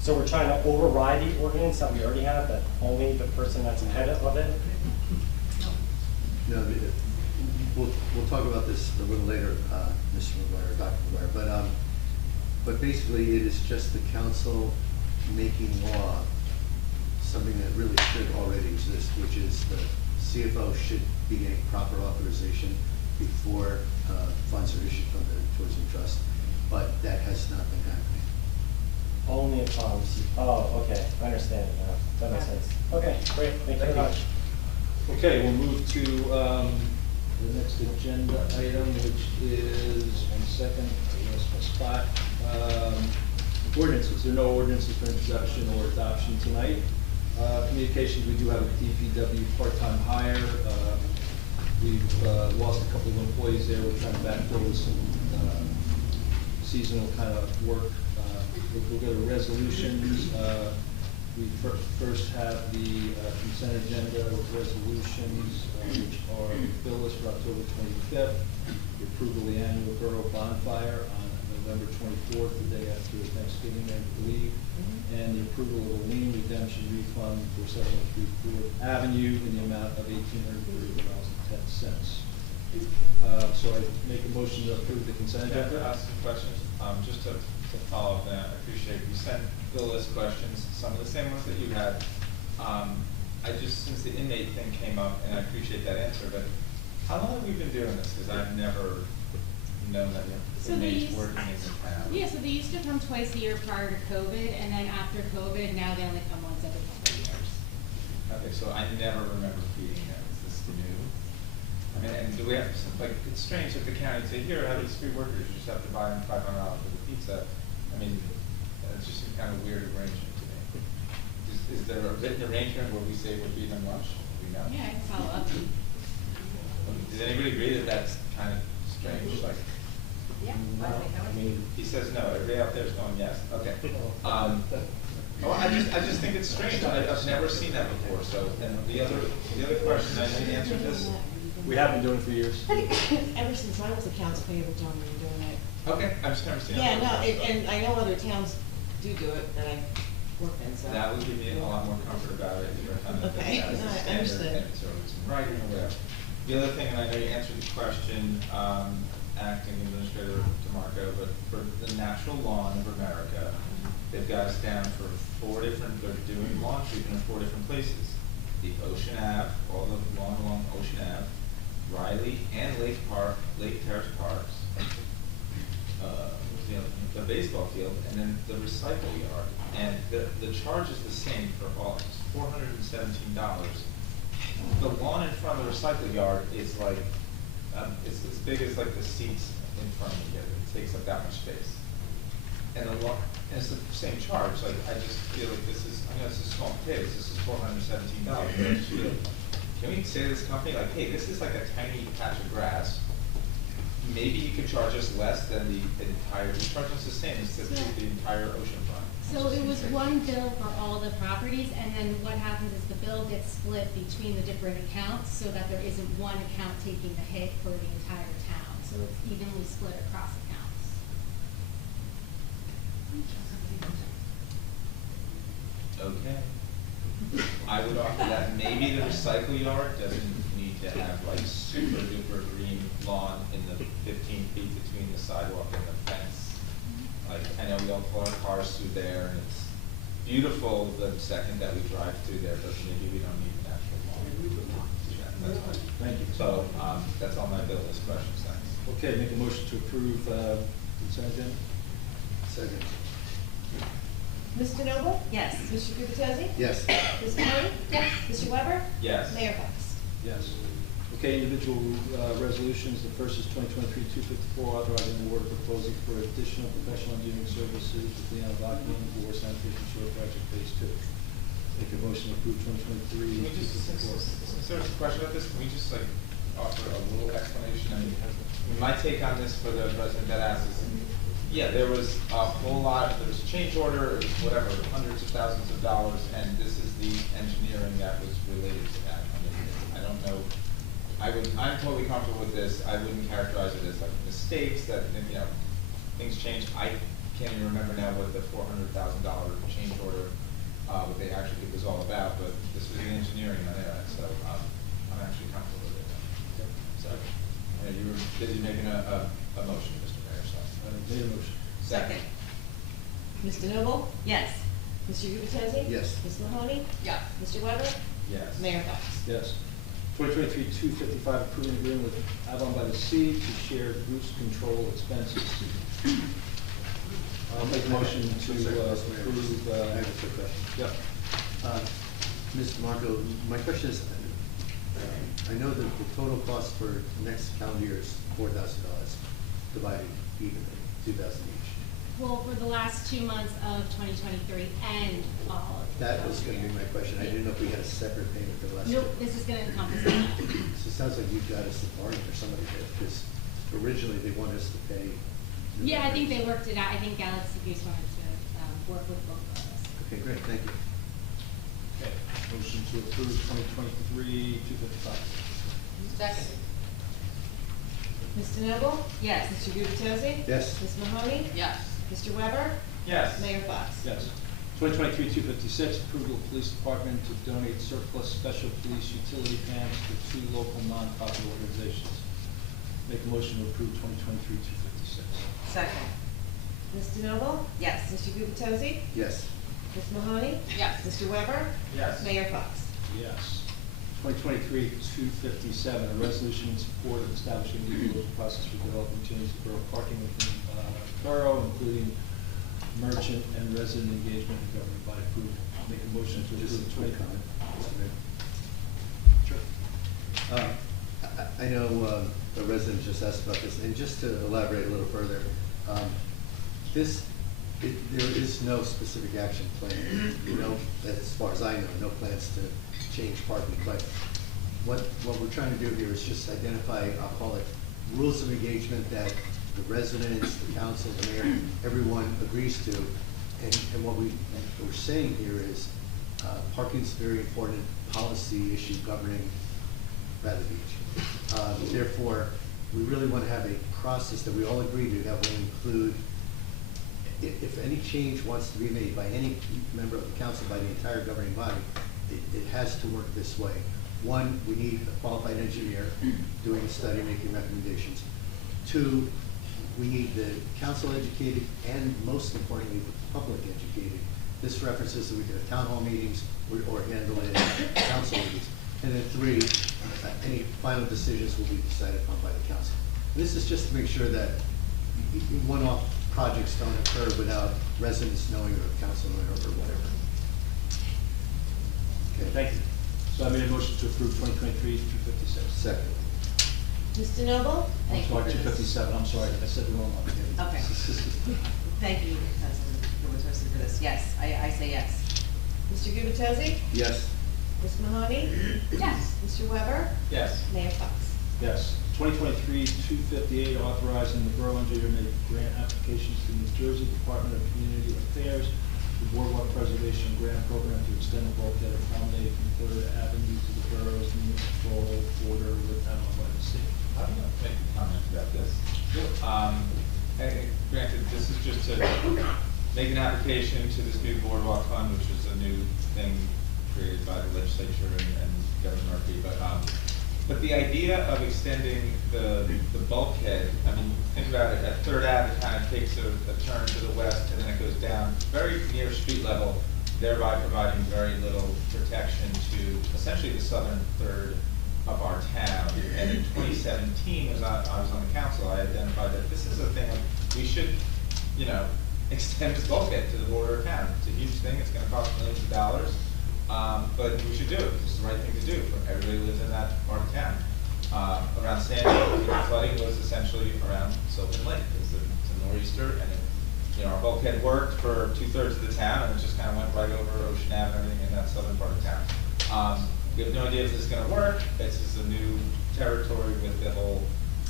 So we're trying to override the ordinance that we already have, that only the person that's head of it? No, we'll talk about this a little later, Mr. McGuire, Dr. McGuire, but basically it is just the council making law something that really should already exist, which is the CFO should be getting proper authorization before funds are issued from the tourism trust, but that has not been happening. Only upon receipt. Oh, okay, I understand now. That makes sense. Okay, great, thank you very much. Okay, we'll move to the next agenda item, which is, 1 second, I lost my spot. Ordinances. There are no ordinances for introduction or adoption tonight. Communications, we do have a DPW part-time hire. We've lost a couple of employees there. We're trying to backfill with some seasonal kind of work. We'll go to resolutions. We first have the consent agenda with resolutions, which are the bill list for October 25th, the approval of the annual borough bonfire on November 24th, the day after Thanksgiving, I believe, and the approval of a lien redemption refund for 703 Ford Avenue in the amount of $1,830.10. So I make a motion to approve the consent Can I agenda. ask some questions? Just to follow up, and I appreciate you sent bill list questions, some of the same ones that you had. Since the inmate thing came up, and I appreciate that answer, but how long have we been doing this? Because I've never known that inmates working in the town. Yeah, so they used to come twice a year prior to COVID, and then after COVID, now they only come once every couple of years. Okay, so I never remember feeding them. Is this new? I mean, and do we have, it's strange that the county say, here, have these free workers, you just have to buy them $500 for the pizza. I mean, it's just a kind of weird arrangement to me. Is there a written arrangement where we say we're feeding them lunch? Do we know? Yeah, I can follow up. Does anybody agree that that's kind of strange? Like, Yeah. no? I mean, he says no. Everybody out there is going yes. Okay. I just think it's strange. I've never seen that before. So, and the other question, I know you answered this. We have been doing it for years. Ever since I was a council payable, John, we've been doing it. Okay, I've just never seen it. Yeah, no, and I know other towns do it that I work in, so. That would give me a lot more comfort about it. You're kind of Okay, thinking no, as a I standard, understood. and so it's in writing or whatever. The other thing, and I know you answered the question, acting Administrator DeMarco, but for the Natural Lawn of America, they've got us down for they're doing lawn treatment in 4 different places. The Ocean Ave, all the lawn along Ocean Ave, Riley and Lake Terrace Parks, the baseball field, and then the recycle yard. And the charge is the same for all. It's $417 the lawn in front of the recycle yard is like, it's as big as like the seats in front of you, it takes up that much space. And the lawn, and it's the same charge, like, I just feel like this is, I know it's a small case, this is $417, but I just feel, can we say to this company, like, hey, this is like a tiny patch of grass, maybe you could charge us less than the entire, you charge us the same as the entire oceanfront. So it was one bill for all the properties, and then what happens is the bill gets split between the different accounts, so that there isn't one account taking the hit for the entire town. So it's evenly split across accounts. Okay. I would offer that maybe the recycle yard doesn't need to have like super duper green lawn in the 15 feet between the sidewalk and the fence. Like, I know we all pull our cars through there, and it's beautiful the second that we drive through there, but maybe we don't need natural lawn. Yeah, that's fine. Thank you. So, that's all my bill list questions, thanks. Okay, make a motion to approve, consent agenda? Second. Mr. Noble? Yes. Mr. Gubatose? Yes. Ms. Mahoney? Yes. Mr. Weber? Yes. Mayor Fox? Yes. Okay, individual resolutions. The first is 2023-254, authorizing the award of proposal for additional professional engineering services with Leon Bachman for sanitation sewer project phase 2. Make a motion to approve 2023-254. Since there's a question about this, can we just like offer a little explanation? I mean, my take on this for the resident that asked is, yeah, there was a whole lot, there was a change order, it was whatever, hundreds of thousands of dollars, and this is the engineering that was related to that. I mean, I don't know, I'm totally comfortable with this. I wouldn't characterize it as like mistakes that, you know, things change. I can't even remember now what the $400,000 change order, what they actually was all about, but this was the engineering on their end, so I'm actually comfortable with it. So, you were busy making a motion, Mr. Mayor, so. Made a motion. Second. Mr. Noble? Yes. Mr. Gubatose? Yes. Ms. Mahoney? Yes. Mr. Weber? Yes. Mayor Fox? Yes. 2023-255, approving agreement with Avon by the Sea to share roost control expenses. I'll make a motion to approve. I have a quick question. Yep. Mr. Marco, my question is, I know that the total cost for next calendar year is $4,000, divided evenly, $2,000 each. Well, for the last 2 months of 2023 and all of That was going to be my question. I didn't know if we had a separate payment for the last. Nope, this is gonna encompass that. So it sounds like you got us the bargain, or somebody did, because originally they wanted us to pay. Yeah, I think they worked it out. I think Galaxy Goose wanted to work with both of us. Okay, great, thank you. Okay. Motion to approve 2023-255. Second. Mr. Noble? Yes. Mr. Gubatose? Yes. Ms. Mahoney? Yes. Mr. Weber? Yes. Mayor Fox? Yes. 2023-256, approval of police department to donate surplus special police utility vans to 2 local nonprofit organizations. Make a motion to approve 2023-256. Second. Mr. Noble? Yes. Mr. Gubatose? Yes. Ms. Mahoney? Yes. Mr. Weber? Yes. Mayor Fox? Yes. 2023-257, a resolution in support of establishing a legal process for developing changes to borough parking within borough, including merchant and resident engagement and government by approval. Make a motion to Just approve a quick 20. comment, Mr. Mayor. Sure. I know a resident just asked about this, and just to elaborate a little further, there is no specific action plan, as far as I know, no plans to change parking, but what we're trying to do here is just identify, I'll call it, rules of engagement that the residents, the council, the mayor, everyone agrees to, and what we're saying here is parking is a very important policy issue governing Bradley Beach. Therefore, we really want to have a process that we all agree to that will include, if any change wants to be made by any member of the council, by the entire governing body, it has to work this way. One, we need a qualified engineer doing a study, making recommendations. Two, we need the council educated, and most importantly, the public educated. This references that we could have town hall meetings or handle it in council meetings. And then three, any final decisions will be decided upon by the council. And this is just to make sure that one-off projects don't occur without residents knowing or council knowing or whatever. Okay, thank you. So I made a motion to approve 2023-256. Second. Mr. Noble? I'm Thank you sorry, for this. 257, I'm sorry, I said the wrong one. Okay. Thank you, Councilman Gubitosi, for this. Yes, I say yes. Mr. Gubatose? Yes. Ms. Mahoney? Yes. Mr. Weber? Yes. Mayor Fox? Yes. 2023-258, authorizing the borough engineer to make grant applications to New Jersey Department of Community Affairs, the Boardwalk Preservation Grant Program to extend the bulkhead of Promenade from Third Avenue to the borough's municipal border with Town by the Sea. I'm gonna make a comment about this. Granted, this is just to make an application to this new boardwalk fund, which is a new thing created by the legislature and Governor Murphy, but the idea of extending the bulkhead, I mean, think about it, at Third Ave, it kind of takes a turn to the west and then it goes down very near street level, thereby providing very little protection to essentially the southern third of our town. And in 2017, as I was on the council, I identified that this is a thing, like, we should, extend this bulkhead to the border of town. It's a huge thing, it's gonna cost millions of dollars, but we should do it. It's the right thing to do for everybody who lives in that part of town. Around Sandy, flooding was essentially around Sylvan Lake, it's a nor'easter, and our bulkhead worked for 2/3 of the town, and it just kind of went right over Ocean Ave and everything in that southern part of town. We have no idea if this is gonna work. This is a new territory with the whole,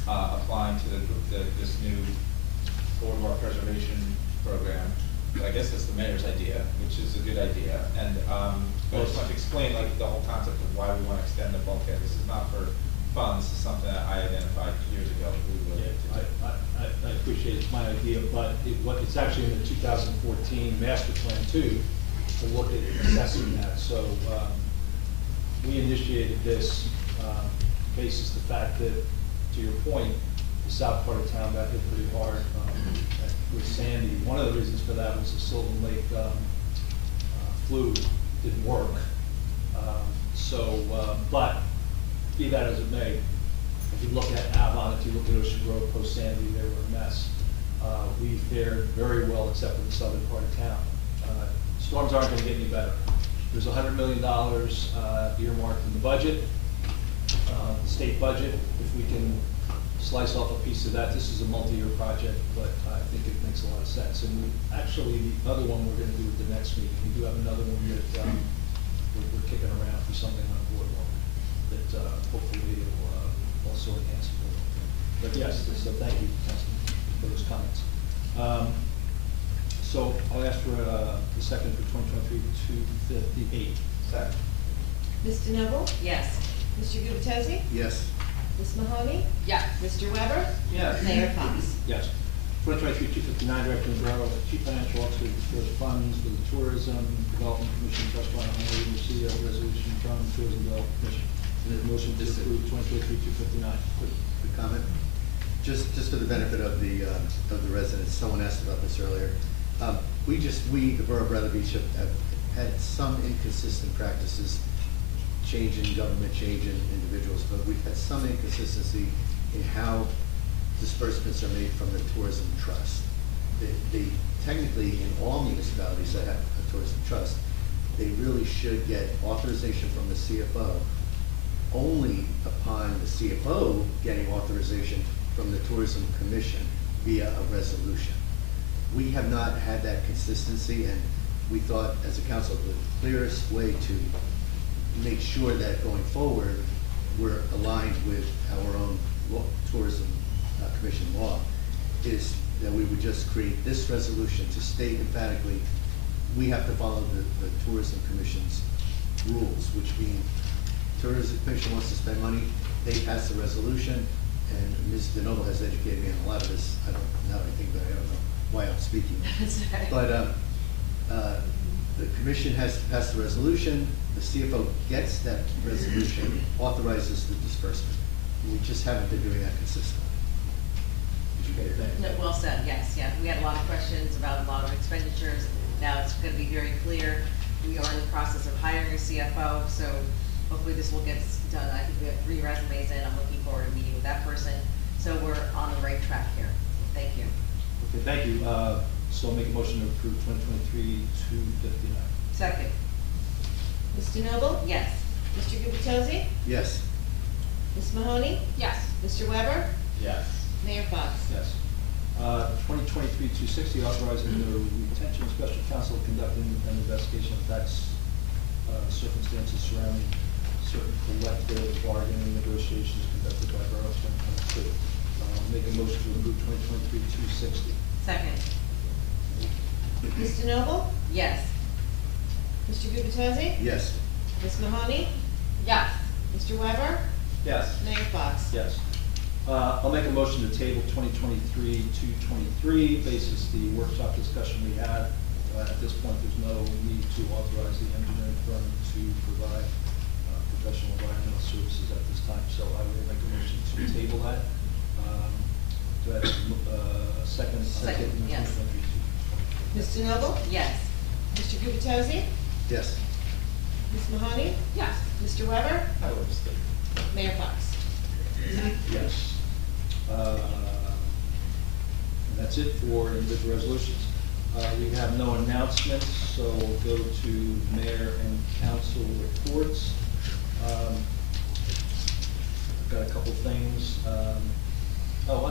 applying to this new boardwalk preservation program. But I guess that's the mayor's idea, which is a good idea. And, but I just want to explain like the whole concept of why we want to extend the bulkhead. This is not for funds. This is something that I identified years ago. I appreciate it's my idea, but it's actually in the 2014 master plan too, to look at assessing that. So, we initiated this, basis the fact that, to your point, the south part of town got hit pretty hard, with Sandy. One of the reasons for that was the Sylvan Lake, flu didn't work. But be that as it may, if you look at Avon, if you look at Ocean Grove post Sandy, they were a mess. We fared very well except for the southern part of town. Storms aren't gonna get any better. There's $100 million earmarked in the budget, the state budget. If we can slice off a piece of that, this is a multi-year project, but I think it makes a lot of sense. And actually, the other one we're gonna do at the next meeting, we do have another one that we're kicking around for something on the boardwalk that hopefully will also enhance the boardwalk. But yes, so thank you, Councilman, for those comments. So I'll ask for the second for 2023-258. Second. Mr. Noble? Yes. Mr. Gubatose? Yes. Ms. Mahoney? Yes. Mr. Weber? Yes. Mayor Fox? Yes. 2023-259, directing the Borough Chief Financial Officer to disperse funds for the Tourism Development Commission Trust Fund on the receipt of a resolution from the Tourism Development Commission. And the motion to approve 2023-259. Quick comment. Just for the benefit of the residents, someone asked about this earlier. We, the Borough of Bradley Beach, have had some inconsistent practices, change in government, change in individuals, but we've had some inconsistency in how disbursements are made from the tourism trust. They technically, in all municipalities that have a tourism trust, they really should get authorization from the CFO only upon the CFO getting authorization from the Tourism Commission via a resolution. We have not had that consistency, and we thought as a council the clearest way to make sure that going forward we're aligned with our own Tourism Commission law is that we would just create this resolution to state emphatically we have to follow the Tourism Commission's rules, which mean Tourism Commission wants to spend money, they pass the resolution, and Ms. DeNoble has educated me on a lot of this. I don't know anything, but I don't know why I'm speaking. But the commission has to pass the resolution, the CFO gets that resolution, authorizes the disbursement. We just haven't been doing that consistently. No, well said, yes, yeah. We had a lot of questions about a lot of expenditures. Now it's gonna be very clear. We are in the process of hiring a CFO, so hopefully this will get done. I think we have 3 resumes in. I'm looking forward to meeting with that person. So we're on the right track here. Thank you. Okay, thank you. So I'll make a motion to approve 2023-259. Second. Mr. Noble? Yes. Mr. Gubatose? Yes. Ms. Mahoney? Yes. Mr. Weber? Yes. Mayor Fox? Yes. 2023-260, authorizing the retention of special counsel conducting an investigation of tax circumstances surrounding certain collective bargaining negotiations conducted by Borough 2022. Make a motion to approve 2023-260. Second. Ms. DeNoble? Yes. Mr. Gubatose? Yes. Ms. Mahoney? Yes. Mr. Weber? Yes. Mayor Fox? Yes. I'll make a motion to table 2023-223, basis the workshop discussion we had. At this point, there's no need to authorize the engineering firm to provide professional environmental services at this time, so I will make a motion to table that. Do I have a second? Second, yes. Ms. DeNoble? Yes. Mr. Gubatose? Yes. Ms. Mahoney? Yes. Mr. Weber? I will abstain. Mayor Fox? Yes. And that's it for individual resolutions. We have no announcements, so we'll go to mayor and council reports. I've got a couple things. We'll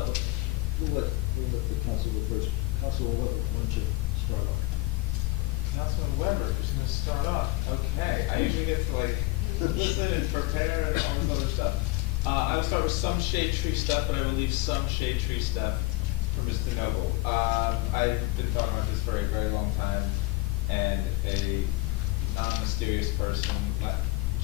let the council go first. Councilman Weber, why don't you start off? Councilman Weber, who's gonna start off? Okay, I usually get to like listen and prepare and all this other stuff. I will start with some shade tree stuff, but I will leave some shade tree stuff for Mr. Noble. I've been talking about this for a very long time, and a non-mysterious person,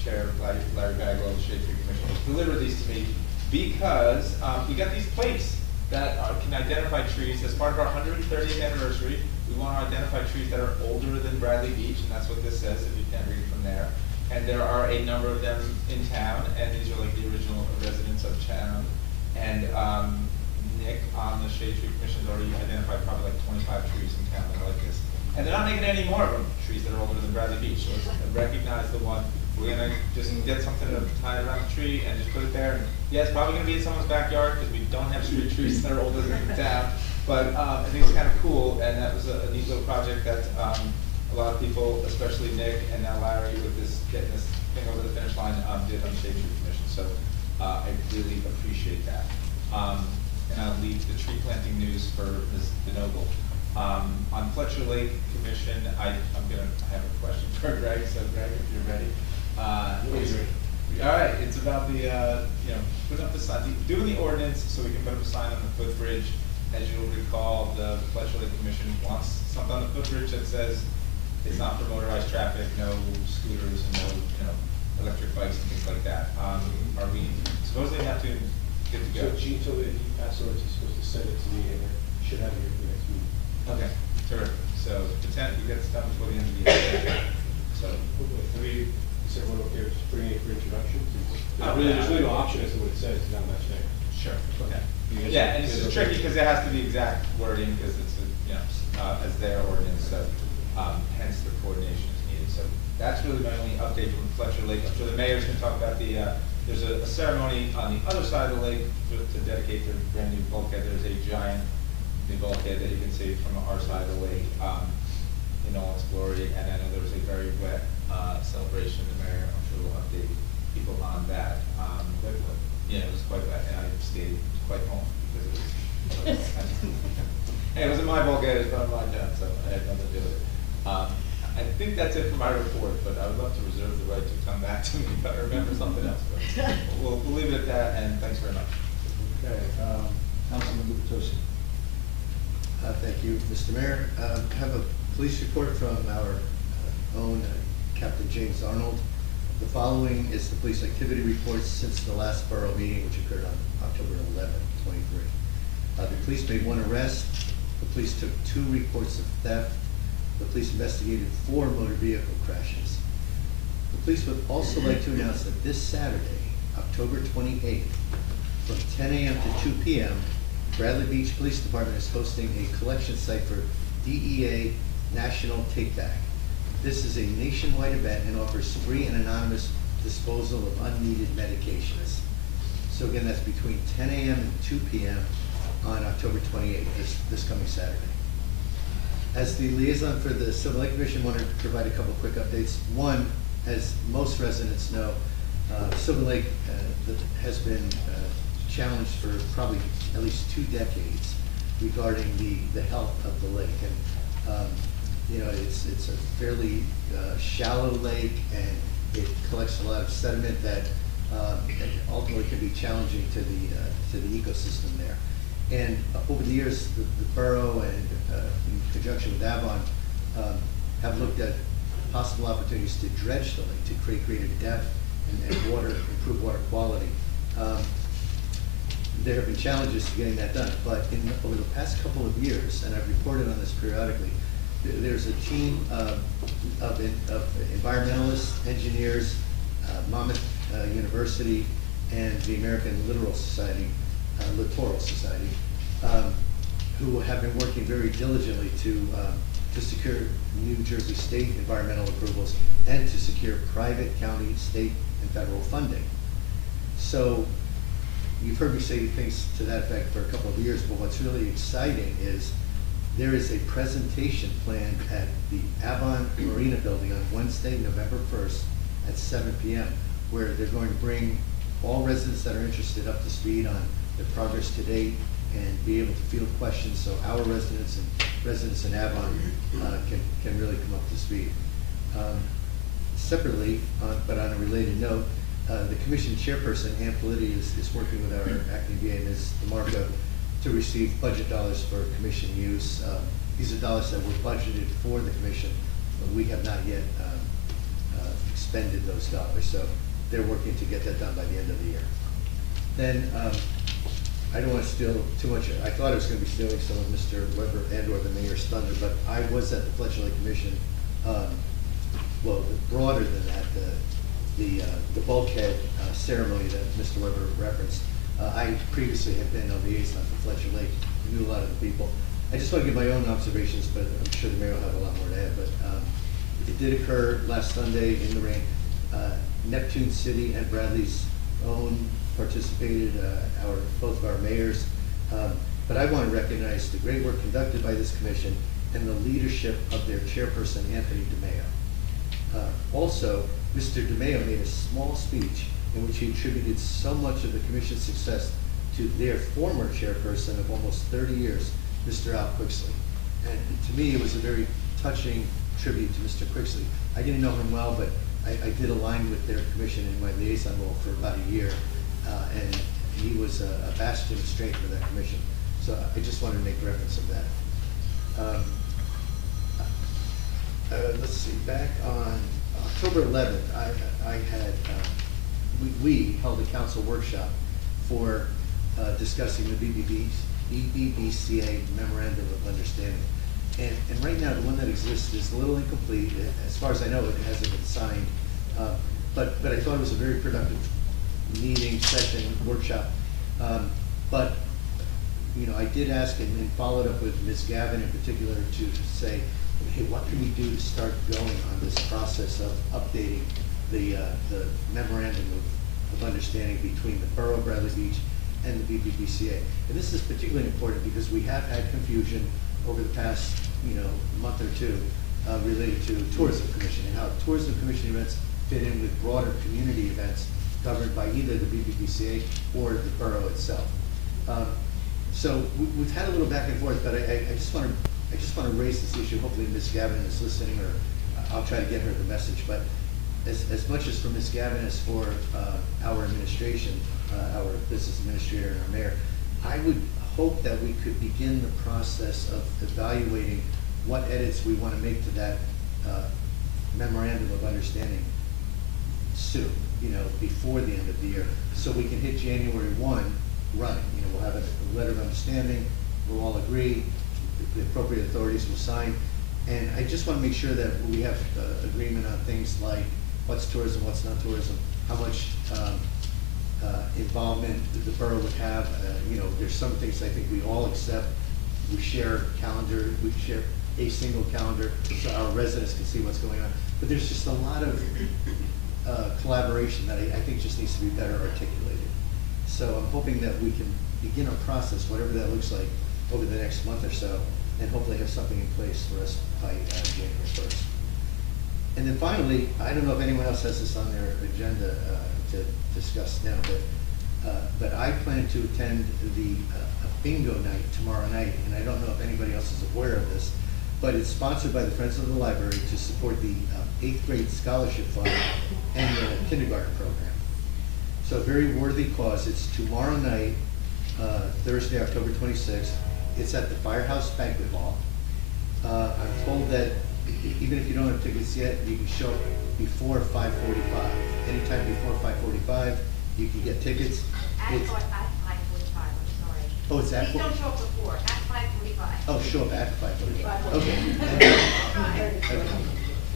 Chair Larry Bagwell of the Shade Tree Commission, has delivered these to me because we got these plates that can identify trees. As part of our 130th anniversary, we want to identify trees that are older than Bradley Beach, and that's what this says if you can't read from there. And there are a number of them in town, and these are like the original residents of town. And Nick on the Shade Tree Commission has already identified probably like 25 trees in town that are like this. And they're not making any more of them, trees that are older than Bradley Beach. So recognize the one. We're gonna just get something to tie around the tree and just put it there. And yeah, it's probably gonna be in someone's backyard because we don't have street trees that are older than the town. But I think it's kind of cool, and that was a neat little project that a lot of people, especially Nick and now Larry, with this getting this thing over the finish line, did on the Shade Tree Commission. So I really appreciate that. And I'll leave the tree planting news for Ms. DeNoble. On Fletcher Lake Commission, I have a question for Greg. So Greg, if you're ready. All right, it's about the, putting up the sign, doing the ordinance so we can put up a sign on the footbridge. As you'll recall, the Fletcher Lake Commission wants something on the footbridge that says it's not for motorized traffic, no scooters, and no, electric bikes and things like that. Are we supposedly have to get to go? So Gene told me that he passed it, he's supposed to send it to me, and I should have it here for next week. Okay, terrific. So pretend we get this done before the end of the year. So Is everyone okay with just putting it for introduction? There's really no option as to what it says, it's not much there. Sure, okay. Yeah, and it's tricky because it has to be exact wording because it's, as their ordinance, so hence the coordination is needed. So that's really my only update from Fletcher Lake. I'm sure the mayor's going to talk about there's a ceremony on the other side of the lake to dedicate the brand new bulkhead. There's a giant new bulkhead that you can see from our side of the lake in all its glory. And I know there was a very wet celebration. The mayor, I'm sure, will update people on that. It was quite wet, and I stayed quite home because it was. Hey, it wasn't my bulkhead, it was on my job, so I had nothing to do with it. I think that's it for my report, but I would love to reserve the right to come back to me if I remember something else. But we'll leave it at that, and thanks very much. Okay, Councilman Gubatose. Thank you, Mr. Mayor. I have a police report from our own Captain James Arnold. The following is the police activity report since the last borough meeting, which occurred on October 11, 23. The police made 1 arrest. The police took 2 reports of theft. The police investigated 4 motor vehicle crashes. The police would also like to announce that this Saturday, October 28th, from 10 a.m. to 2 p.m., Bradley Beach Police Department is hosting a collection site for DEA National Take Back. This is a nationwide event and offers free and anonymous disposal of unneeded medications. So again, that's between 10 a.m. and 2 p.m. on October 28th, this coming Saturday. As the liaison for the Civil Lake Commission, I want to provide a couple quick updates. One, As most residents know, Sylvan Lake has been challenged for probably at least 2 decades regarding the health of the lake. And you know, it's a fairly shallow lake, and it collects a lot of sediment that ultimately can be challenging to the ecosystem there. And over the years, the borough and in conjunction with Avon have looked at possible opportunities to dredge the lake to create greater depth and improve water quality. There have been challenges to getting that done, but over the past couple of years, and I've reported on this periodically, there's a team of environmentalists, engineers, Monmouth University, and the American Littoral Society, who have been working very diligently to secure New Jersey state environmental approvals and to secure private, county, state, and federal funding. So you've heard me say things to that effect for a couple of years, but what's really exciting is there is a presentation planned at the Avon Marina Building on Wednesday, November 1st at 7 p.m., where they're going to bring all residents that are interested up to speed on the progress to date and be able to field questions so our residents in Avon can really come up to speed. Separately, but on a related note, the commission chairperson, Ann Politi, is working with our acting VA, Ms. DeMarco, to receive budget dollars for commission use. These are dollars that were budgeted for the commission, but we have not yet expended those dollars. So they're working to get that done by the end of the year. Then, I don't want to steal too much. I thought I was going to be stealing some of Mr. Weber and/or the mayor's thunder, but I was at the Fletcher Lake Commission. Well, broader than that, the bulkhead ceremony that Mr. Weber referenced. I previously had been a liaison for Fletcher Lake. I knew a lot of the people. I just want to give my own observations, but I'm sure the mayor will have a lot more to add. But it did occur last Sunday in the rain. Neptune City and Bradley's own participated, both of our mayors. But I want to recognize the great work conducted by this commission and the leadership of their chairperson, Anthony DeMeo. Also, Mr. DeMeo made a small speech in which he attributed so much of the commission's success to their former chairperson of almost 30 years, Mr. Al Quixley. And to me, it was a very touching tribute to Mr. Quixley. I didn't know him well, but I did align with their commission in my liaison role for about a year, and he was a bastion of strength for that commission. So I just wanted to make reference of that. Let's see, back on October 11th, we held a council workshop for discussing the BBBCA Memorandum of Understanding. And right now, the one that exists is a little incomplete. As far as I know, it hasn't been signed. But I thought it was a very productive meeting, session, workshop. But you know, I did ask and followed up with Ms. Gavin in particular to say, hey, what can we do to start going on this process of updating the memorandum of understanding between the Borough of Bradley Beach and the BBBCA. And this is particularly important because we have had confusion over the past, month or two related to tourism commission and how tourism commission events fit in with broader community events governed by either the BBBCA or the borough itself. So we've had a little back and forth, but I just want to raise this issue. Hopefully Ms. Gavin is listening, or I'll try to get her the message. But as much as for Ms. Gavin as for our administration, our business administrator and our mayor, I would hope that we could begin the process of evaluating what edits we want to make to that memorandum of understanding soon, before the end of the year, so we can hit January 1 running. We'll have a letter of understanding, we'll all agree, the appropriate authorities will sign, and I just want to make sure that we have agreement on things like what's tourism, what's not tourism, how much involvement the borough would have. There's some things I think we all accept. We share a calendar, we share a single calendar so our residents can see what's going on. But there's just a lot of collaboration that I think just needs to be better articulated. So I'm hoping that we can begin a process, whatever that looks like, over the next month or so, and hopefully have something in place for us by January 1st. And then finally, I don't know if anyone else has this on their agenda to discuss now, but I plan to attend the bingo night tomorrow night, and I don't know if anybody else is aware of this, but it's sponsored by the Friends of the Library to support the 8th grade scholarship fund and the kindergarten program. So a very worthy cause. It's tomorrow night, Thursday, October 26th. It's at the Firehouse Banquet Hall. I'm told that even if you don't have tickets yet, you can show up before 5:45. Anytime before 5:45, you can get tickets. At 5:45, I'm sorry. Oh, it's at Please don't show up before, at 5:45. Oh, show up at 5:45. Okay. Okay.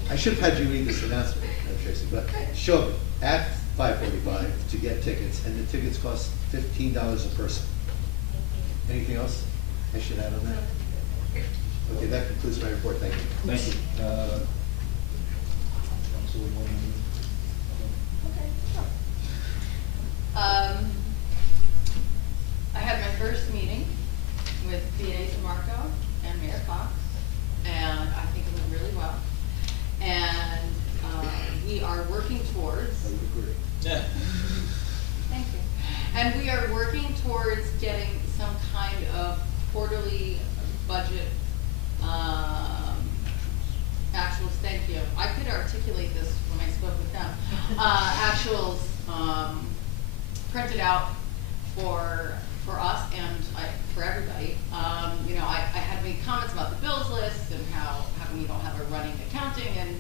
I should have had you read this announcement, Tracy, but show up at 5:45 to get tickets, and the tickets cost $15 a person. Anything else I should add on that? Okay, that concludes my report. Thank you. Thank you. Councilwoman. I had my first meeting with B.A. DeMarco and Mayor Fox, and I think it went really well. And we are working towards. I would agree. Yeah. Thank you. And we are working towards getting some kind of quarterly budget actuals. Thank you. I could articulate this when I spoke with them. Actuals printed out for us and for everybody. You know, I had made comments about the bills list and how come we don't have a running accounting, and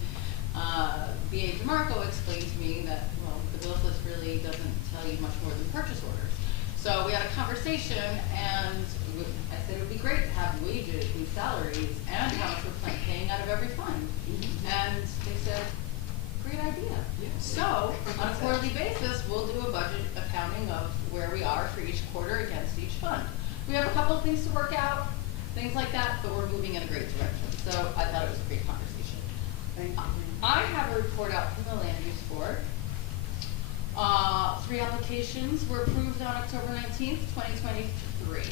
B.A. DeMarco explained to me that, well, the bills list really doesn't tell you much more than purchase orders. So we had a conversation, and I said it would be great to have wages and salaries and how much we're paying out of every fund. And they said, great idea. So on a quarterly basis, we'll do a budget accounting of where we are for each quarter against each fund. We have a couple of things to work out, things like that, but we're moving in a great direction. So I thought it was a great conversation. Thank you. I have a report out from the Land Use Board. 3 applications were approved on October 19th, 2023.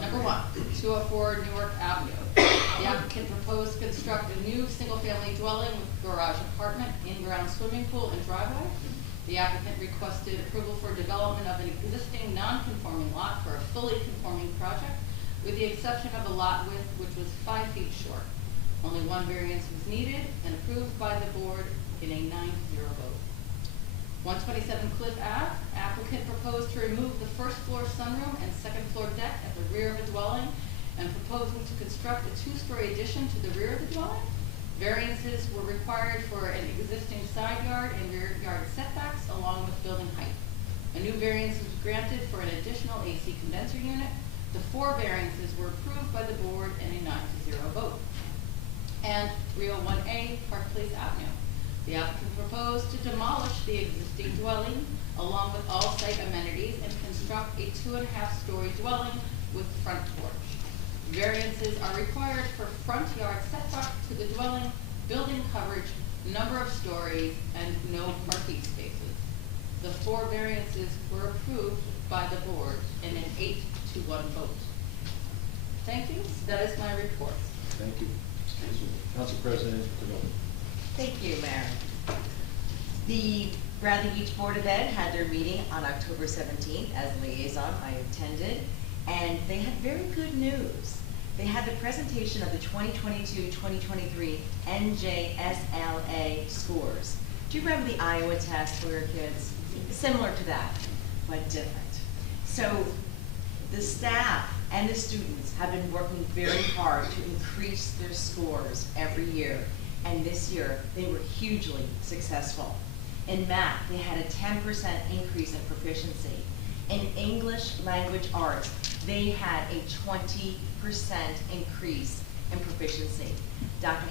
Number 1, 204 Newark Avenue. The applicant proposed to construct a new single-family dwelling with garage apartment, in-ground swimming pool, and driveway. The applicant requested approval for development of an existing non-conforming lot for a fully conforming project, with the exception of a lot width which was 5 feet short. Only 1 variance was needed and approved by the board in a 9-0 vote. 127 Cliff Ave, applicant proposed to remove the first floor sunroom and second floor deck at the rear of the dwelling and proposing to construct a 2-story addition to the rear of the dwelling. Variances were required for an existing side yard and rear yard setbacks along with building height. A new variance was granted for an additional AC condenser unit. The 4 variances were approved by the board in a 9-0 vote. And 301A Park Place Avenue. The applicant proposed to demolish the existing dwelling along with all site amenities and construct a 2.5-story dwelling with front porch. Variances are required for front yard setback to the dwelling, building coverage, number of stories, and no parking spaces. The 4 variances were approved by the board in an 8-1 vote. Thank you. That is my report. Thank you. Council President DeVille. Thank you, Mayor. The Bradley Beach Board of Ed had their meeting on October 17th. As liaison, I attended, and they had very good news. They had the presentation of the 2022-2023 NJSLA scores. Do you remember the Iowa test for your kids? Similar to that, but different. So the staff and the students have been working very hard to increase their scores every year. And this year, they were hugely successful. In math, they had a 10% increase in proficiency. In English language arts, they had a 20% increase in proficiency. Dr.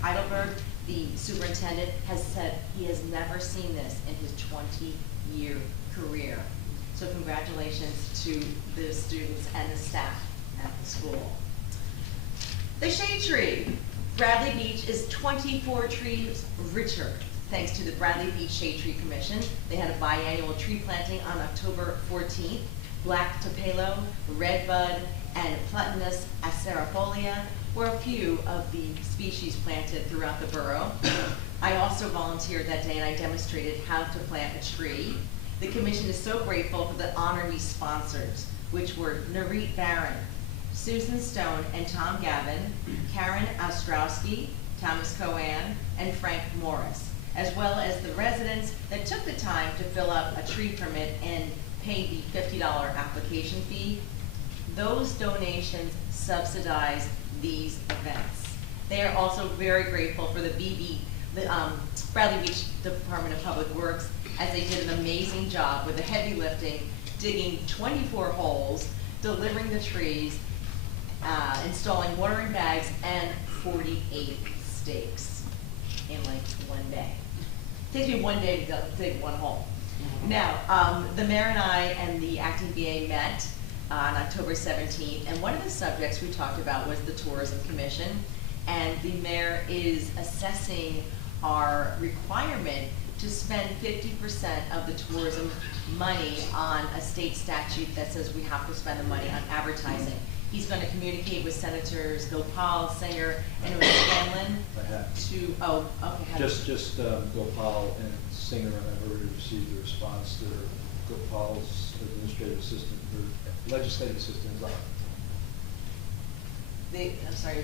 Heidelberg, the superintendent, has said he has never seen this in his 20-year career. So congratulations to the students and the staff at the school. The shade tree. Bradley Beach is 24 trees richer thanks to the Bradley Beach Shade Tree Commission. They had a biannual tree planting on October 14th. Black tupelo, redbud, and Platanus acerifolia were a few of the species planted throughout the borough. I also volunteered that day and I demonstrated how to plant a tree. The commission is so grateful for the Honor Me sponsors, which were Narit Barron, Susan Stone and Tom Gavin, Karen Ostrowski, Thomas Coan, and Frank Morris, as well as the residents that took the time to fill out a tree permit and pay the $50 application fee. Those donations subsidize these events. They are also very grateful for the Bradley Beach Department of Public Works, as they did an amazing job with the heavy lifting, digging 24 holes, delivering the trees, installing watering bags, and 48 stakes in like one day. It takes me one day to dig one hole. Now, the mayor and I and the acting BA met on October 17th, and one of the subjects we talked about was the Tourism Commission, and the mayor is assessing our requirement to spend 50% of the tourism money on a state statute that says we have to spend the money on advertising. He's going to communicate with Senators Gopal, Singer, and Scanlon to, oh, okay. Just Gopal and Singer, and I've already received the response. Gopal's administrative assistant, or legislative assistant is on. I'm sorry,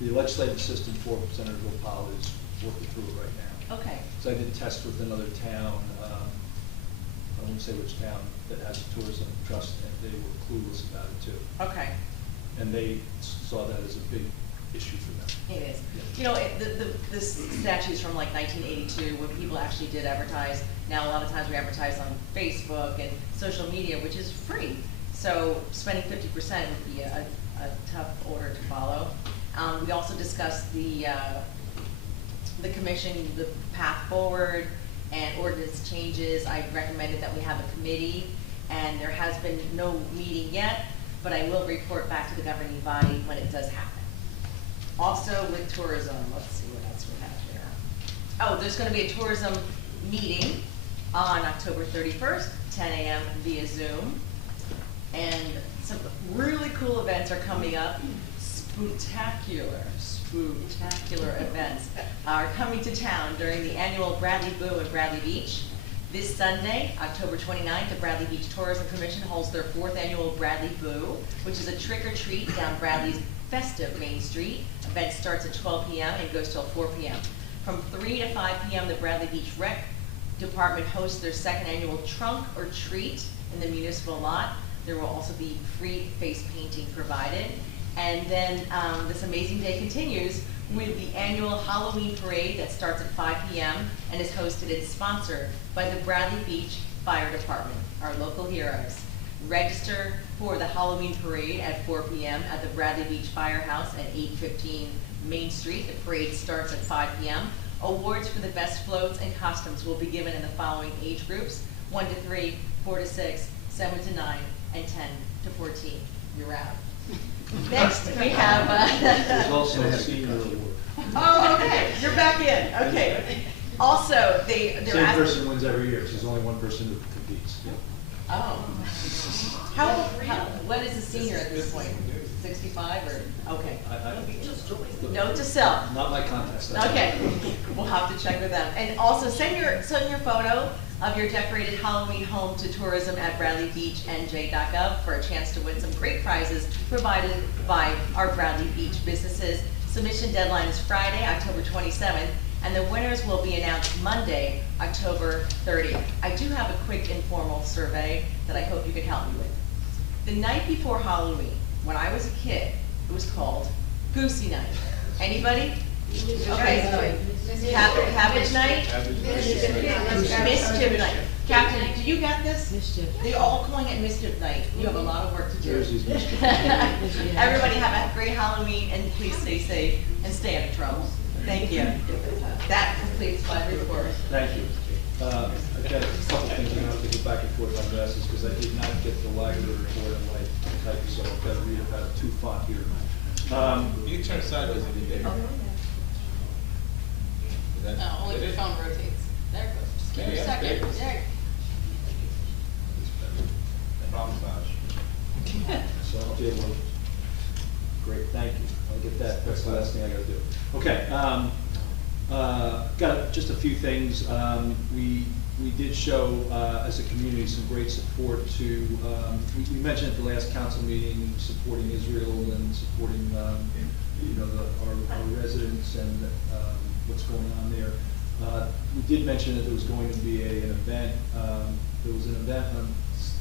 the legislative assistant for Senator Gopal is working through it right now. Okay. So I did test with another town, I won't say which town, that has a tourism trust, and they were clueless about it too. Okay. And they saw that as a big issue for them. It is. Yeah. You know, the statute's from like 1982 when people actually did advertise. Now a lot of times we advertise on Facebook and social media, which is free. So spending 50% would be a tough order to follow. We also discussed the commission, the path forward, and ordinance changes. I recommended that we have a committee, and there has been no meeting yet, but I will report back to the governing body when it does happen. Also with tourism, let's see what else we have here. Oh, there's going to be a tourism meeting on October 31st, 10 a.m. via Zoom, and some really cool events are coming up. Spectacular events are coming to town during the annual Bradley Boo in Bradley Beach. This Sunday, October 29th, the Bradley Beach Tourism Commission holds their 4th annual Bradley Boo, which is a trick-or-treat down Bradley's festive Main Street. Event starts at 12 p.m. and goes till 4 p.m. From 3 to 5 p.m., the Bradley Beach Rec Department hosts their 2nd annual Trunk or Treat in the municipal lot. There will also be free face painting provided. And then this amazing day continues with the annual Halloween parade that starts at 5 p.m. and is hosted and sponsored by the Bradley Beach Fire Department, our local heroes. Register for the Halloween parade at 4 p.m. at the Bradley Beach Firehouse at 815 Main Street. The parade starts at 5 p.m. Awards for the best floats and costumes will be given in the following age groups: 1 to 3, 4 to 6, 7 to 9, and 10 to 14. You're out. Next, we have. There's also a senior award. Oh, okay. You're back in. Okay. Also, they're Same asking. person wins every year. There's only one person who competes. Yep. Oh. What is a senior at this point? 65 or, okay. Note to self. Not my contest. Okay, we'll have to check with them. And also send your photo of your decorated Halloween home to tourism@bradleybeachnj.gov for a chance to win some great prizes provided by our Bradley Beach businesses. Submission deadline is Friday, October 27th, and the winners will be announced Monday, October 30th. I do have a quick informal survey that I hope you can help me with. The night before Halloween, when I was a kid, it was called Goosey Night. Anybody? Okay. Cabbage Night? Mischief Night. Captain, do you get this? Mischief. They're all calling it Mischief Night. You have a lot of work to do. Jersey's Mischief. Everybody have a great Halloween, and please stay safe and stay out of trouble. Thank you. That completes my report. Thank you. I've got a couple things I'm going to have to go back and forth on glasses because I did not get the library report on my type, so I've got to read about a 2-font here. You can turn sideways if you dare. Only if your phone rotates. There it goes. Just give it a second. There. Problem solved. So I'll be able to, great. thank you. I'll get that, that's the last thing I gotta do. Okay, got just a few things. We did show, as a community, some great support to, we mentioned at the last council meeting, supporting Israel and supporting, you know, our residents and what's going on there. We did mention that there was going to be an event. There was an event on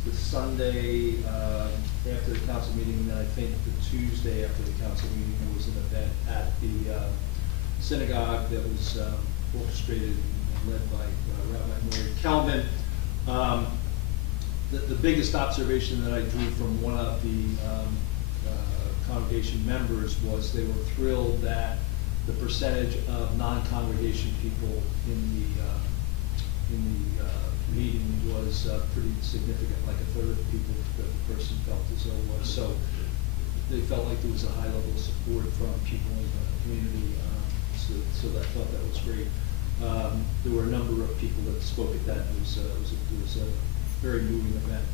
the Sunday after the council meeting, and then I think the Tuesday after the council meeting, there was an event at the synagogue that was orchestrated and led by Rabbi Mori Kalman. The biggest observation that I drew from one of the congregation members was they were thrilled that the percentage of non-congregation people in the meeting was pretty significant, like a third of the people that the person felt as though was. So they felt like there was a high level of support from people in the community, so I thought that was great. There were a number of people that spoke at that. It was a very moving event.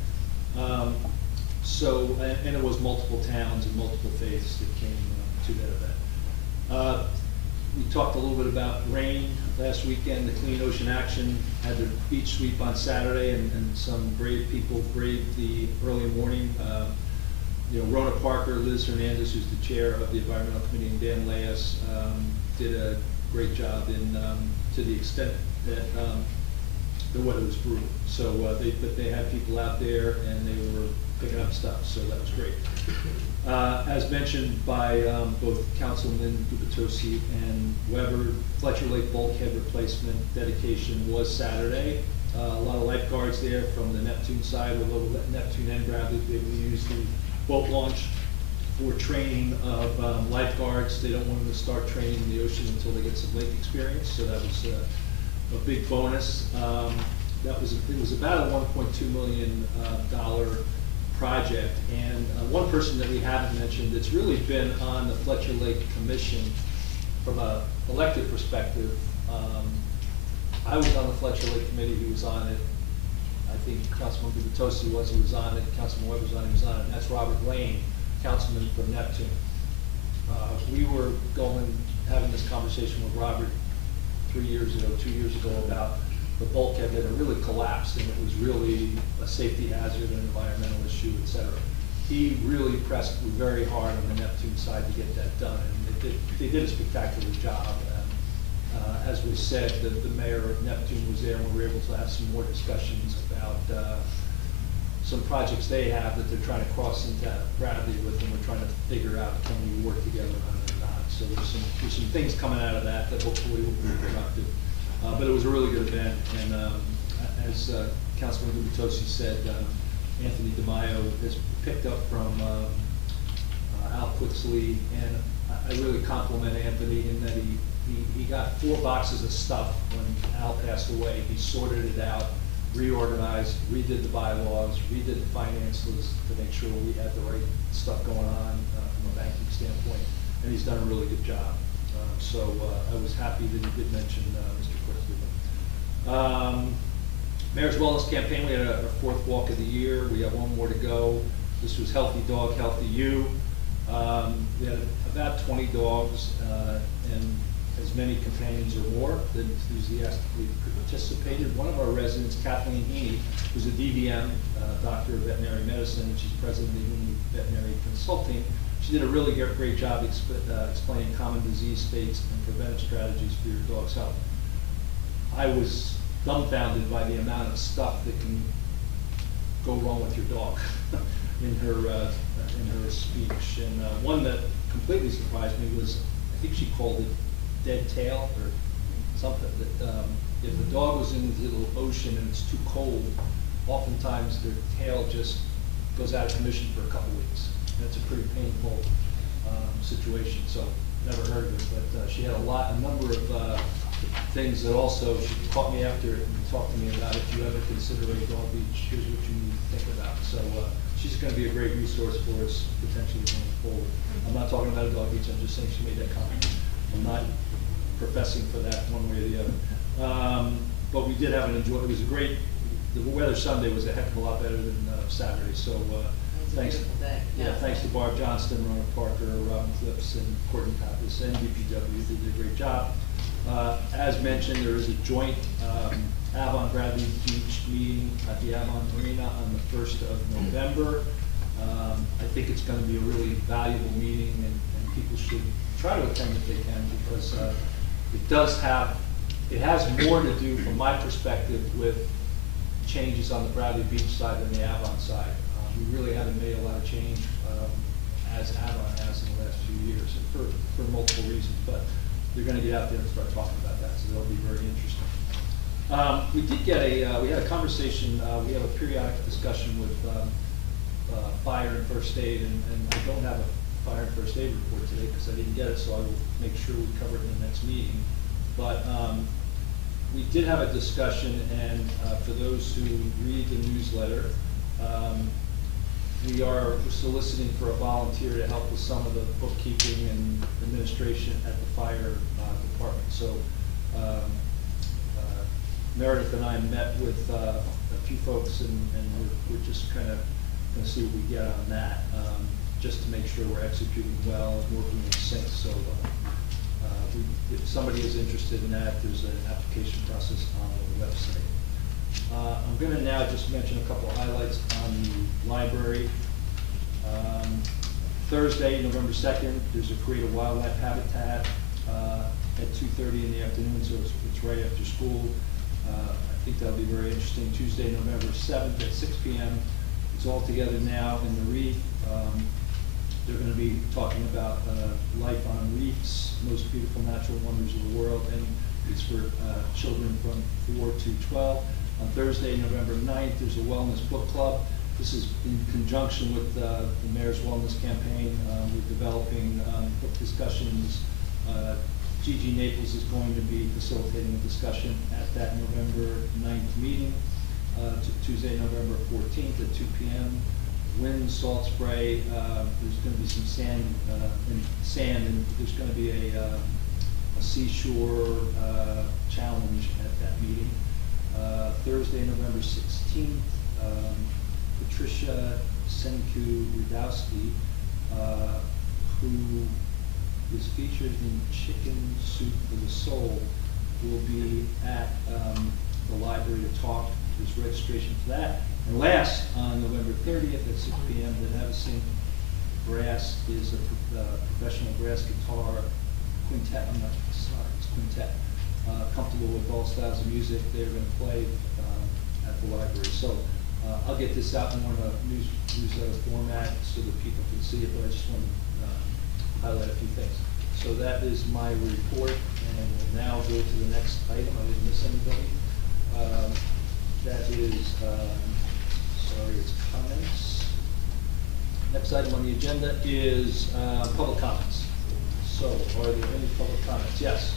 And it was multiple towns and multiple faiths that came to that event. We talked a little bit about rain last weekend. The Clean Ocean Action had their beach sweep on Saturday, and some brave people braved the early morning. You know, Rona Parker, Liz Hernandez, who's the chair of the Environmental Committee, and Dan Leas did a great job to the extent that the weather was brutal. So they had people out there and they were picking up stuff, so that was great. As mentioned by both Councilman Gubitosi and Weber, Fletcher Lake bulkhead replacement dedication was Saturday. A lot of lifeguards there from the Neptune side, although Neptune and Bradley be able to use the boat launch for training of lifeguards. They don't want them to start training in the ocean until they get some lake experience, so that was a big bonus. It was about a $1.2 million project, and one person that we haven't mentioned that's really been on the Fletcher Lake Commission from an elected perspective. I was on the Fletcher Lake Committee, he was on it. I think Councilman Gubitosi he was on it, Councilman Webb was on it, and that's Robert Lane, councilman from Neptune. We were having this conversation with Robert 2 years ago about the bulkhead that had really collapsed, and it was really a safety hazard, an environmental issue, et cetera. He really pressed very hard on the Neptune side to get that done, and they did a spectacular job. As was said, the mayor of Neptune was there, and we were able to have some more discussions about some projects they have that they're trying to cross into Bradley with, and we're trying to figure out can we work together on it or not. So there's some things coming out of that hopefully will be productive. But it was a really good event, and as Councilman Gubitosi said, Anthony DeMaio has picked up from Al Quixley, and I really compliment Anthony in that he got 4 boxes of stuff when Al passed away. He sorted it out, reorganized, redid the bylaws, redid the finance list to make sure we had the right stuff going on from a banking standpoint, and he's done a really good job. So I was happy that he did mention Mr. Quixley. Mayor's Wellness Campaign, we had our 4th walk of the year. We have 1 more to go. This was Healthy Dog, Healthy You. We had about 20 dogs and as many companions or more that enthusiastically participated. One of our residents, Kathleen Heaney, who's a DVM, Doctor of Veterinary Medicine, and she's president of Heaney Veterinary Consulting. She did a really great job explaining common disease states and preventive strategies for your dog's health. I was dumbfounded by the amount of stuff that can go wrong with your dog in her speech. And one that completely surprised me was, I think she called it dead tail or something, that if the dog was in the ocean and it's too cold, oftentimes their tail just goes out of commission for a couple weeks. And it's a pretty painful situation, so never heard of it, but she had a number of things that also, she caught me after it and talked to me about if you ever consider a dog beach, here's what you need to think about. So she's going to be a great resource for us potentially going forward. I'm not talking about a dog beach, I'm just saying she made that comment. I'm not professing for that one way or the other. But we did have it was a great, the weather Sunday was a heck of a lot better than Saturday, so It's a Thanks. beautiful day. Yeah, thanks to Barb Johnston, Rona Parker, Robin Clips, and Courtney Pappas, and DPW did a great job. As mentioned, there is a joint Avon Bradley Beach meeting at the Avon Marina on the 1st of November. I think it's going to be a really valuable meeting, and people should try to attend if they can, because it has more to do, from my perspective, with changes on the Bradley Beach side than the Avon side. We really haven't made a lot of change as Avon has in the last few years, and for multiple reasons, but they're going to get out there and start talking about that, so that'll be very interesting. We did get we had a conversation, we have a periodic discussion with fire and first aid, and I don't have a fire and first aid report today because I didn't get it, so I will make sure we cover it in the next meeting. But we did have a discussion, and for those who read the newsletter, we are soliciting for a volunteer to help with some of the bookkeeping and administration at the fire department. So Meredith and I met with a few folks, and we're just kind of going to see what we get on that, just to make sure we're executing well and working in sync. So if somebody is interested in that, there's an application process on the website. I'm going to now just mention a couple of highlights on the library. Thursday, November 2nd, there's a Create a Wildlife Habitat at 2:30 in the afternoon, so it's right after school. I think that'll be very interesting. Tuesday, November 7th at 6 p.m. It's all together now in the Reef. They're going to be talking about life on reefs, most beautiful natural wonders of the world, and it's for children from 4 to 12. On Thursday, November 9th, there's a wellness book club. This is in conjunction with the Mayor's Wellness Campaign. We're developing book discussions. Gigi Naples is going to be facilitating a discussion at that November 9th meeting. Tuesday, November 14th at 2 p.m. Wind, salt spray. There's going to be some sand, and there's going to be a seashore challenge at that meeting. Thursday, November 16th, Patricia Senku-Rudowski, who is featured in Chicken Soup for the Soul, will be at the library to talk. There's registration for that. And last, on November 30th at 6 p.m., the Navasink Brass is a professional brass guitar quintet. I'm not sorry, it's quintet. Comfortable with all styles of music. They're going to play at the library. So I'll get this out in more of a newsletter format so that people can see it, but I just want to highlight a few things. So that is my report, and we'll now go to the next item. I didn't miss anybody. That is, sorry, it's comments. Next item on the agenda is public comments. So are there any public comments? Yes.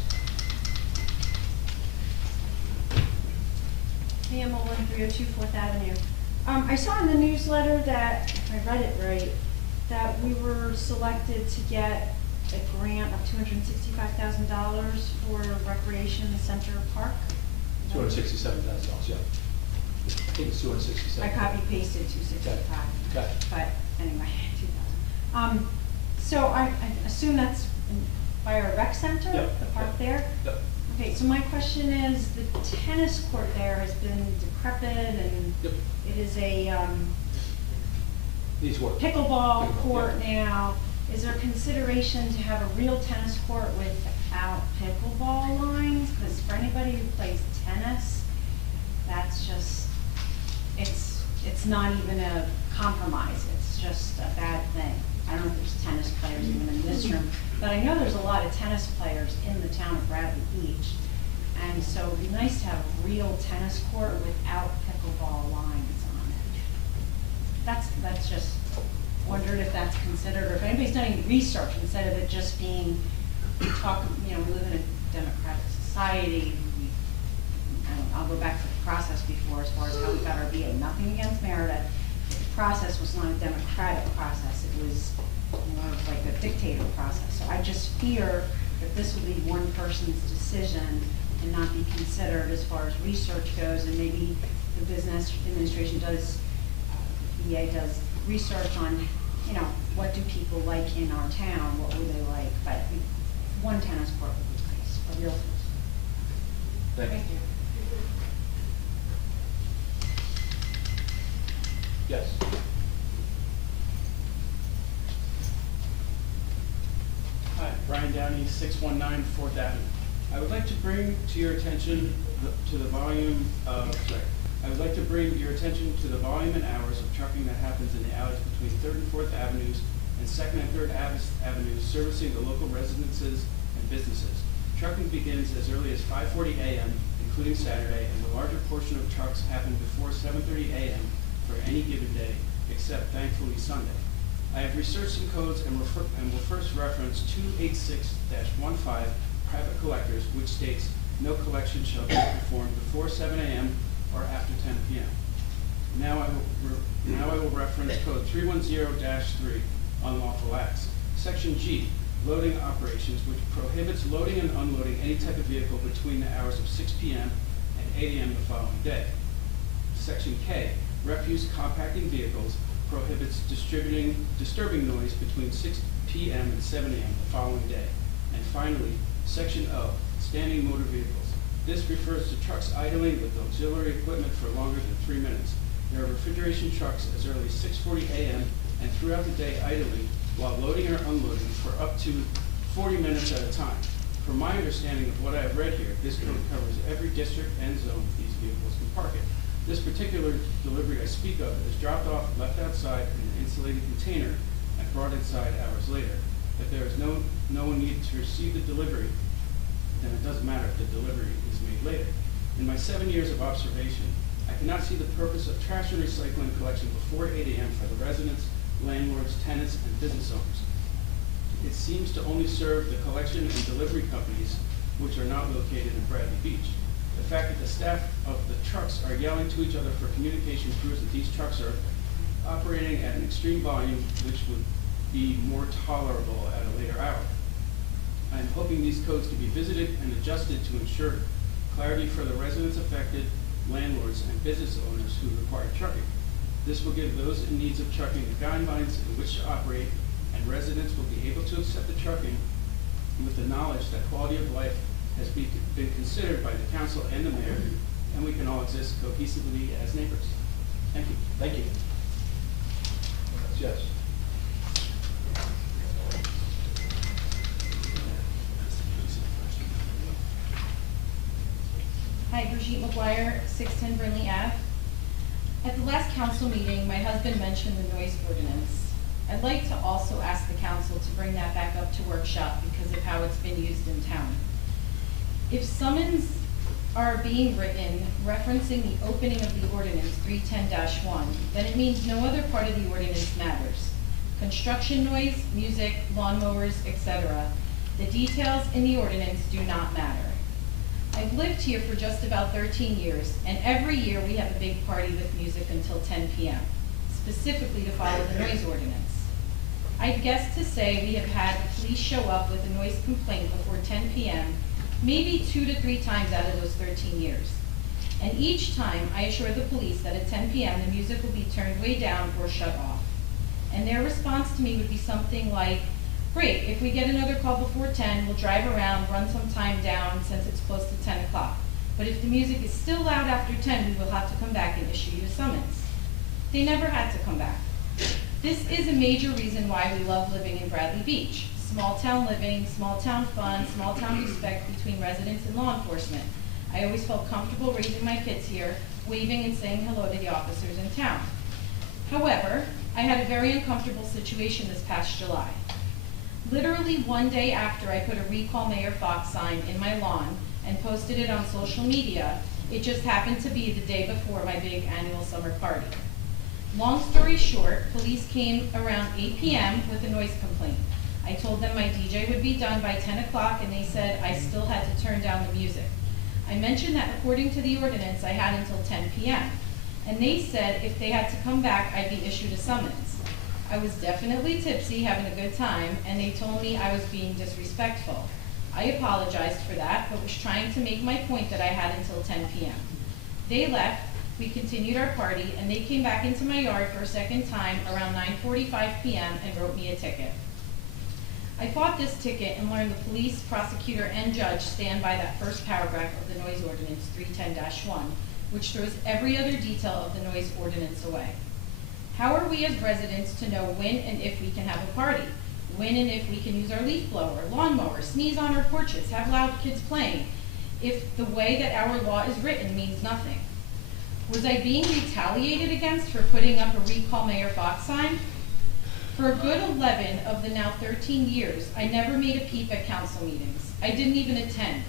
Pam Olin, 302 4th Avenue. I saw in the newsletter that, if I read it right, that we were selected to get a grant of $265,000 for Recreation Center Park. $267,000, yeah. I think it's 267. I copy pasted 265. Okay. But anyway, 2,000. So I assume that's by our rec center, Yep. the park there? Yep. Okay, so my question is, the tennis court there has been decrepit and Yep. it is a Needs work. pickleball court yeah. now. Is there consideration to have a real tennis court without pickleball lines? Because for anybody who plays tennis, that's just, it's not even a compromise, it's just a bad thing. I don't know if there's tennis players even in this room, but I know there's a lot of tennis players in the town of Bradley Beach. And so it'd be nice to have a real tennis court without pickleball lines on it. That's just, wondered if that's considered, or if anybody's done any research instead of it just being, we live in a democratic society. I'll go back to the process before as far as how we got our VA. Nothing against Meredith. The process was not a democratic process. It was like a dictator process. So I just fear that this will be one person's decision and not be considered as far as research goes, and maybe the business administration does, VA does research on, you know, what do people like in our town, what would they like, but one tennis court would be nice, a real. Thank you. Yes. Hi, Brian Downey, 619 4th Avenue. I would like to bring to your attention to the volume of, I would like to bring your attention to the volume and hours of trucking that happens in the alleys between 3rd and 4th Avenues and 2nd and 3rd Avenues, servicing the local residences and businesses. Trucking begins as early as 5:40 a.m., including Saturday, and the larger portion of trucks happen before 7:30 a.m. for any given day, except thankfully Sunday. I have researched some codes and will first reference 286-15 private collectors, which states no collection shall be performed before 7 a.m. or after 10 p.m. Now I will reference code 310-3, unlawful acts. Section G, loading operations, which prohibits loading and unloading any type of vehicle between the hours of 6 p.m. and 8 a.m. the following day. Section K, refuse compacting vehicles, prohibits disturbing noise between 6 p.m. and 7 a.m. the following day. And finally, Section O, standing motor vehicles. This refers to trucks idling with auxiliary equipment for longer than 3 minutes. There are refrigeration trucks as early as 6:40 a.m. and throughout the day idling while loading or unloading for up to 40 minutes at a time. From my understanding of what I have read here, this code covers every district and zone these vehicles can park in. This particular delivery I speak of is dropped off, left outside in an insulated container, and brought inside hours later. If there is no one needed to receive the delivery, then it doesn't matter if the delivery is made later. In my 7 years of observation, I cannot see the purpose of trash and recycling collection before 8 a.m. for the residents, landlords, tenants, and business owners. It seems to only serve the collection and delivery companies, which are not located in Bradley Beach. The fact that the staff of the trucks are yelling to each other for communication proves that these trucks are operating at an extreme volume, which would be more tolerable at a later hour. I am hoping these codes can be visited and adjusted to ensure clarity for the residents affected, landlords, and business owners who require trucking. This will give those in need of trucking the guidelines in which to operate, and residents will be able to accept the trucking with the knowledge that quality of life has been considered by the council and the mayor, and we can all exist cohesively as neighbors. Thank you. Thank you. Yes. Hi, Brigitte McGuire, 610 Brinley Ave. At the last council meeting, my husband mentioned the noise ordinance. I'd like to also ask the council to bring that back up to workshop because of how it's been used in town. If summons are being written referencing the opening of the ordinance 310-1, then it means no other part of the ordinance matters. Construction noise, music, lawnmowers, etc. The details in the ordinance do not matter. I've lived here for just about 13 years, and every year we have a big party with music until 10 p.m., specifically to follow the noise ordinance. I'd guess to say we have had the police show up with a noise complaint before 10 p.m. maybe 2 to 3 times out of those 13 years. And each time I assure the police that at 10 p.m. the music will be turned way down or shut off. And their response to me would be something like, great, if we get another call before 10, we'll drive around, run some time down since it's close to 10 o'clock. But if the music is still loud after 10, we will have to come back and issue you a summons. They never had to come back. This is a major reason why we love living in Bradley Beach. Small town living, small town fun, small town respect between residents and law enforcement. I always felt comfortable raising my kids here, waving and saying hello to the officers in town. However, I had a very uncomfortable situation this past July. Literally one day after I put a Recall Mayor Fox sign in my lawn and posted it on social media, it just happened to be the day before my big annual summer party. Long story short, police came around 8 p.m. with a noise complaint. I told them my DJ would be done by 10 o'clock and they said I still had to turn down the music. I mentioned that according to the ordinance I had until 10 p.m. and they said if they had to come back I'd be issued a summons. I was definitely tipsy, having a good time, and they told me I was being disrespectful. I apologized for that, but was trying to make my point that I had until 10 p.m. They left, We continued our party, and they came back into my yard for a second time around 9:45 p.m. and wrote me a ticket. I fought this ticket and learned the police, prosecutor, and judge stand by that first paragraph of the noise ordinance 310-1, which throws every other detail of the noise ordinance away. How are we as residents to know when and if we can have a party? When and if we can use our leaf blower, lawnmower, sneeze on our porches, have loud kids playing, if the way that our law is written means nothing? Was I being retaliated against for putting up a Recall Mayor Fox sign? For a good 11 of the now 13 years, I never made a peep at council meetings. I didn't even attend.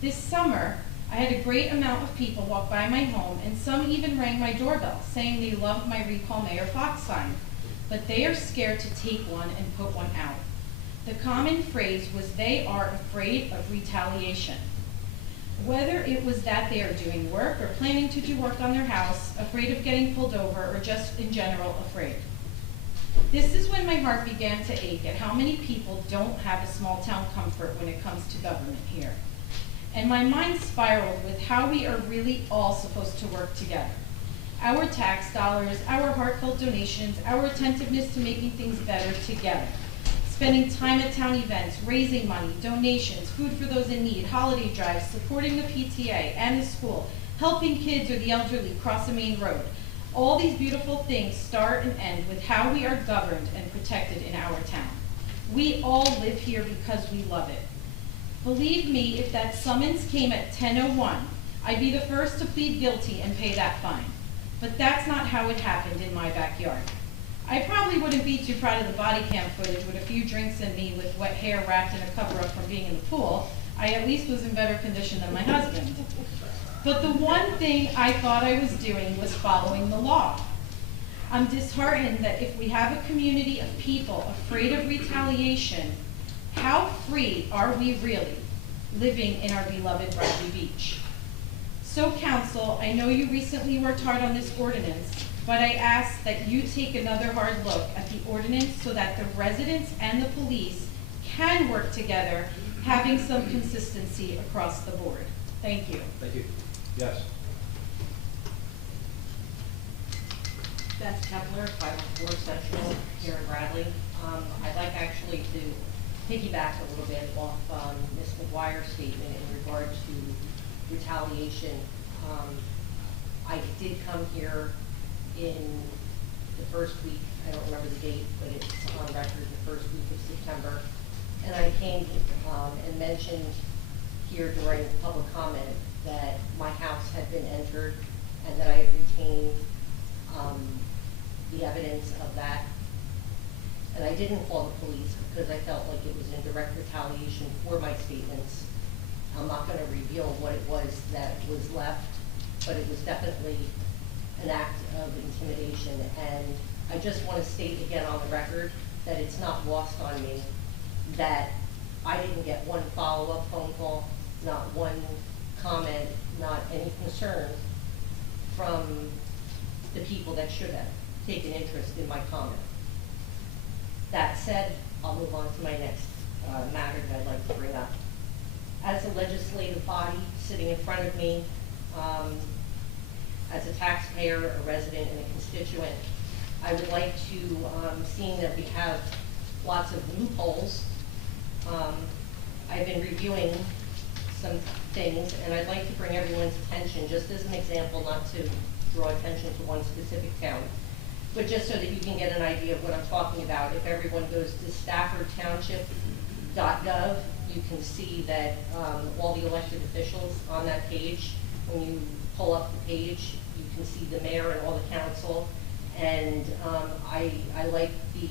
This summer, I had a great amount of people walk by my home, and some even rang my doorbell, saying they loved my Recall Mayor Fox sign, but they are scared to take one and put one out. The common phrase was they are afraid of retaliation. Whether it was that they are doing work or planning to do work on their house, afraid of getting pulled over, or just in general afraid. This is when my heart began to ache at how many people don't have a small town comfort when it comes to government here. And my mind spiraled with how we are really all supposed to work together. Our tax dollars, our heartfelt donations, our attentiveness to making things better together. Spending time at town events, raising money, donations, food for those in need, holiday drives, supporting the PTA and the school, helping kids or the elderly cross a main road. All these beautiful things start and end with how we are governed and protected in our town. We all live here because we love it. Believe me, if that summons came at 10:01, I'd be the first to plead guilty and pay that fine. But that's not how it happened in my backyard. I probably wouldn't be too proud of the body cam footage with a few drinks in me with wet hair wrapped in a cover-up from being in the pool. I at least was in better condition than my husband. But the one thing I thought I was doing was following the law. I'm disheartened that if we have a community of people afraid of retaliation, how free are we really living in our beloved Bradley Beach? So council, I know you recently worked hard on this ordinance, but I ask that you take another hard look at the ordinance so that the residents and the police can work together, having some consistency across the board. Thank you. Thank you. Yes. Beth Kepler, 504 Central here in Bradley. I'd like actually to piggyback a little bit off Ms. McGuire's statement in regard to retaliation. I did come here in the first week, I don't remember the date, but it's on record, the first week of September. And I came and mentioned here during public comment that my house had been entered and that I had retained the evidence of that. And I didn't call the police because I felt like it was in direct retaliation for my statements. I'm not going to reveal what it was that was left, but it was definitely an act of intimidation. And I just want to state again on the record that it's not lost on me that I didn't get one follow-up phone call, not one comment, not any concern from the people that should have taken interest in my comment. That said, I'll move on to my next matter that I'd like to bring up. As a legislative body sitting in front of me, as a taxpayer, a resident, and a constituent, I would like to, seeing that we have lots of loopholes, I've been reviewing some things, and I'd like to bring everyone's attention, just as an example, not to draw attention to one specific town, but just so that you can get an idea of what I'm talking about. If everyone goes to staffordtownship.gov, you can see that all the elected officials on that page, when you pull up the page, you can see the mayor and all the council, and I like the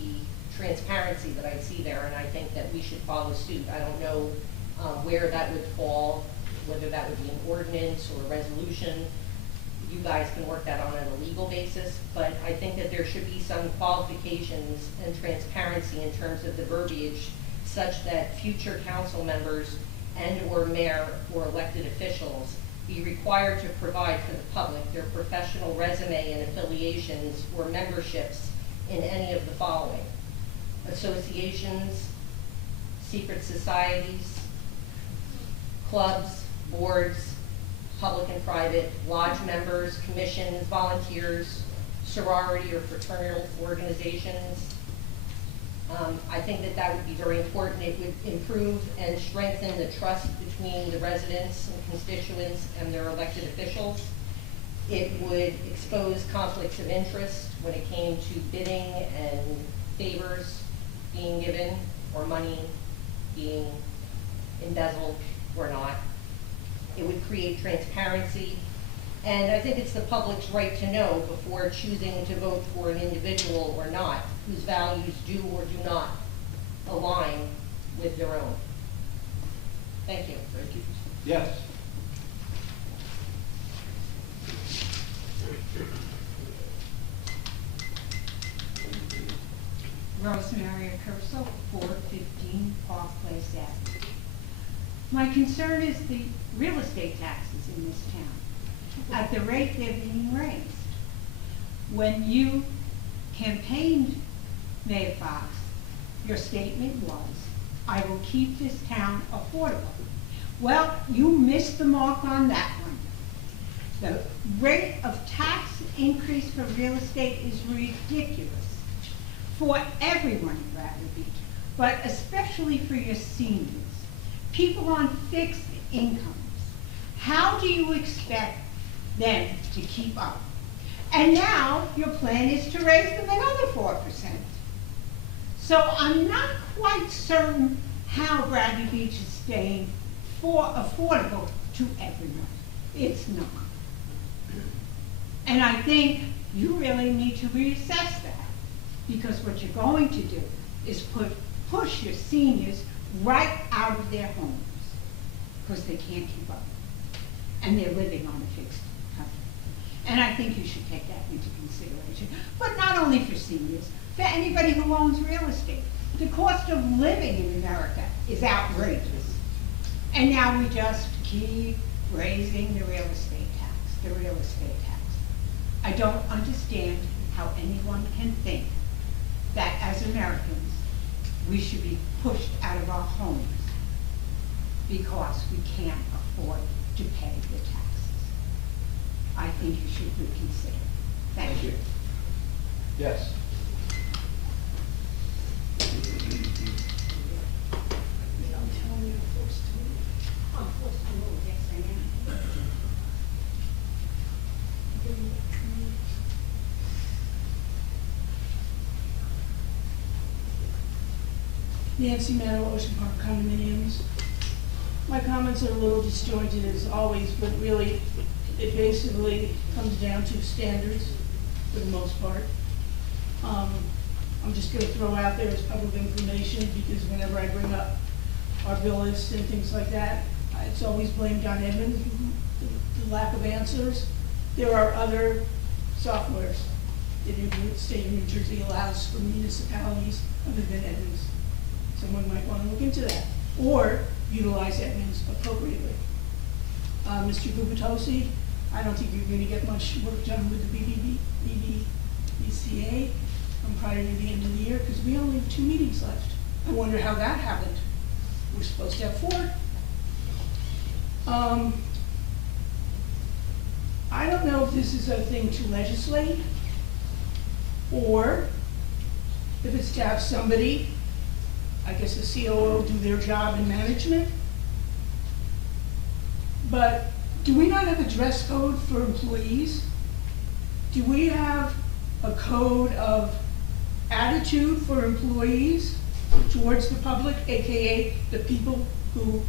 transparency that I see there, and I think that we should follow suit. I don't know where that would fall, whether that would be an ordinance or a resolution. You guys can work that on a legal basis, but I think that there should be some qualifications and transparency in terms of the verbiage such that future council members and or mayor or elected officials be required to provide for the public their professional resume and affiliations or memberships in any of the following: associations, secret societies, clubs, boards, public and private, lodge members, commissions, volunteers, sorority or fraternal organizations. I think that that would be very important. It would improve and strengthen the trust between the residents and constituents and their elected officials. It would expose conflicts of interest when it came to bidding and favors being given or money being embezzled or not. It would create transparency. And I think it's the public's right to know before choosing to vote for an individual or not, whose values do or do not align with their own. Thank you. Thank you. Yes. Rosemary Curso, 415 Park Place Avenue. My concern is the real estate taxes in this town, at the rate they're being raised. When you campaigned, Mayor Fox, your statement was, "I will keep this town affordable." Well, you missed the mark on that one. The rate of tax increase for real estate is ridiculous for everyone in Bradley Beach, but especially for your seniors, people on fixed incomes. How do you expect them to keep up? And now your plan is to raise them another 4%. So I'm not quite certain how Bradley Beach is staying affordable to everyone. It's not. And I think you really need to reassess that, because what you're going to do is push your seniors right out of their homes because they can't keep up. And they're living on a fixed income. And I think you should take that into consideration. But not only for seniors, for anybody who owns real estate. The cost of living in America is outrageous. And now we just keep raising the real estate tax. I don't understand how anyone can think that as Americans, we should be pushed out of our homes because we can't afford to pay the taxes. I think you should reconsider. Thank you. Yes. Nancy Meadow, Ocean Park Condominiums. My comments are a little disjointed as always, but really it basically comes down to standards for the most part. I'm just going to throw out there as public information because whenever I bring up our bill list and things like that, it's always blamed on Edmunds, the lack of answers. There are other softwares that the state of New Jersey allows for municipalities other than Edmunds. Someone might want to look into that, or utilize Edmunds appropriately. Mr. Gubitosi, I don't think you're going to get much work done with the BBCA prior to the end of the year, because we only have 2 meetings left. I wonder how that happened. We're supposed to have 4. I don't know if this is a thing to legislate, or if it's to have somebody, I guess the COO, do their job in management. But do we not have a dress code for employees? Do we have a code of attitude for employees towards the public, AKA the people who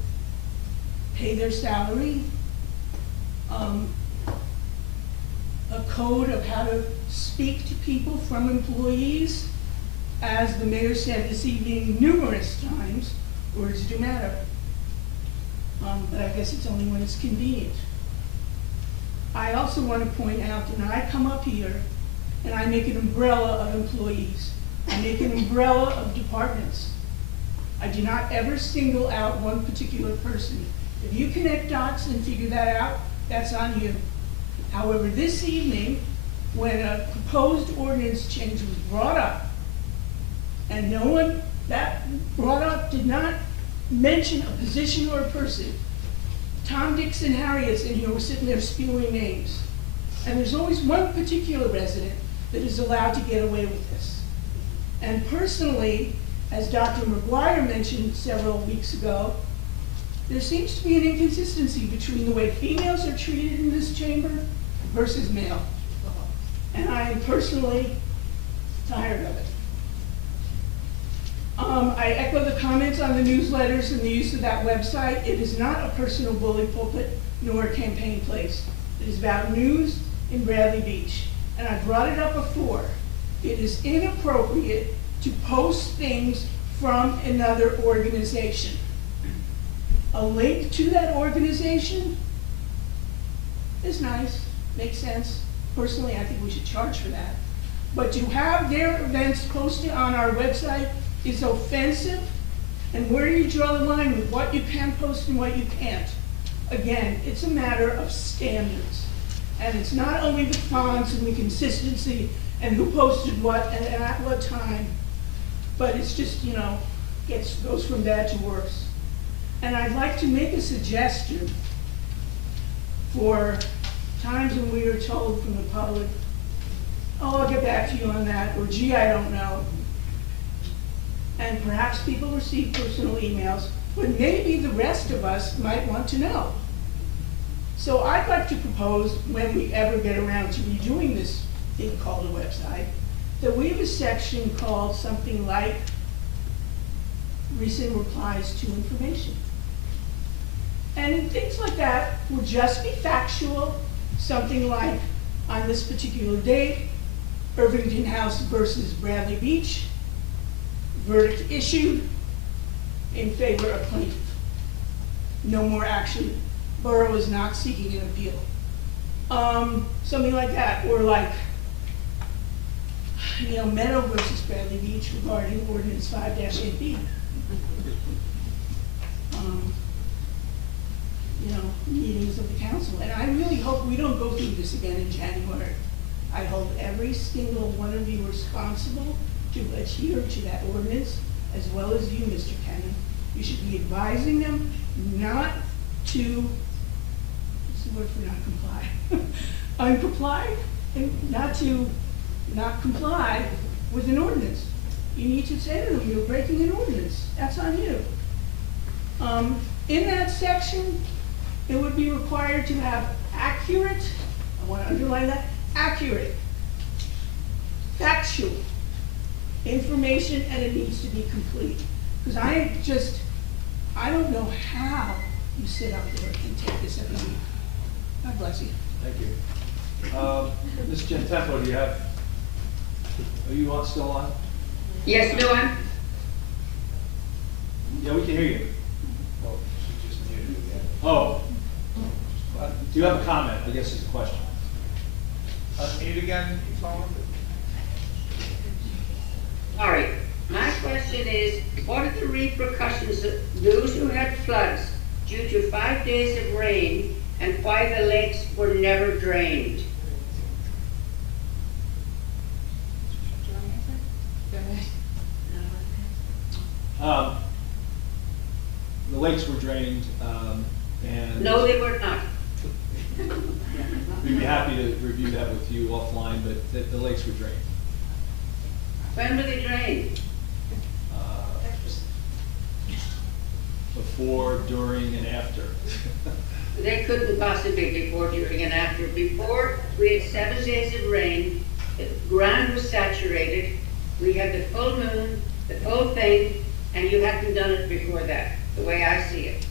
pay their salary? A code of how to speak to people from employees? As the mayor said this evening numerous times, words do matter. But I guess it's only when it's convenient. I also want to point out that when I come up here and I make an umbrella of employees, I make an umbrella of departments. I do not ever single out one particular person. If you connect dots and figure that out, that's on you. However, this evening, when a proposed ordinance change was brought up, and no one that brought up did not mention a position or a person, Tom, Dix, and Harry is in here, we're sitting there spewing names. And there's always one particular resident that is allowed to get away with this. And personally, as Dr. McGuire mentioned several weeks ago, there seems to be an inconsistency between the way females are treated in this chamber versus male. And I am personally tired of it. I echo the comments on the newsletters and the use of that website. It is not a personal bully pulpit nor a campaign place. It is about news in Bradley Beach. And I brought it up before. It is inappropriate to post things from another organization. A link to that organization is nice, makes sense. Personally, I think we should charge for that. But to have their events posted on our website is offensive. And where do you draw the line with what you can post and what you can't? Again, it's a matter of standards. And it's not only the fonts and the consistency and who posted what and at what time, but it's just, you know, goes from bad to worse. And I'd like to make a suggestion for times when we are told from the public, oh, I'll get back to you on that, or gee, I don't know. And perhaps people receive personal emails, but maybe the rest of us might want to know. So I'd like to propose, when we ever get around to redoing this thing called a website, that we have a section called something like recent replies to information. And things like that would just be factual, something like, on this particular date, Irvington House versus Bradley Beach, verdict issued in favor of plaintiff. No more action. Borough is not seeking an appeal. Something like that, or like, you know, Meadow versus Bradley Beach regarding ordinance 5-8B. You know, meetings of the council. And I really hope we don't go through this again in January. I hold every single one of you responsible to adhere to that ordinance, as well as you, Mr. Kennan. You should be advising them not to, what's the word for not comply? Uncomply, and not comply with an ordinance. You need to say to them, you're breaking an ordinance. That's on you. In that section, it would be required to have accurate, I want to underline that, accurate, factual information, and it needs to be complete. Because I don't know how you sit up there and take this every week. God bless you. Thank you. Ms. Gentempo, are you still on? Yes, no, I'm. Yeah, we can hear you. Oh, she just muted again. Oh. Do you have a comment? I guess is the question. Unmute again, Paul. All right. My question is, what are the repercussions of those who had floods due to 5 days of rain and why the lakes were never drained? The lakes were drained, and... No, they were not. We'd be happy to review that with you offline, but the lakes were drained. When were they drained? Before, during, and after. They couldn't possibly be before, during, and after. Before, we had 7 days of rain, the ground was saturated, we had the full moon, the full thing, and you hadn't done it before that, the way I see it.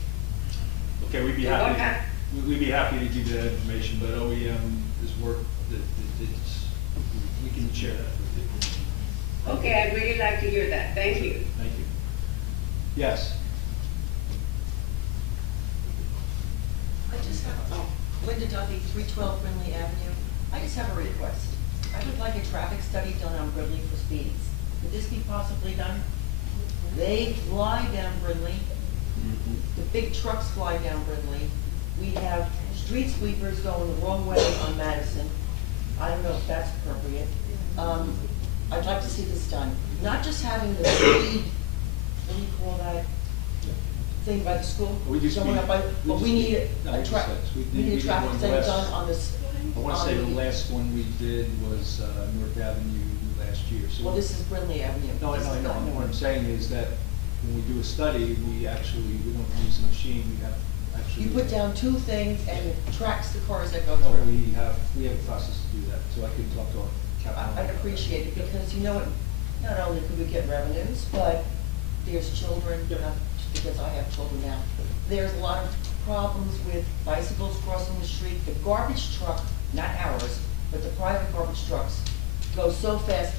Okay, we'd be happy. We'd be happy to give you that information, but OEM is work we can share that with you. Okay, I'd really like to hear that. Thank you. Thank you. Yes. I just have, Linda Duffy, 312 Brindley Avenue. I just have a request. I would like a traffic study done on Brindley for speeds. Could this be possibly done? They fly down Brindley. The big trucks fly down Brindley. We have street sweepers going the wrong way on Madison. I don't know if that's appropriate. I'd like to see this done. Not just having the speed, what do you call that? thing by the school? We just Showing up by, but we need No, a we tra- just- we we need a did traffic one study last- done on this. I want to say the last one we did was North Avenue last year. So Well, this is Brindley Avenue. No, I This know, I is know. not What I'm Newark. saying is that when we do a study, we don't use the machine, we have actually. You put down two things and it tracks the cars that go No, through. we have a process to do that, so I can talk to our capital. I'd appreciate it, because you know what, not only could we get revenues, but there's children, not just because I have children now. There's a lot of problems with bicycles crossing the street. The garbage truck, not ours, but the private garbage trucks go so fast.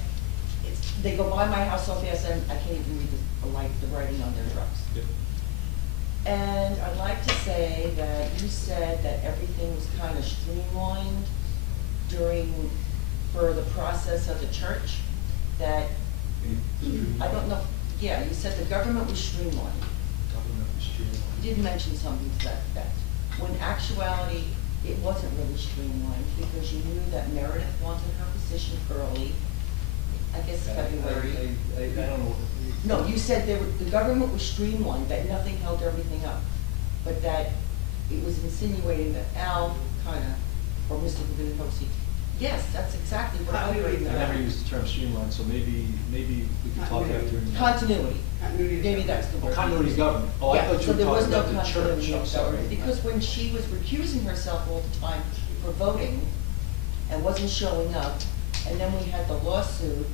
They go by my house so fast and I can't even read the writing on their trucks. Yep. And I'd like to say that you said that everything was kind of streamlined for the process of the church, that, I don't know, yeah, you said the government was streamlined. Government was streamlined. You did mention something to that effect. When actuality, it wasn't really streamlined, because you knew that Meredith wanted her position early, I guess February. I don't know. No, you said the government was streamlined, that nothing held everything up, but that it was insinuating that Al or Mr. Gavinosi, yes, that's exactly what I heard. I never used the term streamlined, so maybe we could talk after. Continuity. Maybe that's the word. Continuity of government. Oh, I Yeah, thought you so were there was talking no about the church, continuity I'm of sorry. government, because when she was recusing herself all the time for voting and wasn't showing up, and then we had the lawsuit,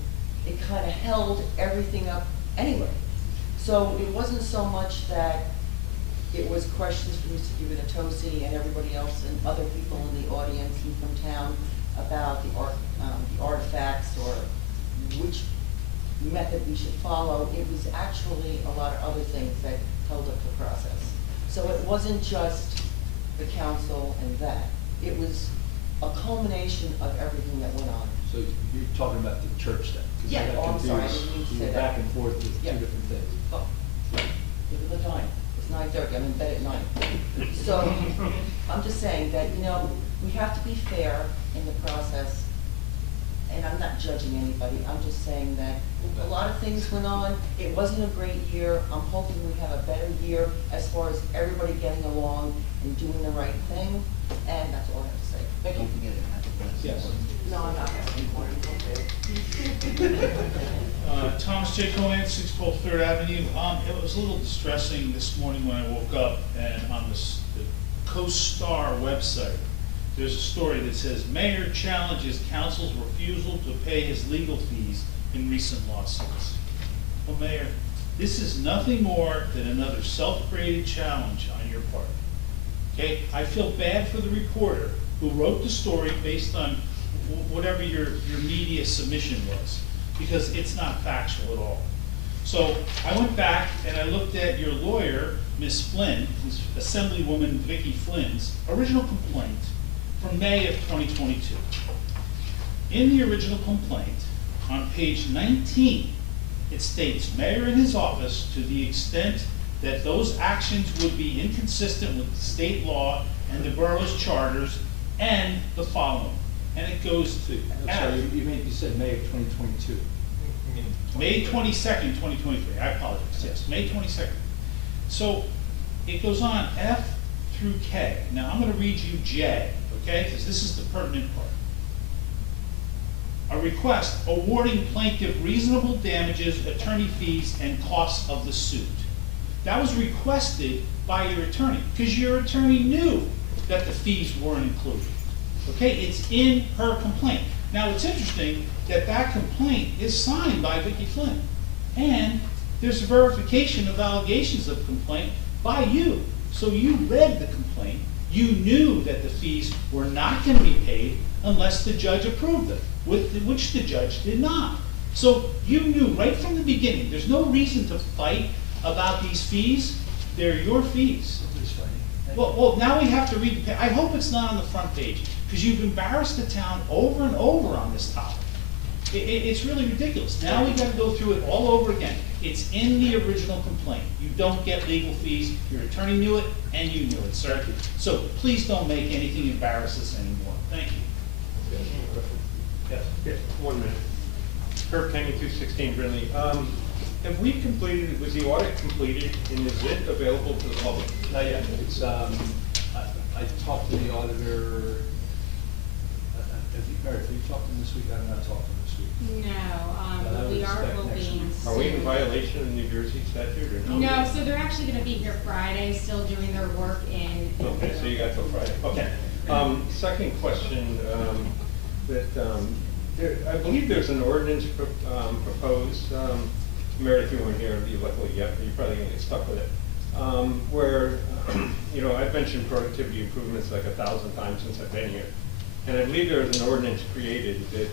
it kind of held everything up anyway. So it wasn't so much that it was questions from Mr. Gavinosi and everybody else and other people in the audience and from town about the artifacts or which method we should follow. It was actually a lot of other things that held up the process. So it wasn't just the council and that. It was a culmination of everything that went on. So you're talking about the church then? 'Cause I Yeah, got oh, I'm sorry, I confused. didn't mean to You say were that. back and forth with two Yeah. different things. Oh, look at the time, it's 9:30, I'm in bed at 9. So, I'm just saying that, we have to be fair in the process, and I'm not judging anybody, I'm just saying that a lot of things went on, it wasn't a great year, I'm hoping we have a better year as far as everybody getting along and doing the right thing, and that's all I have to say. Thank you. Yes. No, I'm not asking for it, okay. Thomas J. Cohen, 612 Third Avenue. It was a little distressing this morning when I woke up, and on the CoStar website, there's a story that says, Mayor challenges council's refusal to pay his legal fees in recent lawsuits. Well, Mayor, this is nothing more than another self-created challenge on your part. Okay, I feel bad for the reporter who wrote the story based on whatever your media submission was, because it's not factual at all. So I went back and I looked at your lawyer, Ms. Flynn, Assemblywoman Vicky Flynn's original complaint from May of 2022. In the original complaint, on page 19, it states, Mayor and his office, to the extent that those actions would be inconsistent with state law and the borough's charters, and the following. And it goes to. I'm sorry, you said May of 2022. May 22nd, 2023, I apologize, yes, May 22nd. So it goes on F through K. Now I'm gonna read you J, okay, because this is the pertinent part. A request awarding plaintiff reasonable damages, attorney fees, and costs of the suit. That was requested by your attorney, because your attorney knew that the fees weren't included. Okay, it's in her complaint. Now, it's interesting that that complaint is signed by Vicky Flynn. And there's a verification of allegations of complaint by you. So you read the complaint, you knew that the fees were not going to be paid unless the judge approved them, which the judge did not. So you knew right from the beginning, there's no reason to fight about these fees. They're your fees. Well, now we have to read the, I hope it's not on the front page, because you've embarrassed the town over and over on this topic. It's really ridiculous. Now we got to go through it all over again. It's in the original complaint. You don't get legal fees. Your attorney knew it, and you knew it, sir. So please don't make anything embarrass us anymore. Thank you. Yes, 1 minute. Herb Kenny, 216 Brindley. Have we completed, was the audit completed, and is it available to the public? Not yet. It's, I talked to the auditor, Meredith, have you talked to him this week? I have not talked to him this week. No, but we are hoping Are we in soon. violation of New Jersey statute or no? No, so they're actually gonna be here Friday, still doing their work in. Okay, so you got till Friday, okay. Second question, I believe there's an ordinance proposed, Meredith, you weren't here, luckily yet, but you're probably gonna get stuck with it, where, you know, I've mentioned productivity improvements like 1,000 times since I've been here. And I believe there was an ordinance created that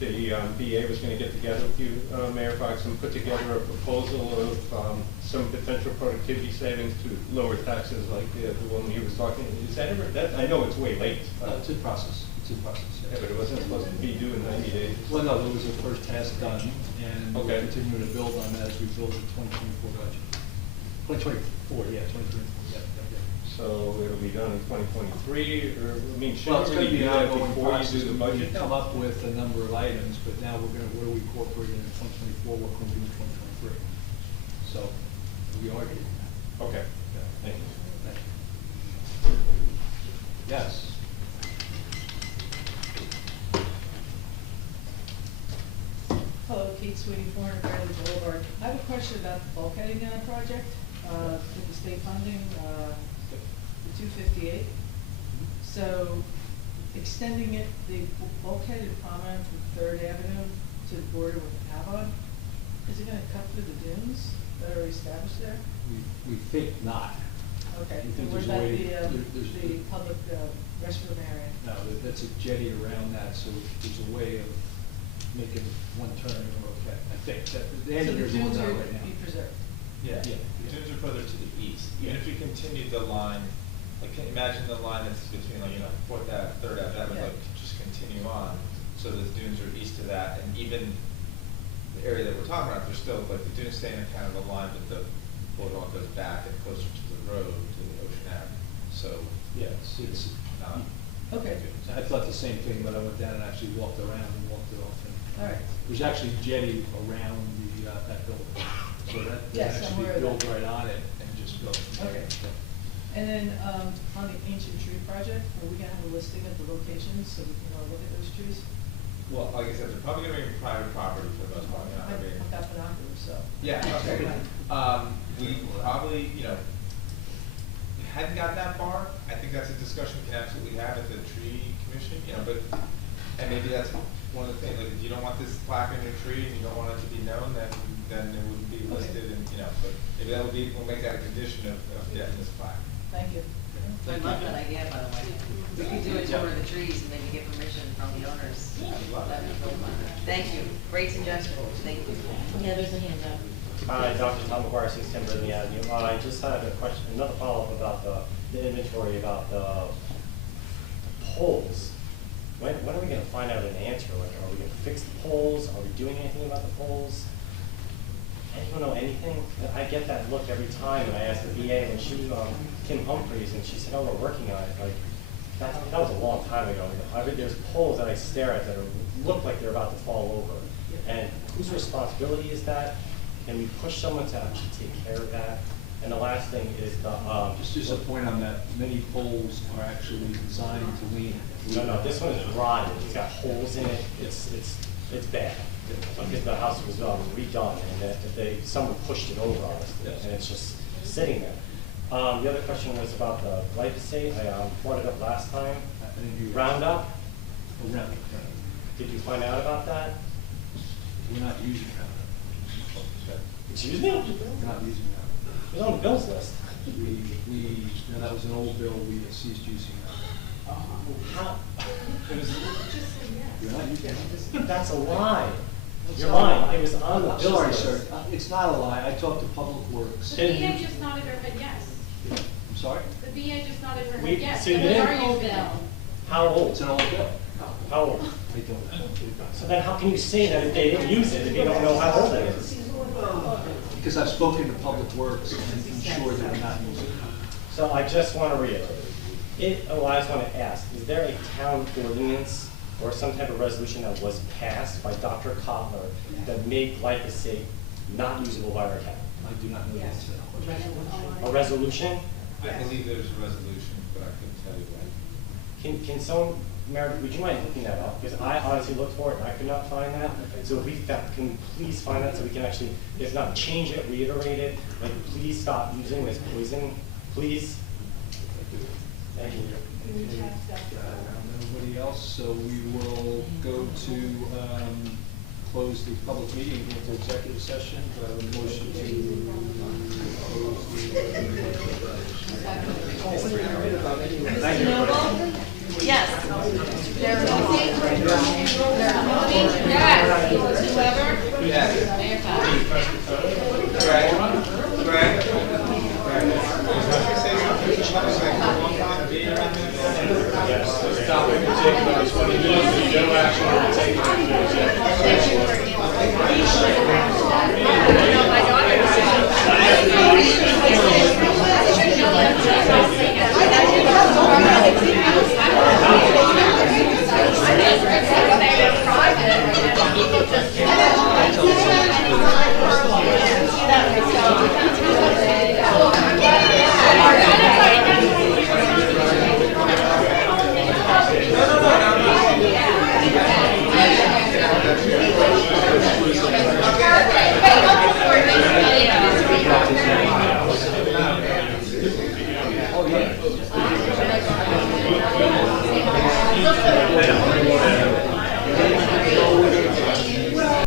the BA was gonna get together with you, Mayor Fox, and put together a proposal of some potential productivity savings to lower taxes like the one he was talking. Is that ever, I know it's way late. It's in process. It's in process. Yeah, but it wasn't supposed to be due in 90 days. Well, no, there was a first task done, and we're Okay. continuing to build on that as we build the 2024 budget. 2024, yeah, 2024, yeah. So it'll be done in 2023, or, I mean, should Well, it's we gonna really be do an that ongoing before you process. do the budget? We come up with a number of items, but now we're gonna, what are we incorporating in 2024, what can we do in 2023? So, we are getting that. Okay, thank you. Thank you. Yes. Hello, Kate Sweeney, 400 Bradley Boulevard. I have a question about the bulkheading project, with the state funding, the 258. So extending it, the bulkheaded promenade from Third Avenue to the border with Avon, is it gonna cut through the dunes that are established there? We think not. Okay, We think and what there's a about way, the public restroom area? no, that's a jetty around that, so there's a way of making one turn and we're okay. I think that, the So the engineer's working dunes on are it right now. be preserved? Yeah, Yeah. the dunes are further to the east. Even if we continued the line, like, can you imagine the line that's between, like, you know, Fourth Ave, Third Ave, that would Yeah. like just continue on. So the dunes are east of that, and even the area that we're talking about, there's still, like, the dunes stay in a kind of a line, but the boardwalk goes back and closer to the road, to the Ocean Ave. So, Yeah, it's not. Okay. I thought the same thing, but I went down and actually walked around and walked it off. And All right. there's actually jetty around the, that building. So that, they Yes, I'm actually aware of build that. right on it and just go. from there. Okay. And then, on the ancient tree project, are we gonna have a listing of the locations so we can look at those trees? Well, like I said, they're probably gonna be private property for the most part, you know, I mean. I've got binoculars, so. Yeah, okay. We probably, you know, hadn't got that far. I think that's a discussion we can absolutely have at the tree commission, you know, but, and maybe that's one of the things, like, if you don't want this plaque in your tree and you don't want it to be known, then it wouldn't be listed and, you know, but maybe that will be, we'll make that a condition of getting this plaque. Thank you. I love that idea, by the way. We could do a tour of the trees and maybe get permission from the owners. That'd be really fun. Thank you, great suggestion, thank you. Yeah, there's a hand up. Hi, Dr. Tom McGuire, 610 Brittany Avenue. I just had a question, another follow-up about the inventory, about the poles. When are we gonna find out an answer? Like, are we gonna fix the poles? Are we doing anything about the poles? Anyone know anything? I get that look every time, and I asked the VA when she was on Kim Humphreys, and she said, oh, we're working on it. Like, that was a long time ago. There's poles that I stare at that look like they're about to fall over. And whose responsibility is that? Can we push someone to actually take care of that? And the last thing is the, Just a point on that, many poles are actually designed to lean. No, this one is rotten. It's got holes in it. It's bad. Because the house was redone, and that someone pushed it over on us, and it's just sitting there. The other question was about the glyphosate. I brought it up last time. Roundup. Roundup. Did you find out about that? We're not using Roundup. Excuse me? We're not using Roundup. It was on the bills list. No, that was an old bill, we ceased using Roundup. How? You're not using Roundup? That's a lie. You're lying. It was on the I'm bills sorry, list. sir. It's not a lie. I talked to Public Works. The VA just nodded her head yes. I'm sorry? The VA just nodded her We- head yes, so but you they didn't- are using it. How old? It's an old bill. How old? I don't. So then how can you say that if they didn't use it if you don't know how old it is? Because I've spoken to Public Works and ensured that we're not using it. So I just want to reiterate. I just want to ask, is there a town ordinance or some type of resolution that was passed by Dr. Kotler that made glyphosate not usable by our town? I do not know the answer to that question. A resolution? I believe there's a resolution, but I couldn't tell you when. Can someone, Meredith, would you mind looking that up? Because I honestly looked for it and I could not find that. So if we, can you please find that so we can actually, if not change it, reiterate it, like please stop using this poison, please. Thank you. Nobody else, so we will go to close the public meeting into executive session. Do I have a motion to close Mr. Noble? Yes. Yes. Whoever? Yes. Mayor Fox. Greg? Stop it, we're taking about 20 minutes, and no action will be taken after the Oh, yeah.